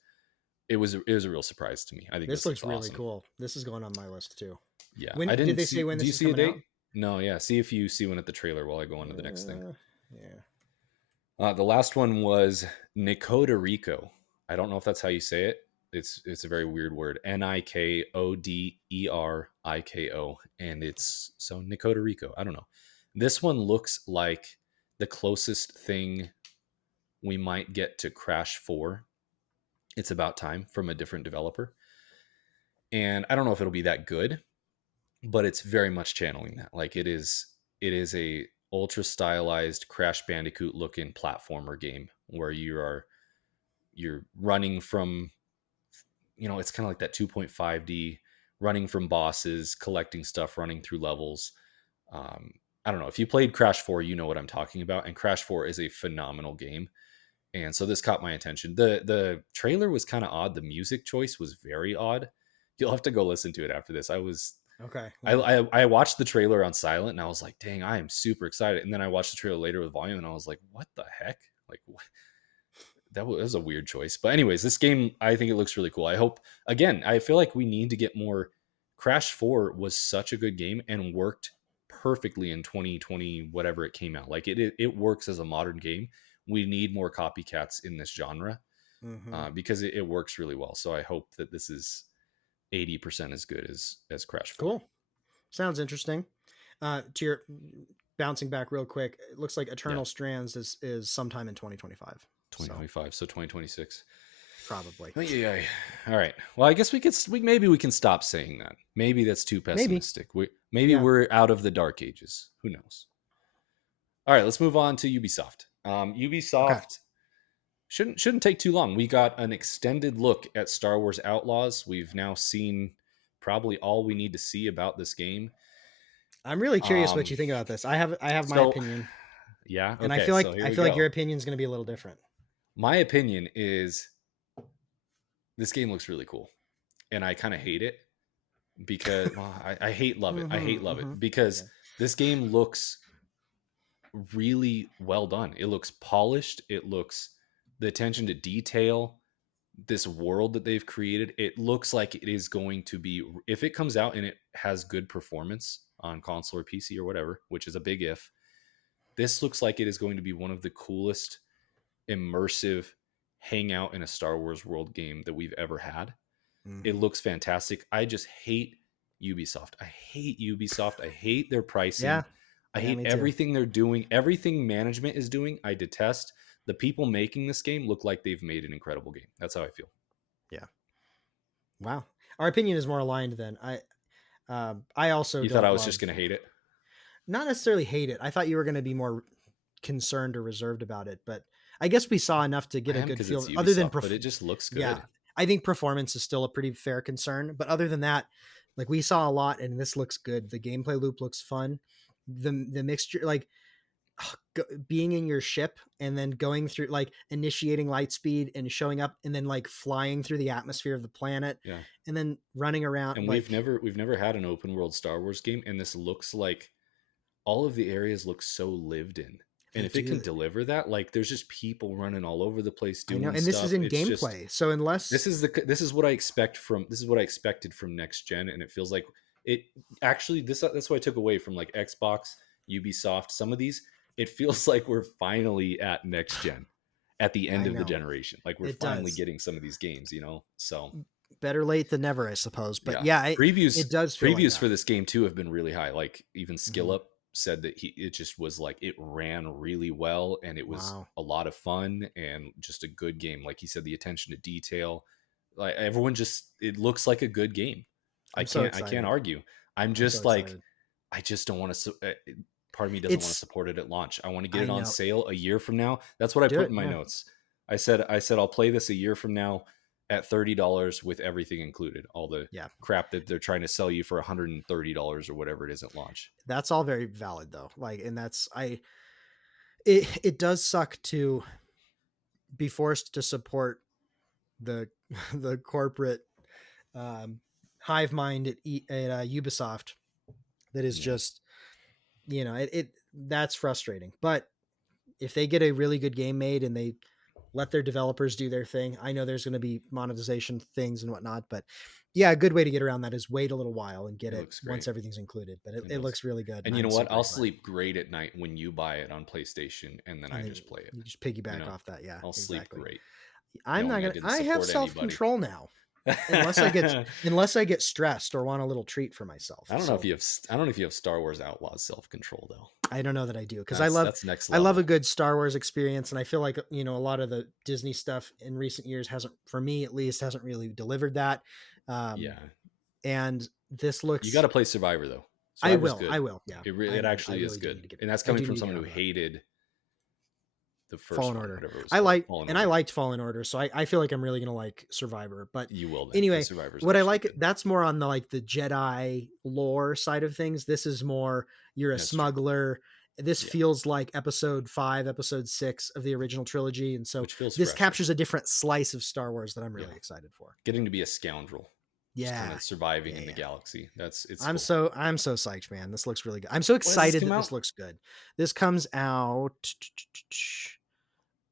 it was a real surprise to me. I think This this looks looks really awesome. cool. This is going on my list too. Yeah, When I did didn't they say see. when Do this you is see a coming out? date? No, yeah. See if you see one at the trailer while I go on to the next thing. Yeah. The last one was Nicoda Rico. I don't know if that's how you say it. It's a very weird word. Nikoderiko, and it's so Nicoda Rico. I don't know. This one looks like the closest thing we might get to Crash 4. It's About Time from a different developer. And I don't know if it'll be that good, but it's very much channeling that. Like it is a ultra stylized Crash Bandicoot looking platformer game where you're running from, it's kind of like that 2.5D, running from bosses, collecting stuff, running through levels. Um, I don't know. If you played Crash 4, you know what I'm talking about. And Crash 4 is a phenomenal game. And so this caught my attention. The trailer was kind of odd. The music choice was very odd. You'll have to go listen to it after this. Okay. I, Yeah. I watched the trailer on silent and I was like, dang, I am super excited. And then I watched the trailer later with volume and I was like, what the heck? Like, what? That was a weird choice. But anyways, this game, I think it looks really cool. I hope, again, I feel like we need to get more. Crash 4 was such a good game and worked perfectly in 2020, whatever it came out. Like it works as a modern game. We need more copycats in this genre, Hmm. because it works really well. So I hope that this is 80% as good as Crash 4. Cool. Sounds interesting. To your bouncing back real quick, it looks like Yeah, Eternal Strands is sometime in 2025. So 2025, so 2026. probably. Oh, yeah. All right. Well, I guess maybe we can stop saying that. Maybe that's too Maybe. pessimistic. Maybe Yeah. we're out of the dark ages. Who knows? All right, let's move on to Ubisoft. Okay. Ubisoft shouldn't take too long. We got an extended look at Star Wars Outlaws. We've now seen probably all we need to see about this game. I'm really curious what Um, you think about this. I have my so opinion, yeah, and I okay. feel So like here I we feel like your go. opinion is going to be a little different. My opinion is this game looks really cool, and I kind of hate it because, well, I hate love it. I Hmm. hate love it Hmm. because Yeah. this game looks really well done. It looks polished. It looks, the attention to detail, this world that they've created. It looks like it is going to be, if it comes out and it has good performance on console or PC or whatever, which is a big if. This looks like it is going to be one of the coolest immersive hang out in a Star Wars world game that we've ever had. It Hmm. looks fantastic. I just hate Ubisoft. I hate Ubisoft. I hate their pricing. Yeah. I Yeah. hate Me too. everything they're doing. Everything management is doing, I detest. The people making this game look like they've made an incredible game. That's how I feel. Yeah. Wow. Our opinion is more aligned then. I also You thought I don't was just love, going to hate it? not necessarily hate it. I thought you were going to be more concerned or reserved about it, but I guess we saw enough to I get a am, good because it's feel. Other than Ubisoft, but it just looks yeah, good. I think performance is still a pretty fair concern. But other than that, like we saw a lot, and this looks good. The gameplay loop looks fun. The mixture, like being in your ship and then going through, like initiating light speed and showing up and then like flying through the atmosphere of the planet Yeah. and then running around And like we've never had an open world Star Wars game, and this looks like all of the areas look so lived in. And They if it can do. deliver that, like there's just people running all over the place I know, doing and this is stuff. in It's just gameplay. So unless this is what I expect from this is what I expected from next gen, and it feels like it actually this that's what I took away from like Xbox, Ubisoft, some of these. It feels like we're finally at next gen, at the end I of the know generation. Like we're it finally does. getting some of these games, you know. So Better late than never, I suppose. But yeah, yeah, previews it does feel like previews that. for this game too have been really high. Like even Hmm. SkillUp said that he it just was like it ran really well and it was Wow, a lot of fun and just a good game. Like he said, the attention to detail, like everyone just it looks like a good game. I'm so I can't excited. argue. I'm I'm so just like excited. I just don't want to. Part of me doesn't want to It's support it at launch. I want to get I it on know. sale a year from now. That's what I Do put it. in my Yeah. notes. I said I'll play this a year from now at $30 with everything included, all the Yeah. crap that they're trying to sell you for $130 or whatever it is at launch. That's all very valid though. Like, and that's it does suck to be forced to support the the corporate um hive mind at Ubisoft that is Yeah, just, it that's frustrating. But if they get a really good game made and they let their developers do their thing, I know there's going to be monetization things and whatnot, but yeah, a good way to get around that is wait a little while and get it it looks once great. everything's included. But it, It it does. looks really good, and And you know I'm what? super I'll excited. sleep great at night when you buy it on PlayStation and then And I then just play it. you just You piggyback know, off that. Yeah, I'll sleep exactly. great I'm not knowing I gonna. didn't I have support self anybody. control now, unless I get stressed or want a little treat for myself. I don't know if So you have I don't know if you have Star Wars Outlaws self control though. I don't know that I do because That's next I love a level. good Star Wars experience, and I feel like a lot of the Disney stuff in recent years hasn't, for me at least, hasn't really delivered that. Um, Yeah, and this you got looks. to play Survivor though. Survivor's I good. will. Yeah, It I actually is really do good, need to get. and that's I coming do from need to get someone who onto that. hated the first Fallen one, Order. whatever it was called, Fallen I Order. liked Fallen Order, so I feel like I'm really gonna like Survivor. But You will then, because anyway, Survivor's what I actually like good. that's more on the like the Jedi lore side of things. This is more you're a That's true. smuggler. This Yeah, feels like episode 5, episode 6 of the original trilogy, and so which feels this fresher. captures a different slice of Star Wars that I'm Yeah, really excited for. getting to be a scoundrel, just kind Yeah, of surviving in the yeah. galaxy. It's cool. I'm so psyched, man. This looks really good. I'm so When does this excited come that out? this looks good. This comes out.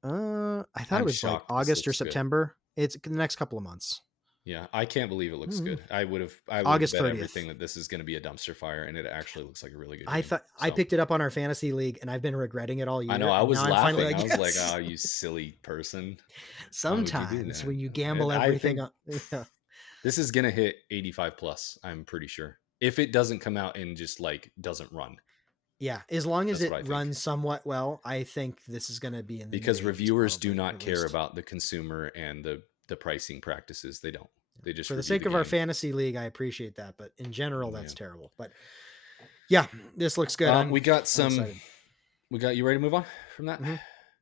I thought it I'm was like shocked. This August or looks good. September. It's the next couple of months. Yeah, I can't believe it looks Mhm. good. I would have August bet 30th. everything that this is going to be a dumpster fire, and it actually looks like a really good I game. thought I So picked it up on our fantasy league, and I've been regretting it all I know year, I and was now I'm finally laughing. like, I was like, yes. "Oh, you silly person! Why would you do Sometimes that?" when you And gamble I everything think on, yeah. this is gonna hit 85 plus. I'm pretty sure. If it doesn't come out and just like doesn't run, Yeah, as long as that's it what I think. runs somewhat well, I think this is going to be in the mid Because 80s reviewers do probably not at care least. about the consumer and the pricing practices. They don't. They just For the review sake the of our game. fantasy league, I appreciate that, but in general, Yeah. that's terrible. But yeah, this looks good. We got I'm some. excited. We got you ready to move on from that. Hmm.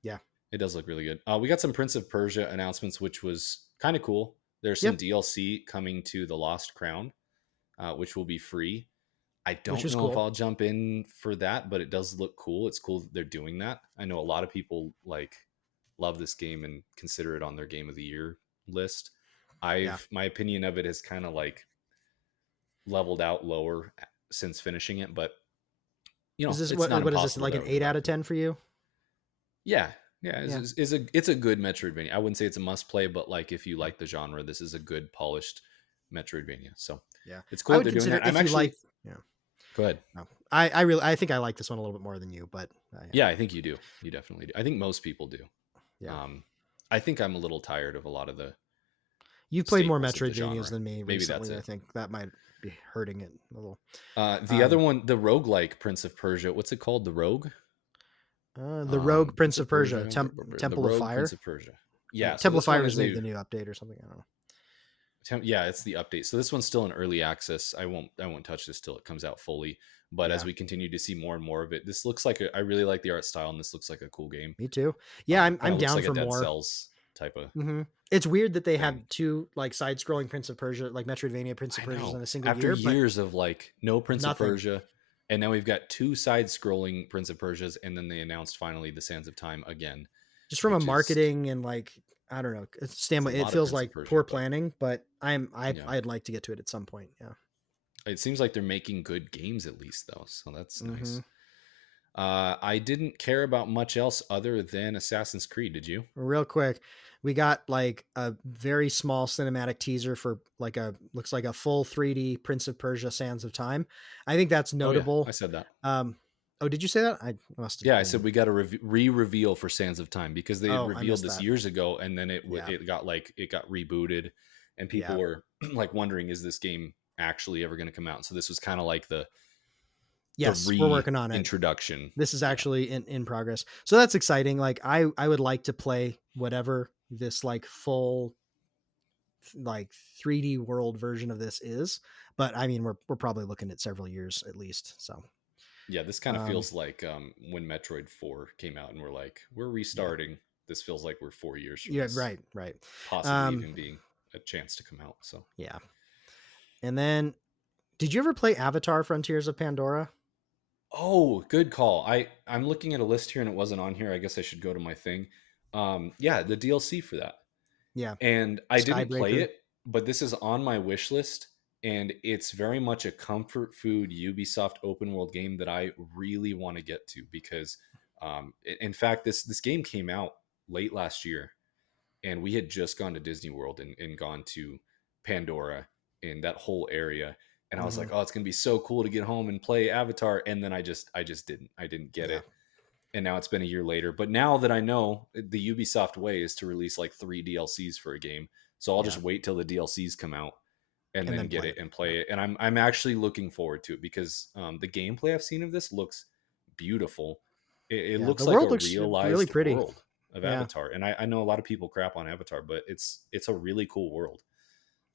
Yeah. It does look really good. We got some Prince of Persia announcements, which was kind of cool. There's some Yep. DLC coming to the Lost Crown, which will be free. I Which don't is know if cool. I'll jump in for that, but it does look cool. It's cool that they're doing that. I know a lot of people like love this game and consider it on their game of the year list. Yeah. My opinion of it has kind of like leveled out lower since finishing it, but Is this it's not what is this, impossible like to an ever go 8 out back of to it. 10 for you? Yeah, yeah, Yeah. it's a good Metroidvania. I wouldn't say it's a must play, but like if you like the genre, this is a good polished Metroidvania. So Yeah. it's I cool that would they're doing consider that. I'm if you actually like, yeah. go ahead. No. I think I like this one a little bit more than you, but yeah. Yeah, I think you do. You definitely do. I think most people do. Yeah. Um, I think I'm a little tired of a lot of the You've played more staples of the Metroidvanias genre. than me Maybe that's recently. I it. think that might be hurting it a little. The other Um, one, the roguelike Prince of Persia. What's it called? The Rogue. the Rogue Prince Prince of of Persia, Persia. The Temple of Rogue Prince Fire. of Persia. Yeah. So Temple of this one Fire is is maybe the new update or something. I don't know. yeah, it's the update. So this one's still in early access. I won't touch this till it comes out fully. But as Yeah, we continue to see more and more of it, this looks like I really like the art style, and this looks like a cool game. me too. Yeah, Kind I'm of looks down like a for Dead more. Cells type of It's weird that they thing. have two like side-scrolling Prince of Persia, like Metroidvania Prince of I Persia's know. in a single After year, but years of like no of Prince of nothing. Persia, and now we've got two side-scrolling Prince of Persias, and then they announced finally the Sands of Time again, Just from a which is marketing and like I don't know it's a standpoint, it lot of feels Prince of like Persia, poor but planning. But yeah, I'd like to get to it at some point. Yeah. it seems like they're making good games at least though, so that's Hmm. nice. I didn't care about much else other than Assassin's Creed. Did you? Real quick, we got like a very small cinematic teaser for like a looks like a full 3D Prince of Persia Sands of Time. I think that's Oh yeah, I notable. said that. Um, oh, did you say that? I must have Yeah, I said been. we got a re-reveal for Sands of Time because they had Oh, I revealed missed this that. years ago, and then Yeah, it got rebooted, and people yeah. were like wondering, is this game actually ever going to come out? So this was kind of like the Yes, we're working on it. reintroduction. This is Yeah, actually in progress. So that's exciting. Like I would like to play whatever this like full like 3D world version of this is, but I mean we're probably looking at several years at least. So, yeah. This kind of um feels like when Metroid 4 came out, and we're like, we're yeah. restarting. This feels like we're 4 years from Yeah, this right, right. possibly Um even being a chance to come out. So, yeah. And then did you ever play Avatar Frontiers of Pandora? oh, good call. I'm looking at a list here and it wasn't on here. I guess I should go to my thing. Yeah, the DLC for that. Yeah. And I didn't play Skybreaker. it, but this is on my wish list, and it's very much a comfort food Ubisoft open world game that I really want to get to because, in fact, this game came out late last year, and we had just gone to Disney World and gone to Pandora in that whole area. And I was like, Mhm. oh, it's gonna be so cool to get home and play Avatar. And then I just didn't get Yeah. it. And now it's been a year later. But now that I know the Ubisoft way is to release like 3 DLCs for a game, so I'll Yeah. just wait till the DLCs come out and And then then get play it it. and Yeah. play it. And I'm actually looking forward to it because the gameplay I've seen of this looks beautiful. It Yeah. looks The like world a looks really realized pretty. world of Yeah. Avatar. And I know a lot of people crap on Avatar, but it's a really cool world.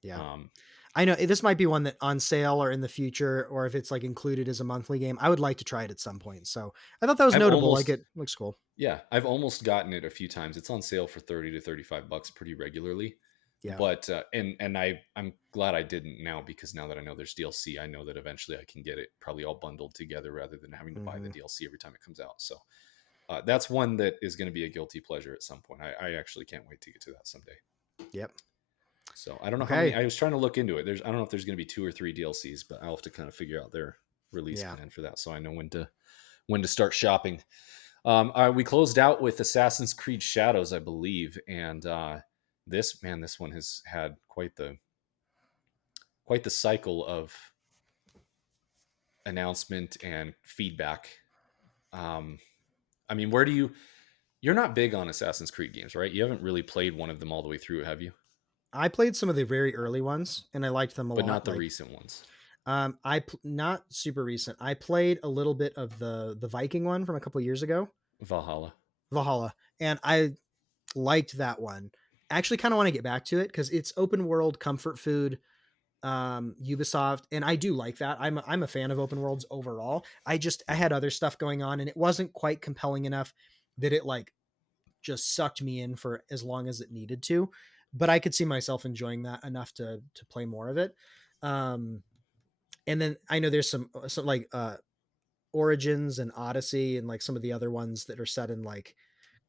Yeah. Um, I know this might be one that on sale or in the future, or if it's like included as a monthly game, I would like to try it at some point. So I thought that was I've notable. Like almost it looks cool. Yeah, I've almost gotten it a few times. It's on sale for 30 to 35 bucks pretty regularly. Yeah. But and I'm glad I didn't now because now that I know there's DLC, I know that eventually I can get it probably all bundled together rather than having to buy the Hmm. DLC every time it comes out. So that's one that is going to be a guilty pleasure at some point. I actually can't wait to get to that someday. Yep. So I don't know how many. Okay. I was trying to look into it. I don't know if there's going to be 2 or 3 DLCs, but I'll have to kind of figure out their release Yeah. plan for that so I know when to start shopping. We closed out with Assassin's Creed Shadows, I believe, and this one has had quite the cycle of announcement and feedback. Um, I mean, where do you? You're not big on Assassin's Creed games, right? You haven't really played one of them all the way through, have you? I played some of the very early ones and I liked them a But lot. not the Like, recent ones. not super recent. I played a little bit of the Viking one from a couple years ago, Valhalla. Valhalla, and I liked that one. I actually kind of want to get back to it because it's open world comfort food, Ubisoft, and I do like that. I'm a fan of open worlds overall. I had other stuff going on and it wasn't quite compelling enough that it like just sucked me in for as long as it needed to, but I could see myself enjoying that enough to play more of it. Um and then I know there's some like Origins and Odyssey and like some of the other ones that are set in like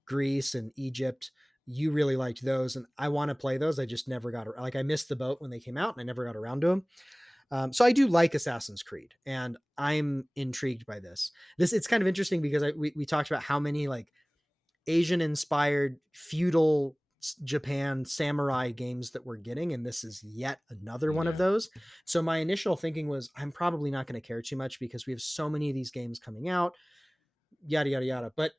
Greece and Egypt. You really liked those, and I want to play those. I just never got like I missed the boat when they came out, and I never got around to them. So I do like Assassin's Creed, and I'm intrigued by this. It's kind of interesting because we talked about how many like Asian inspired feudal Japan samurai games that we're getting, and this is yet another one of Yeah. those. So my initial thinking was I'm probably not going to care too much because we have so many of these games coming out, yada yada yada. But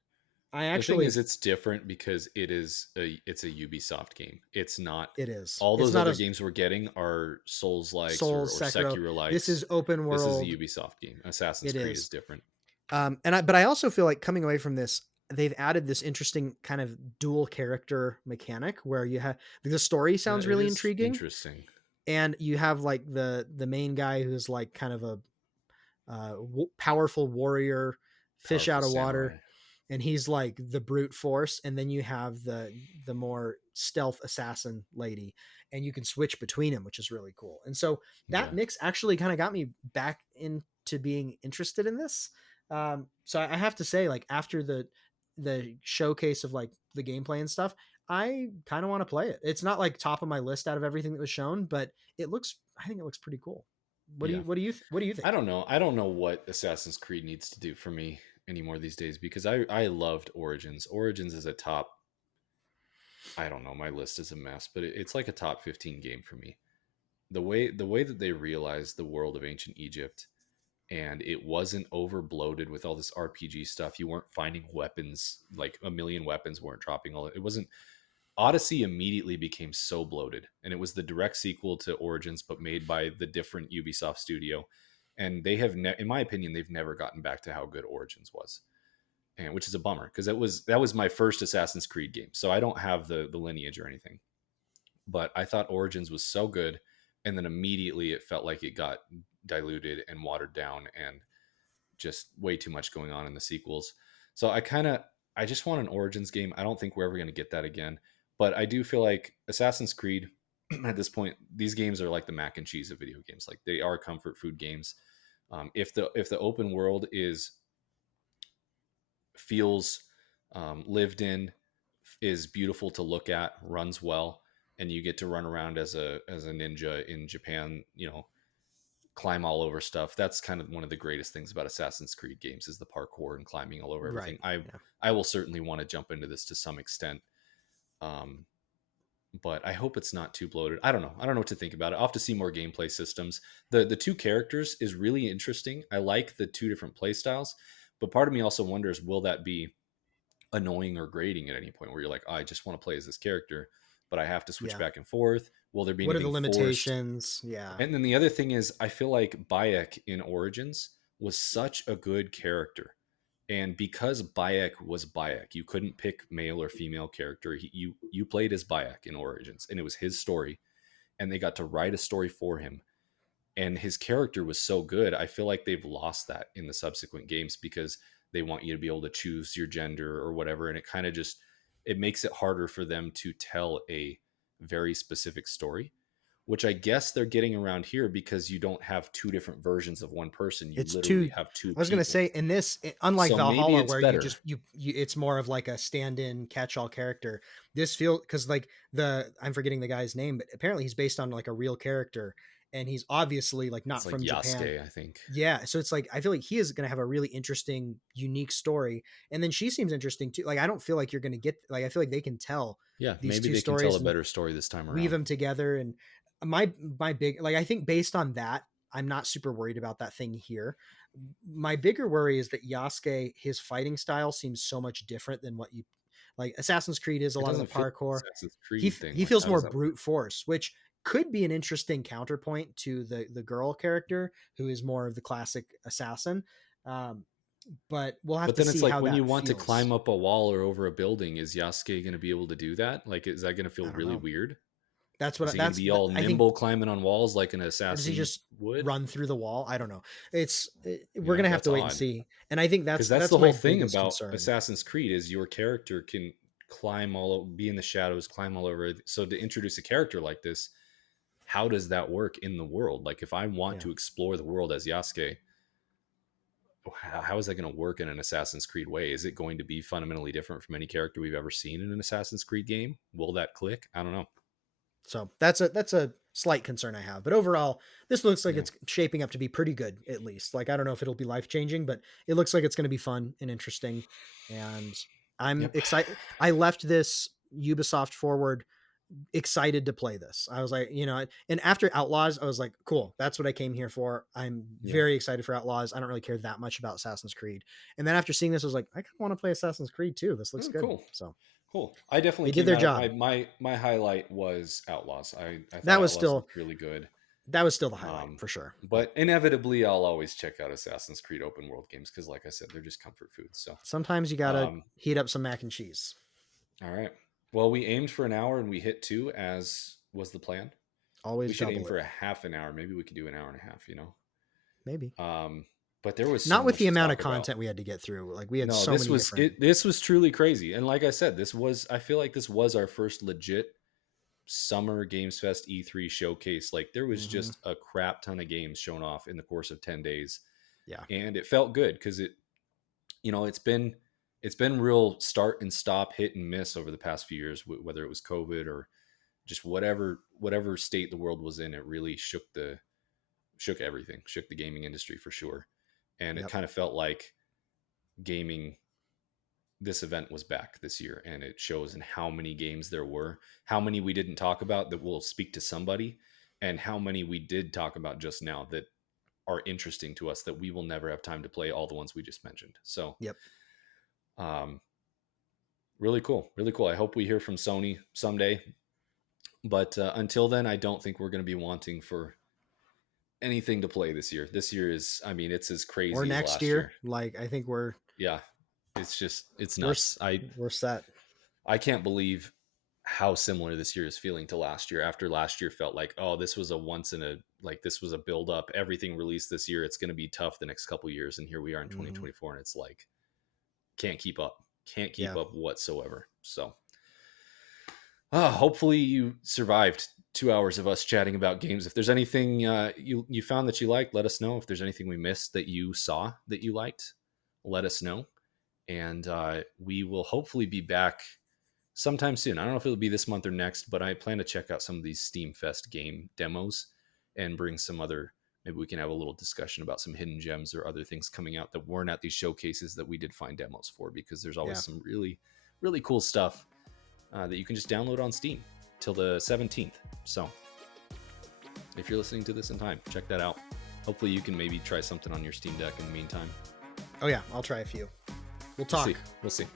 I The thing is, actually it's different because it's a Ubisoft game. It's not it is. all It's those not other a games we're getting are Souls likes Souls, or Sekiro. Sekiro This likes. is open This is a world. Ubisoft game. Assassin's It Creed is is. different. But I also feel like coming away from this, they've added this interesting kind of dual character mechanic where you have the story sounds That it really is intriguing, interesting. and you have like the main guy who's like kind of a powerful warrior, fish Powerful out of water, samurai. and he's like the brute force, and then you have the more stealth assassin lady, and you can switch between them, which is really cool. And so that Yeah. mix actually kind of got me back into being interested in this. So I have to say, like after the showcase of like the gameplay and stuff, I kind of want to play it. It's not like top of my list out of everything that was shown, but I think it looks pretty cool. Yeah. What do you I think? don't know. I don't know what Assassin's Creed needs to do for me. anymore these days because I loved Origins. Origins is a top. I don't know. My list is a mess, but it's like a top 15 game for me. The way that they realized the world of ancient Egypt, and it wasn't over bloated with all this RPG stuff. You weren't finding weapons, like a million weapons weren't dropping. All it wasn't. Odyssey immediately became so bloated, and it was the direct sequel to Origins, but made by the different Ubisoft studio. And they have, in my opinion, they've never gotten back to how good Origins was, and which is a bummer because that was my first Assassin's Creed game. So I don't have the lineage or anything, but I thought Origins was so good, and then immediately it felt like it got diluted and watered down, and just way too much going on in the sequels. So I just want an Origins game. I don't think we're ever going to get that again, but I do feel like Assassin's Creed at this point, these games are like the mac and cheese of video games. Like they are comfort food games. If the open world feels lived in, is beautiful to look at, runs well, and you get to run around as a ninja in Japan, climb all over stuff. That's kind of one of the greatest things about Assassin's Creed games is the parkour and climbing all over everything. Right. I Yeah. I will certainly want to jump into this to some extent. Um, but I hope it's not too bloated. I don't know. I don't know what to think about it. I'll have to see more gameplay systems. The two characters is really interesting. I like the two different play styles, but part of me also wonders, will that be annoying or grating at any point where you're like, oh, I just want to play as this character, but I have to switch Yeah. back and forth. Will there be What are the anything forced? limitations? Yeah. And then the other thing is, I feel like Bayek in Origins was such a good character. And because Bayek was Bayek, you couldn't pick male or female character. You played as Bayek in Origins, and it was his story, and they got to write a story for him. And his character was so good. I feel like they've lost that in the subsequent games because they want you to be able to choose your gender or whatever, and it kind of just it makes it harder for them to tell a very specific story, which I guess they're getting around here because you don't have two different versions of one person. You It's literally too have two I was gonna people. say in this, unlike So maybe Valhalla, it's where you better. just you it's more of like a stand-in catch-all character. This feel because like the I'm forgetting the guy's name, but apparently he's based on like a real character, and he's obviously like It's not like from Japan. Yasuke, I think. Yeah, so it's like I feel like he is going to have a really interesting, unique story, and then she seems interesting too. Like I don't feel like you're going to get like I feel like they can tell Yeah, these maybe two they can tell stories a and better story this time weave around. them together. And my big like I think based on that, I'm not super worried about that thing here. My bigger worry is that Yasuke, his fighting style seems so much different than what you like. Assassin's Creed is a It lot of the doesn't feel like parkour. Assassin's He Creed thing. he Like, feels how more does that work? brute force, which could be an interesting counterpoint to the girl character who is more of the classic assassin. Um, but we'll have But to then it's see like how when you that want to climb feels. up a wall or over a building, is Yasuke going to be able to do that? Like, is that going to feel I don't really know. weird? That's Is what he going to be all I think. nimble climbing on walls like an Or does he assassin just would? run through the wall? I don't know. We're gonna have That's to wait and odd. see. And I think Because that's that's the my whole thing biggest about concern. Assassin's Creed is your character can be in the shadows, climb all over. So to introduce a character like this, how does that work in the world? Like if I want Yeah. to explore the world as Yasuke, how is that going to work in an Assassin's Creed way? Is it going to be fundamentally different from any character we've ever seen in an Assassin's Creed game? Will that click? I don't know. So that's a slight concern I have. But overall, this looks like Yeah. it's shaping up to be pretty good, at least. Like I don't know if it'll be life changing, but it looks like it's going to be fun and interesting. And I'm Yep. excited. I left this Ubisoft Forward excited to play this. I was like, and after Outlaws, I was like, cool, that's what I came here for. I'm Yeah. very excited for Outlaws. I don't really care that much about Assassin's Creed. And then after seeing this, I was like, I kind of want to play Assassin's Creed too. This looks Oh, good. cool. So Cool. I definitely they did came their out of my job. my highlight was Outlaws. I thought That was Outlaws still looked really good. that was still the highlight Um, for sure. But but inevitably, I'll always check out Assassin's Creed open world games because, like I said, they're just comfort food. So, sometimes you gotta um, heat up some mac and cheese. all right. Well, we aimed for an hour and we hit two, as was the plan. We Always should aim double for it. a half an hour. Maybe we could do an hour and a half. Maybe. But there was so Not with much the to amount of talk about. content we had to get through. Like we had No, so many different. this was truly crazy. And like I said, I feel like this was our first legit summer Games Fest E3 showcase. Like there was Mhm. just a crap ton of games shown off in the course of 10 days. Yeah. And it felt good because it's been real start and stop, hit and miss over the past few years, whether it was COVID or just whatever state the world was in. It really shook everything, shook the gaming industry for sure. And it Yep. kind of felt like gaming, this event was back this year, and it shows in how many games there were, how many we didn't talk about that will speak to somebody, and how many we did talk about just now that are interesting to us that we will never have time to play, all the ones we just mentioned. So Yep. um really cool, really cool. I hope we hear from Sony someday, but until then, I don't think we're going to be wanting for anything to play this year. This year is, I mean, it's as Or crazy as next last year. year. Like I think Yeah, it's just, it's we're nuts. we're set. I can't believe how similar this year is feeling to last year. After last year felt like, oh, this was a once in a, like, this was a build up, everything released this year, it's going to be tough the next couple years, and here we are in Hmm. 2024, and it's like, can't keep up, can't keep Yeah. up whatsoever. So hopefully you survived 2 hours of us chatting about games. If there's anything you found that you liked, let us know. If there's anything we missed that you saw that you liked, let us know. And we will hopefully be back sometime soon. I don't know if it'll be this month or next, but I plan to check out some of these Steam Fest game demos and bring some other, maybe we can have a little discussion about some hidden gems or other things coming out that weren't at these showcases that we did find demos for, because there's always Yeah. some really, really cool stuff that you can just download on Steam till the 17th. So if you're listening to this in time, check that out. Hopefully you can maybe try something on your Steam Deck in the meantime. Oh yeah, I'll try a few. We'll talk. We'll see.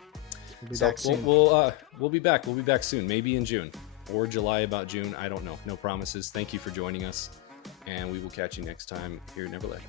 We'll be So back soon. we'll be back. We'll be back soon, maybe in June or July, about June. I don't know. No promises. Thank you for joining us, and we will catch you next time here at Neverland.